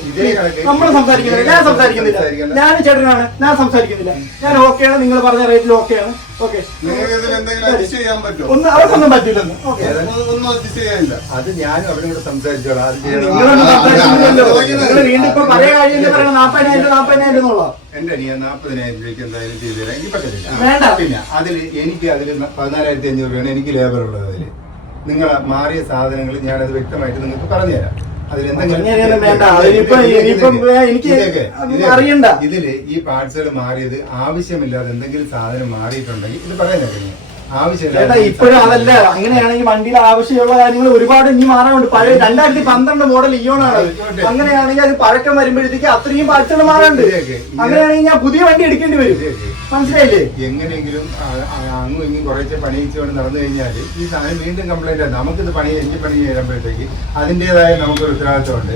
നമ്മൾ സംസാരിക്കുന്നില്ല, ഞാൻ സംസാരിക്കുന്നില്ല, ഞാൻ ചേട്ടനാണ്, ഞാൻ സംസാരിക്കുന്നില്ല. ഞാൻ ഓക്കെയാണ്, നിങ്ങൾ പറഞ്ഞ റേറ്റിൽ ഓക്കെയാണ്. ഓക്കെ, ഒന്നും അവർക്കൊന്നും പറ്റില്ലെന്ന്. അത് ഞാനും അവരും കൂടെ സംസാരിച്ചോളാം. അത് നിങ്ങൾ വീണ്ടും ഇപ്പൊ പഴയ കാര്യം പറയണം 40,000 എന്നുള്ള എന്റെ അനിയ 40,000 രൂപയ്ക്ക് എന്തായാലും ചെയ്തു തരാം. എനിക്ക് പറ്റത്തില്ല. വേണ്ട. പിന്നെ എനിക്ക് അതിൽ 14,500 രൂപയാണ് എനിക്ക് ലേബർ ഉള്ളത്. അതില് നിങ്ങൾ മാറിയ സാധനങ്ങൾ ഞാനത് വ്യക്തമായിട്ട് നിങ്ങൾക്ക് പറഞ്ഞുതരാം. ഇതില് ഈ പാർട്സുകൾ മാറിയത് ആവശ്യമില്ലാതെ എന്തെങ്കിലും സാധനം മാറിയിട്ടുണ്ടെങ്കിൽ ഇത് പറയാനൊക്കെ ചേട്ടാ ഇപ്പോഴും അതല്ല. അങ്ങനെയാണെങ്കിൽ വണ്ടിയിൽ ആവശ്യമുള്ള കാര്യങ്ങൾ ഒരുപാട് ഇനി മാറാനുണ്ട്. പഴയ 2012 മോഡൽ ഇയോണാണ്. അങ്ങനെയാണെങ്കിൽ അത് പഴക്കം വരുമ്പോഴത്തേക്ക് അത്രയും പാർട്സുകൾ മാറാനുണ്ട്. അങ്ങനെയാണെങ്കിൽ ഞാൻ പുതിയ വണ്ടി എടുക്കേണ്ടി വരും. മനസ്സിലായില്ലേ? എങ്ങനെയെങ്കിലും അങ്ങും ഇങ്ങും കുറച്ച് പണിയിച്ചുകൊണ്ട് നടന്നു കഴിഞ്ഞാൽ ഈ സാധനം വീണ്ടും കംപ്ലൈന്റ് ആണ്. നമുക്കിത് എഞ്ചിൻ പണി ചെയ്യുമ്പോഴത്തേക്ക് അതിന്റേതായ നമുക്കൊരു ഉത്തരവാദിത്തമുണ്ട്.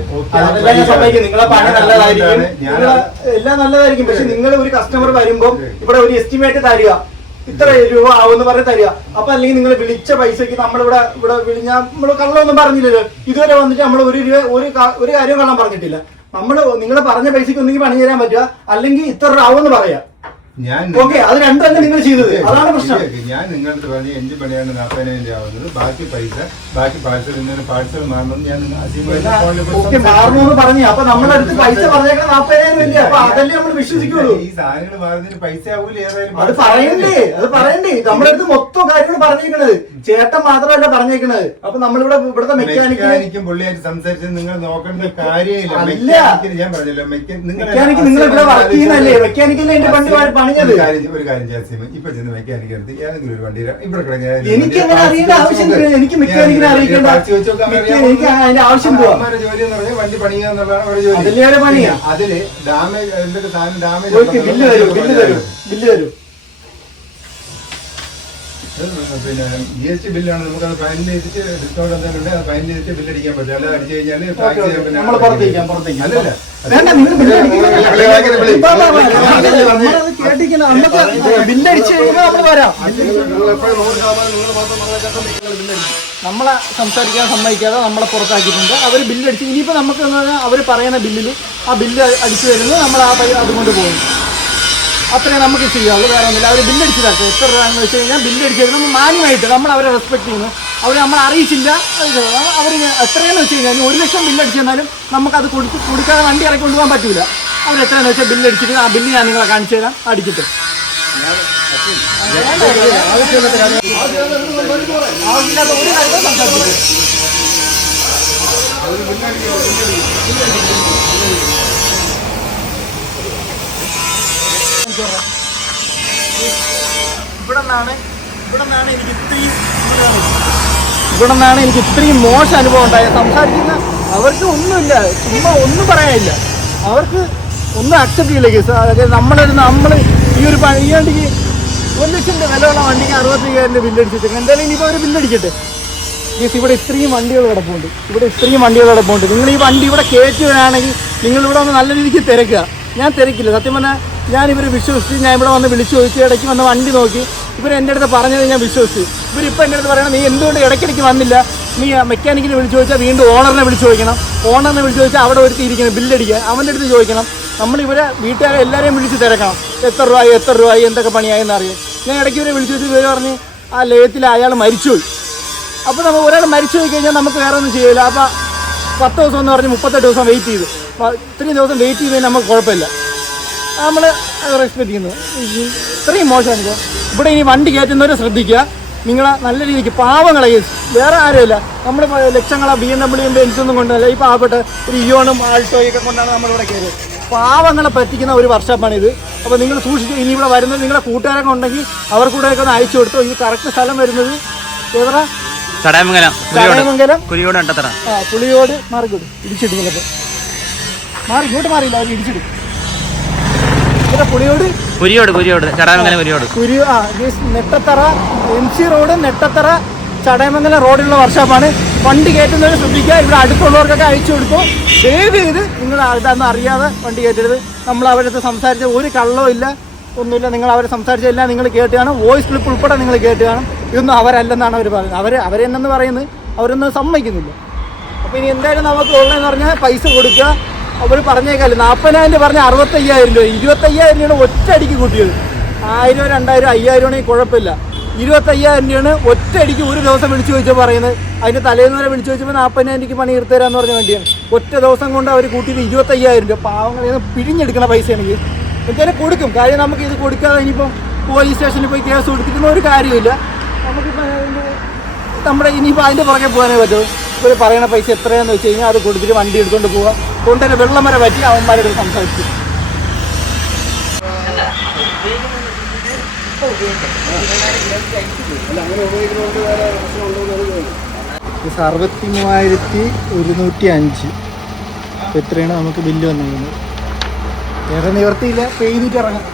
നിങ്ങളെ പണി നല്ലതായിരിക്കും, എല്ലാം നല്ലതായിരിക്കും. പക്ഷെ നിങ്ങൾ ഒരു കസ്റ്റമർ വരുമ്പോൾ ഇവിടെ ഒരു എസ്റ്റിമേറ്റ് തരിക, ഇത്ര രൂപ ആവുമെന്ന് പറഞ്ഞ് തരിക. അപ്പൊ അല്ലെങ്കിൽ നിങ്ങൾ വിളിച്ച പൈസക്ക് നമ്മളിവിടെ നമ്മള് കള്ളമൊന്നും പറഞ്ഞില്ലല്ലോ ഇതുവരെ. വന്നിട്ട് നമ്മൾ ഒരു കാര്യവും കള്ളം പറഞ്ഞിട്ടില്ല. നിങ്ങൾ പറഞ്ഞ പൈസക്ക് ഒന്നെങ്കിൽ പണി തരാൻ പറ്റുക, അല്ലെങ്കിൽ ഇത്ര രൂപ ആവുമെന്ന് പറയാം. ഓക്കെ, അത് രണ്ടും തന്നെ നിങ്ങൾ ചെയ്തത്, അതാണ് പ്രശ്നം. ഞാൻ നിങ്ങളുടെ പറഞ്ഞ എഞ്ചിൻ പണിയാണ് 40,000 രൂപ ആവുന്നത്. ബാക്കി പൈസ ബാക്കി പാഴ്സൽ മാറണമെന്ന് ഞാൻ മാറണമെന്ന് പറഞ്ഞു. അപ്പൊ നമ്മുടെ അടുത്ത് പൈസ പറഞ്ഞേക്കാൻ 40,000 രൂപ. അപ്പൊ അതല്ലേ നമ്മൾ വിശ്വസിക്കുള്ളൂ. ഈ സാധനങ്ങൾ മാറുന്നതിന് പൈസ ആവൂല. ഏതായാലും അത് പറയണ്ടേ നമ്മുടെ അടുത്ത് മൊത്തം കാര്യങ്ങൾ പറഞ്ഞേക്കണത്. ചേട്ടൻ മാത്രമല്ല പറഞ്ഞേക്കണത്. അപ്പൊ നമ്മളിവിടെ ഇവിടുത്തെ മെക്കാനിക്കും പുള്ളിയായിട്ട് സംസാരിച്ചത് നിങ്ങൾ നോക്കേണ്ട കാര്യമില്ല. ഞാൻ പറഞ്ഞല്ലോ മെക്കാനിക്ക് നിങ്ങൾ ഇവിടെ വർക്ക് ചെയ്യുന്നല്ലേ? മെക്കാനിക്കല്ലേ എന്റെ വണ്ടി പണിഞ്ഞത്. ഒരു കാര്യം ചെയ്യാം. ഇപ്പൊ ചെന്ന് മെക്കാനിക്ക് എടുത്ത് ഏതെങ്കിലും ഒരു വണ്ടി ഇവിടെ എനിക്ക് അങ്ങനെ അറിയേണ്ട ആവശ്യം. എനിക്ക് മെക്കാനിക്കിനെ അറിയിക്കേണ്ട എനിക്ക് അതിന്റെ ആവശ്യം പോവാ. ജോലി എന്ന് പറഞ്ഞാൽ വണ്ടി പണിയുക എന്നുള്ളതാണ് അവരുടെ ജോലി. അതിലേറെ പണിയാ. അതില് ഡാമേജ് എന്തൊക്കെ സാധനം ഡാമേജ് ബില്ല് തരും. പിന്നെ GST ബില്ലാണ്. നമുക്കത് ഫൈൻ ചെയ്തിട്ട് ഡിസ്കൗണ്ട് എന്തെങ്കിലും ഉണ്ട്, അത് ഫൈൻ ചെയ്തിട്ട് ബില്ലടിക്കാൻ പറ്റും. അല്ലാതെ അടിച്ചു കഴിഞ്ഞാൽ നമ്മളെ സംസാരിക്കാൻ സമ്മതിക്കാതെ നമ്മളെ പുറത്താക്കിയിട്ടുണ്ട്. അവർ ബില്ലടിച്ച് ഇനിയിപ്പോ നമുക്ക് അവർ പറയുന്ന ബില്ലിൽ ആ ബില്ല് അടിച്ചു വരുന്നത് നമ്മൾ അതുകൊണ്ട് പോകും. അത്രയും നമുക്ക് ചെയ്യാവുള്ളൂ, വേറെ ഒന്നുമില്ല. അവർ ബില്ലടിച്ചതാക്കുക എത്ര രൂപയാണെന്ന് വെച്ച് കഴിഞ്ഞാൽ ബില്ലടിച്ചത് നമ്മൾ മാന്യമായിട്ട് നമ്മൾ അവരെ റെസ്പെക്ട് ചെയ്യുന്നു. അവർ നമ്മളെ അറിയിച്ചില്ല. അവർ എത്രയെന്ന് വെച്ച് കഴിഞ്ഞാൽ 1 ലക്ഷം ബില്ലടിച്ച് തന്നാലും നമുക്കത് കൊടുക്കാതെ വണ്ടി ഇറക്കി കൊണ്ടുപോകാൻ പറ്റില്ല. അവർ എത്രയെന്ന് വെച്ചാൽ ബില്ലടിച്ചിട്ട് ആ ബില്ല് ഞാൻ നിങ്ങളെ കാണിച്ചു തരാം അടിച്ചിട്ട്. ആവശ്യമില്ലാത്ത ഒരു കാര്യവും സംസാരിച്ചിട്ട് ഇവിടെ നിന്നാണ് എനിക്ക് ഇത്രയും മോശം അനുഭവം ഉണ്ടായത്. സംസാരിക്കുന്ന അവർക്ക് ഒന്നുമില്ല, ചുമ്മാ ഒന്നും പറയാനില്ല. അവർക്ക് ഒന്നും അക്സെപ്റ്റ് ചെയ്യില്ല കേസ്. അതായത് നമ്മൾ ഈ ഒരു വണ്ടിക്ക് 1 ലക്ഷം രൂപ വിലയുള്ള വണ്ടിക്ക് 65,000 ബില്ലടിച്ചിട്ട് എന്തായാലും ഇനിയിപ്പോൾ അവർ ബില്ലടിക്കട്ടെ കേസ്. ഇവിടെ ഇത്രയും വണ്ടികൾ കിടപ്പുണ്ട്. നിങ്ങൾ ഈ വണ്ടി ഇവിടെ കയറ്റുകയാണെങ്കിൽ നിങ്ങളിവിടെ വന്ന് നല്ല രീതിക്ക് തിരക്കുക. ഞാൻ തിരക്കില്ല സത്യം പറഞ്ഞാൽ. ഞാൻ ഇവരെ വിശ്വസിച്ച് ഞാൻ ഇവിടെ വന്ന് വിളിച്ചു ചോദിച്ചു, ഇടയ്ക്ക് വന്ന് വണ്ടി നോക്കി. ഇവർ എൻ്റെ അടുത്ത് പറഞ്ഞത് ഞാൻ വിശ്വസിച്ചു. ഇവരിപ്പോൾ എൻ്റെ അടുത്ത് പറയണം നീ എന്തുകൊണ്ട് ഇടയ്ക്കിടയ്ക്ക് വന്നില്ല, നീ മെക്കാനിക്കിനെ വിളിച്ചു ചോദിച്ചാൽ വീണ്ടും ഓണറിനെ വിളിച്ചു ചോദിക്കണം. ഓണറിനെ വിളിച്ചു ചോദിച്ചാൽ അവിടെ ഒരുത്തിയിരിക്കണം ബില്ലടിക്കാൻ, അവൻ്റെ അടുത്ത് ചോദിക്കണം. നമ്മളിവരെ വീട്ടുകാരെ എല്ലാവരെയും വിളിച്ച് തിരക്കണം. എത്ര രൂപയായി എന്തൊക്കെ പണിയായെന്ന് അറിയാം. ഞാൻ ഇടയ്ക്ക് ഇവരെ വിളിച്ചു ചോദിച്ചു ഇവർ പറഞ്ഞ് ആ ലയത്തിൽ അയാൾ മരിച്ചുപോയി. അപ്പോൾ നമ്മൾ ഒരാൾ മരിച്ചു പോയി കഴിഞ്ഞാൽ നമുക്ക് വേറെ ഒന്നും ചെയ്യില്ല. അപ്പോൾ 10 ദിവസം എന്ന് പറഞ്ഞ് 38 ദിവസം വെയിറ്റ് ചെയ്തു. ഇത്രയും ദിവസം വെയിറ്റ് ചെയ്തതിന് നമുക്ക് കുഴപ്പമില്ല, നമ്മൾ റെസ്പെക്ട് ചെയ്യുന്നത്. ഇത്രയും മോശമാണ്. ഇവിടെ ഇനി വണ്ടി കയറ്റുന്നവരെ ശ്രദ്ധിക്കുക. നിങ്ങളെ നല്ല രീതിക്ക് പാവങ്ങളെ കേസ്, വേറെ ആരുമില്ല. നമ്മൾ ലക്ഷങ്ങളെ BMW ബെൻസൊന്നും കൊണ്ടല്ല, ഈ പാവപ്പെട്ട ഒരു ഇയോണും ആൾട്ടോയൊക്കെ കൊണ്ടാണ് നമ്മളിവിടെ കയറിയത്. പാവങ്ങളെ പറ്റിക്കുന്ന ഒരു വർക്ക്ഷോപ്പാണിത്. അപ്പോൾ നിങ്ങൾ സൂക്ഷിച്ച് ഇനി ഇവിടെ വരുന്നത് നിങ്ങളുടെ കൂട്ടുകാരൊക്കെ ഉണ്ടെങ്കിൽ അവർക്കൂടെയൊക്കെ ഒന്ന് അയച്ചു കൊടുത്തോ. ഈ കറക്റ്റ് സ്ഥലം വരുന്നത് എവിടെ ചടയമംഗലം ചടയമംഗലം കുരിയോട് കണ്ടത്തറ. പുളിയോട് മാറിക്കോട്ട് ഇടിച്ചിട്ട് ചിലപ്പോൾ ഇങ്ങോട്ട് മാറിയില്ല അവർ ഇടിച്ചിടും. ഇവിടെ കുരിയോട് ചടയമംഗലം നെട്ടത്തറ MC റോഡ് നെട്ടത്തറ ചടയമംഗലം റോഡിലുള്ള വർക്ക്ഷോപ്പാണ്. വണ്ടി കയറ്റുന്നവർ ശ്രദ്ധിക്കുക. ഇവിടെ അടുത്തുള്ളവർക്കൊക്കെ അയച്ചു കൊടുക്കും. ദയവ് ചെയ്ത് നിങ്ങൾ ഇതൊന്നും അറിയാതെ വണ്ടി കയറ്റരുത്. നമ്മൾ അവരടുത്ത് സംസാരിച്ച ഒരു കള്ളവും ഇല്ല, ഒന്നുമില്ല. നിങ്ങൾ അവരെ സംസാരിച്ചെല്ലാം നിങ്ങൾ കേട്ട് കാണും. വോയിസ് ക്ലിപ്പ് ഉൾപ്പെടെ നിങ്ങൾ കേട്ട് കാണും. ഇതൊന്നും അവരല്ലെന്നാണ് അവർ പറയുന്നത്. അവരെന്നു പറയുന്നത് അവരൊന്നും സമ്മതിക്കുന്നില്ല. അപ്പോൾ ഇനി എന്തായാലും നമുക്ക് ഉള്ളതെന്ന് പറഞ്ഞാൽ പൈസ കൊടുക്കുക. അവർ പറഞ്ഞേക്കാല്ലേ 40,000 പറഞ്ഞ 65,000 രൂപ, 25,000 രൂപയാണ് ഒറ്റയടിക്ക് കൂട്ടിയത്. 1000, 2000, 5000 ആണെങ്കിൽ കുഴപ്പമില്ല. 25,000 രൂപയാണ് ഒറ്റയടിക്ക് ഒരു ദിവസം വിളിച്ചു ചോദിച്ചാൽ പറയുന്നത്. അതിൻ്റെ തലേന്ന് വരെ വിളിച്ചു ചോദിച്ചപ്പോൾ 40,000 രൂപയ്ക്ക് പണി എടുത്തുതരാമെന്ന് പറഞ്ഞ വേണ്ടിയാണ്. ഒറ്റ ദിവസം കൊണ്ട് അവർ കൂട്ടിയത് 25,000 രൂപ. പാവങ്ങൾ പിഴിഞ്ഞെടുക്കണ പൈസയാണെങ്കിൽ എന്തായാലും കൊടുക്കും. കാര്യം നമുക്ക് ഇത് കൊടുക്കാതെ ഇനിയിപ്പം പോലീസ് സ്റ്റേഷനിൽ പോയി കേസ് കൊടുത്തിട്ടൊന്നും ഒരു കാര്യമില്ല. നമുക്കിപ്പോൾ നമ്മുടെ ഇനിയിപ്പോൾ അതിൻ്റെ പുറകെ പോകാനേ പറ്റുമോ? ഇവർ പറയണ പൈസ എത്രയാണെന്ന് വെച്ച് കഴിഞ്ഞാൽ അത് കൊടുത്തിട്ട് വണ്ടി എടുത്തുകൊണ്ട് പോവുക. കൊണ്ടുതന്നെ വെള്ളം വരെ പറ്റി അവന്മാരോട് സംസാരിച്ചു. 63,105 എത്രയാണ് നമുക്ക് ബില്ല് വന്നിരിക്കുന്നത്. വേറെ നിവർത്തിയില്ല, പെയ്തിട്ട് ഇറങ്ങാം.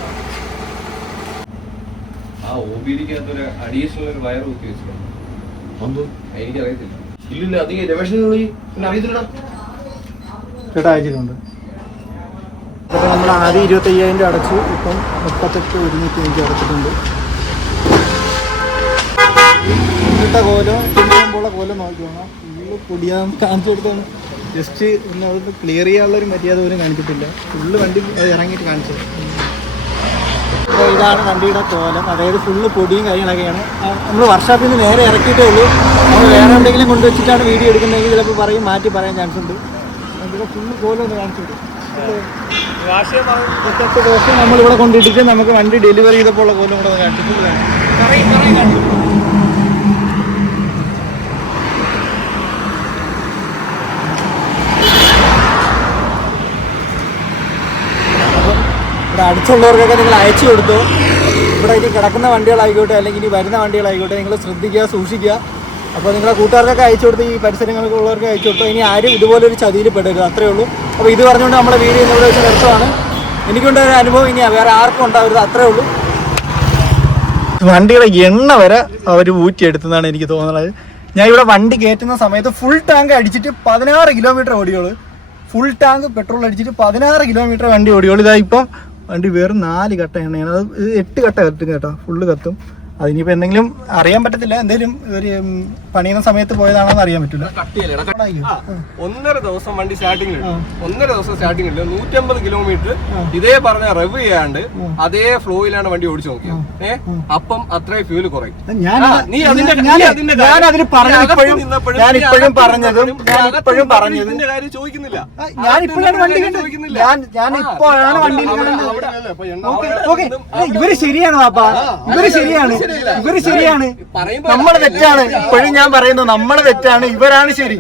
ചേട്ടാ അയച്ചിട്ടുണ്ട്. അപ്പോൾ നമ്മൾ ആദ്യം 25,000 രൂപ അടച്ചു. ഇപ്പം 38,105 അടച്ചിട്ടുണ്ട്. ഇന്നത്തെ കോലം തിന്നുമ്പോഴുള്ള കോലം നോക്കിയാണ്. ഫുള്ള് പൊടിയാൻ കാണിച്ചു കൊടുത്താണ്. ജസ്റ്റ് ഒന്ന് അവിടെ ക്ലിയർ ചെയ്യാനുള്ളൊരു മര്യാദ പോലും കാണിച്ചിട്ടില്ല. ഫുള്ള് വണ്ടി ഇറങ്ങിയിട്ട് കാണിച്ചത്. അപ്പോൾ ഇതാണ് വണ്ടിയുടെ കോലം. അതായത് ഫുള്ള് പൊടിയും കാര്യങ്ങളൊക്കെയാണ്. നമ്മൾ വർക്ക്ഷോപ്പിൽ നിന്ന് നേരെ ഇറക്കിയിട്ടേ ഉള്ളൂ. നമ്മൾ വേറെ എന്തെങ്കിലും കൊണ്ടുവച്ചിട്ടാണ് വീഡിയോ എടുക്കുന്നതെങ്കിൽ ചിലപ്പോൾ മാറ്റി പറയാൻ ചാൻസ് ഉണ്ട്. അതിൻ്റെ ഫുള്ള് കോലം ഒന്ന് കാണിച്ചു കൊടുക്കും. ദിവസം നമ്മളിവിടെ കൊണ്ടിട്ടിട്ട് നമുക്ക് വണ്ടി ഡെലിവറി ചെയ്തപ്പോൾ ഉള്ള കോലം കൂടെ കാണിച്ചിട്ട് അടുത്തുള്ളവർക്കൊക്കെ നിങ്ങൾ അയച്ചു കൊടുത്തു. ഇവിടെ ഇനി കിടക്കുന്ന വണ്ടികളായിക്കോട്ടെ അല്ലെങ്കിൽ ഇനി വരുന്ന വണ്ടികളായിക്കോട്ടെ നിങ്ങൾ ശ്രദ്ധിക്കുക, സൂക്ഷിക്കുക. അപ്പോൾ നിങ്ങളെ കൂട്ടുകാർക്കൊക്കെ അയച്ചു കൊടുത്ത് ഈ പരിസരങ്ങൾക്കുള്ളവർക്ക് അയച്ചു കൊടുത്തു. ഇനി ആരും ഇതുപോലൊരു ചതിയിൽ പെടരുത്, അത്രയേ ഉള്ളൂ. അപ്പോൾ ഇത് പറഞ്ഞുകൊണ്ട് നമ്മുടെ വീഡിയോ ഇവിടെ വെച്ച് നിർത്തുവാണ്. എനിക്കുണ്ടായ അനുഭവം ഇനി വേറെ ആർക്കും ഉണ്ടാവരുത്, അത്രേ ഉള്ളൂ. വണ്ടിയുടെ എണ്ണ വരെ അവർ ഊറ്റിയെടുത്തെന്നാണ് എനിക്ക് തോന്നുന്നത്. ഞാൻ ഇവിടെ വണ്ടി കയറ്റുന്ന സമയത്ത് ഫുൾ ടാങ്ക് അടിച്ചിട്ട് 16 കിലോമീറ്റർ ഓടിയോളൂ. ഫുൾ ടാങ്ക് പെട്രോൾ അടിച്ചിട്ട് 16 കിലോമീറ്റർ വണ്ടി ഓടിയോളൂ. ഇതാ ഇപ്പം വണ്ടി വെറും 4 കട്ട എണ്ണയാണ്. അത് 8 കട്ട കത്തും കേട്ടോ, ഫുള്ള് കത്തും. അതിനിപ്പോൾ എന്തെങ്കിലും അറിയാൻ പറ്റത്തില്ല. എന്തെങ്കിലും ഒരു പണിയുന്ന സമയത്ത് പോയതാണോന്ന് അറിയാൻ പറ്റില്ല. 1.5 ദിവസം വണ്ടി സ്റ്റാർട്ടിംഗ് 150 കിലോമീറ്റർ ഇതേ പറഞ്ഞ റെവ് ചെയ്യാണ്ട് അതേ ഫ്ലോയിലാണ് വണ്ടി ഓടിച്ചു നോക്കിയത്. അപ്പം അത്രയും ഫ്യൂല് കുറയും. ഞാനതിന് പറഞ്ഞപ്പോഴും പറഞ്ഞതും കാര്യം ചോദിക്കുന്നില്ല. ഇവര് ശരിയാണ് പാപ്പാ, ഇവര് ശരിയാണ്. നമ്മള് തെറ്റാണ്. ഇപ്പോഴും ഞാൻ പറയുന്നു നമ്മള് തെറ്റാണ്, ഇവരാണ് ശരി.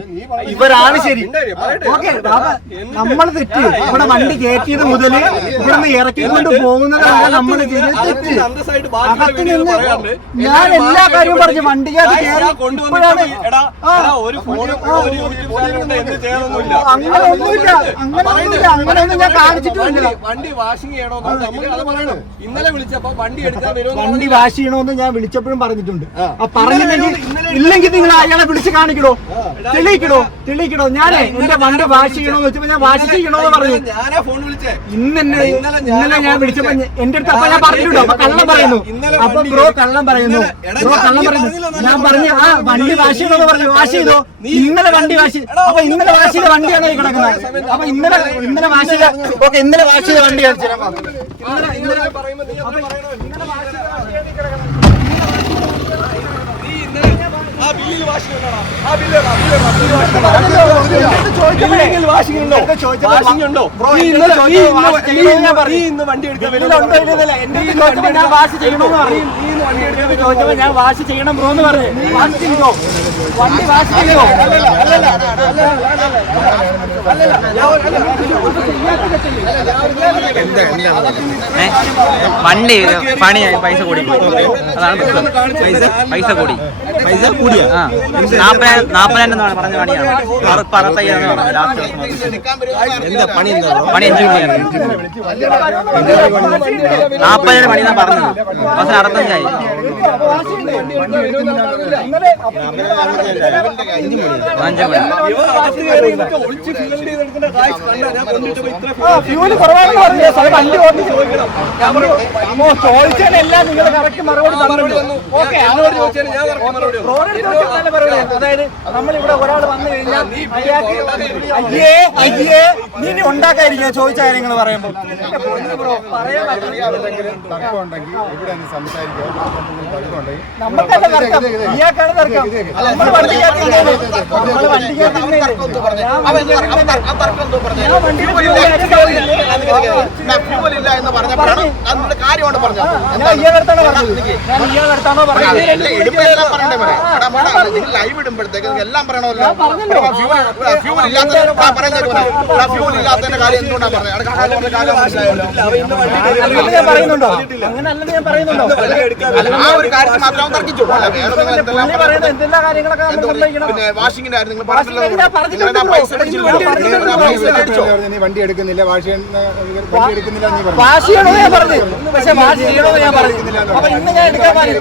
ഓക്കെ ബാബാ, നമ്മള് തെറ്റ്. ഇവിടെ വണ്ടി കയറ്റിയത് മുതൽ ഇവിടെ നിന്ന് ഇറക്കിക്കൊണ്ട് പോകുന്നതാണ് നമ്മള് ചെയ്തത് തെറ്റ്. ഞാൻ എല്ലാ കാര്യവും പറഞ്ഞു. വണ്ടിക്കകത്ത് അങ്ങനെയൊന്നും ഞാൻ കാണിച്ചിട്ടില്ല. വണ്ടി വാഷിംഗ് ചെയ്യണോ ഇന്നലെ വിളിച്ചപ്പോ വണ്ടി എടുക്കാൻ വണ്ടി വാഷ് ചെയ്യണോന്ന് ഞാൻ വിളിച്ചപ്പോഴും പറഞ്ഞിട്ടുണ്ട്. ഇല്ലെങ്കിൽ നിങ്ങൾ അയാളെ വിളിച്ച് കാണിക്കണോ, തെളിയിക്കണോ. ഞാനേ എന്റെ വണ്ടി വാഷ് ചെയ്യണോന്ന് വെച്ചപ്പോ ഞാൻ വാഷ് ചെയ്യണോന്ന് പറഞ്ഞു. ഇന്നലെ ഞാൻ വിളിച്ചപ്പോ എന്റെ അടുത്ത് അപ്പൊ ഞാൻ പറഞ്ഞിട്ടുണ്ടോ അപ്പൊ കള്ളം പറയുന്നു. അപ്പൊ ബ്രോ കള്ളം പറയുന്നു. ഞാൻ പറഞ്ഞു ആ വണ്ടി വാഷ് ചെയ്യണോന്ന് പറഞ്ഞു. വാഷ് ചെയ്തോ? ഇന്നലെ വണ്ടി വാഷ്. അപ്പൊ ഇന്നലെ വാഷ് ചെയ്ത വണ്ടിയാണ് ഈ കിടക്കുന്നത്. അപ്പൊ ഇന്നലെ വാഷ് ചെയ്ത ഓക്കെ, ഇന്നലെ വാഷ് ചെയ്ത വണ്ടി കാണിച്ചു തരാം. ഞാൻ വാഷ് ചെയ്യണം ബ്രോ എന്ന് പറഞ്ഞു. വാഷ് ചെയ്തോ? വണ്ടി വാഷ് ചെയ്തോ? വണ്ടി പണിയായി പൈസ കൂടി, അതാണ് പൈസ കൂടി. പൈസ കൂടിയ 40,000 പറഞ്ഞ പണിയാണ്. 65,000 ലാസ്റ്റ് എന്താ പണി? പണി എന്ത് പണിയാണ്? 40,000 പണി എന്നാ പറഞ്ഞത്. പക്ഷെ 65,000. ഫ്യൂല് കുറവാണെന്ന് പറഞ്ഞു. വണ്ടി ചോദിച്ചാലെല്ലാം നിങ്ങൾ കറക്റ്റ് മറുപടി അതായത് നമ്മളിവിടെ ഒരാൾ വന്നു കഴിഞ്ഞാൽ അയ്യാക്ക് അയ്യേ നീ ഉണ്ടാക്കാതിരിക്കുക ചോദിച്ച കാര്യങ്ങൾ പറയുമ്പോൾ നമുക്കല്ല തർക്കം, ഇയാൾക്കാണ് തർക്കം. നമ്മൾ വണ്ടിക്കകത്ത് ഇയാളെടുത്താണോ പറഞ്ഞത്? ഞാൻ ഇയാളെടുത്താണോ പറഞ്ഞത്? ലൈവ് ഇടുമ്പോഴത്തേക്ക് എല്ലാം പറയണമല്ലോ. ഞാൻ പറയുന്നുണ്ടോ? അങ്ങനല്ലെന്ന് ഞാൻ പറയുന്നുണ്ടോ? എന്തെല്ലാം കാര്യങ്ങളൊക്കെ നമ്മൾ നിർണ്ണയിക്കണം. വണ്ടി എടുക്കുന്നില്ല, വാശിയാണോ ഞാൻ പറഞ്ഞു? പക്ഷെ വാശി ചെയ്യണോ ഞാൻ പറയുന്നില്ല. അപ്പൊ ഇന്ന് ഞാൻ എടുക്കാൻ വന്നു.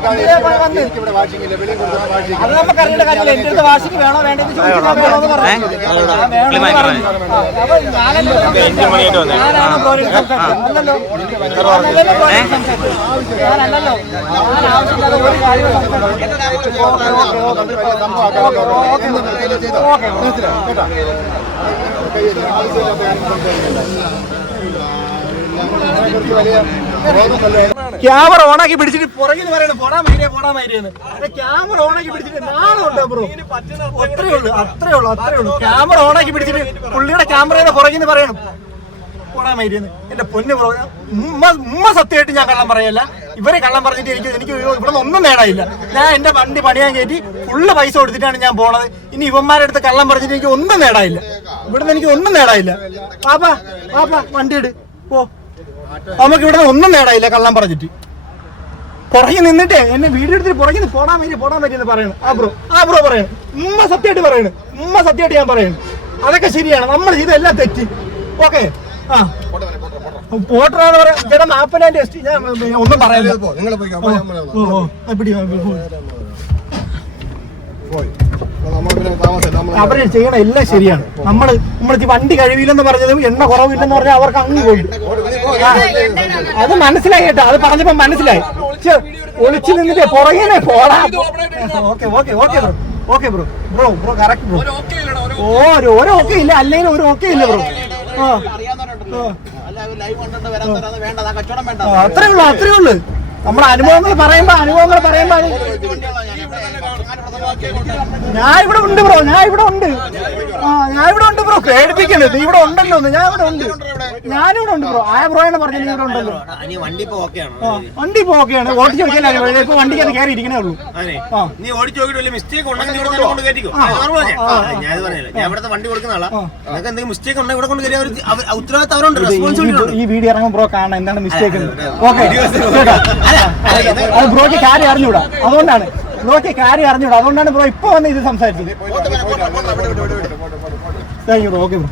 അത് നമുക്കറിയേണ്ട കാര്യമില്ല. എന്റെ അടുത്ത് വാശിക്ക് വേണോ വേണ്ടെന്ന് ചോദിച്ചു വേണോന്ന് പറഞ്ഞു. ഞാനല്ലോ ഞാനല്ലല്ലോ ഞാൻ ആവശ്യമില്ലാതെ ഒരു കാര്യവും ക്യാമറ ഓണാക്കി പിടിച്ചിട്ട് പുറകിൽ പറയണം പോടാ മൈരിയെന്ന്. ക്യാമറ ഓണാക്കി പിടിച്ചിട്ട് നാളുണ്ടോ ബ്രോ? അത്രേ ഉള്ളൂ. ക്യാമറ ഓണാക്കി പിടിച്ചിട്ട് പുള്ളിയുടെ ക്യാമറയുടെ പുറകിൽ പറയണം പോടാ മൈരിയെന്ന്. എന്റെ പൊന്ന് ബ്രോ, ഉമ്മ സത്യമായിട്ട് ഞാൻ കള്ളം പറയല്ല. ഇവരെ കള്ളം പറഞ്ഞിട്ട് എനിക്ക് ഇവിടെ ഒന്നും നേടാനില്ല. ഞാൻ എന്റെ വണ്ടി പണിയാൻ കയറ്റി ഫുള്ള് പൈസ കൊടുത്തിട്ടാണ് ഞാൻ പോണത്. ഇനി ഇവന്മാരുടെ അടുത്ത് കള്ളം പറഞ്ഞിട്ട് എനിക്ക് ഒന്നും നേടാനില്ല. ഇവിടുന്ന് എനിക്ക് ഒന്നും നേടാനില്ല. പാപ്പാ വണ്ടി എടു പോ. നമുക്ക് ഇവിടെ ഒന്നും നേടാനില്ല കള്ളം പറഞ്ഞിട്ട്. പുറകെ നിന്നിട്ടേ എന്നെ വീഡിയോ എടുത്തിട്ട് പുറകെ പോടാൻ പറ്റി എന്ന് പറയണം. ആ ബ്രോ പറയണം. ഉമ്മ സത്യമായിട്ട് പറയണം. ഞാൻ പറയണം. അതൊക്കെ ശരിയാണ്. നമ്മൾ ഇതെല്ലാം തെറ്റി. ഓക്കെ പോട്ടറാന്ന് പറയാം. ചേട്ടാ 40,000 എസ് ഞാൻ ഒന്നും പറയാനില്ല. അവര് ചെയ്യണ എല്ലാം ശരിയാണ്. നമ്മൾ വണ്ടി കഴിവില്ലെന്ന് പറഞ്ഞതും എണ്ണ കുറവില്ലെന്ന് പറഞ്ഞാൽ അവർക്ക് അങ്ങ് പോയി. അത് മനസ്സിലായി കേട്ടോ. അത് പറഞ്ഞപ്പോ മനസ്സിലായി. ഒളിച്ചു നിന്നിട്ട് പുറകെ പോടാ. Okay bro correct bro. ഒരു ഓക്കെ ഇല്ല, അല്ലെങ്കിൽ ഒരു ഓക്കെ ഇല്ല ബ്രോ. അത്രേ ഉള്ളു. നമ്മുടെ അനുഭവങ്ങൾ പറയുമ്പോ ഞാൻ ഇവിടെ ഉണ്ട് ബ്രോ. ഞാൻ ഇവിടെ ഉണ്ട് ബ്രോ. പേടിപ്പിക്കരുത്. നീ ഇവിടെ ഉണ്ടല്ലോ. ഞാനിവിടെ ഉണ്ട് ബ്രോ. ബ്രോയാണ് പറഞ്ഞത് നീ ഇവിടെ ഉണ്ടല്ലോ. വണ്ടി ഇപ്പൊ ഓക്കെയാണ്. ഓടിച്ചു നോക്കിയാൽ ഇപ്പൊ വണ്ടിക്ക് അത് കയറി ഇരിക്കണേ ഉള്ളൂ. നീ ഓടിച്ചു നോക്കിയിട്ട് മിസ്റ്റേക്ക് ഉണ്ടെങ്കിൽ ഞാൻ ഇവിടുത്തെ വണ്ടി കൊടുക്കുന്ന ആളാ. നിങ്ങൾക്ക് എന്തെങ്കിലും മിസ്റ്റേക്ക് ഉണ്ടെങ്കിൽ ഇവിടെ കൊണ്ട് കയറിയ ഉത്തരവാദിത്തം അവരുണ്ട്, റെസ്പോൺസിബിലിറ്റി. ഈ വീഡിയോ ഇറങ്ങുമ്പോൾ ബ്രോ കാണാൻ എന്താണ് മിസ്റ്റേക്ക്. ഓക്കെ അത് ബ്രോയ്ക്ക് കാര്യം അറിഞ്ഞൂടാ. അതുകൊണ്ടാണ് ബ്രോ ഇപ്പൊ വന്ന് ഇത് സംസാരിച്ചത്. Thank you bro. Okay bro.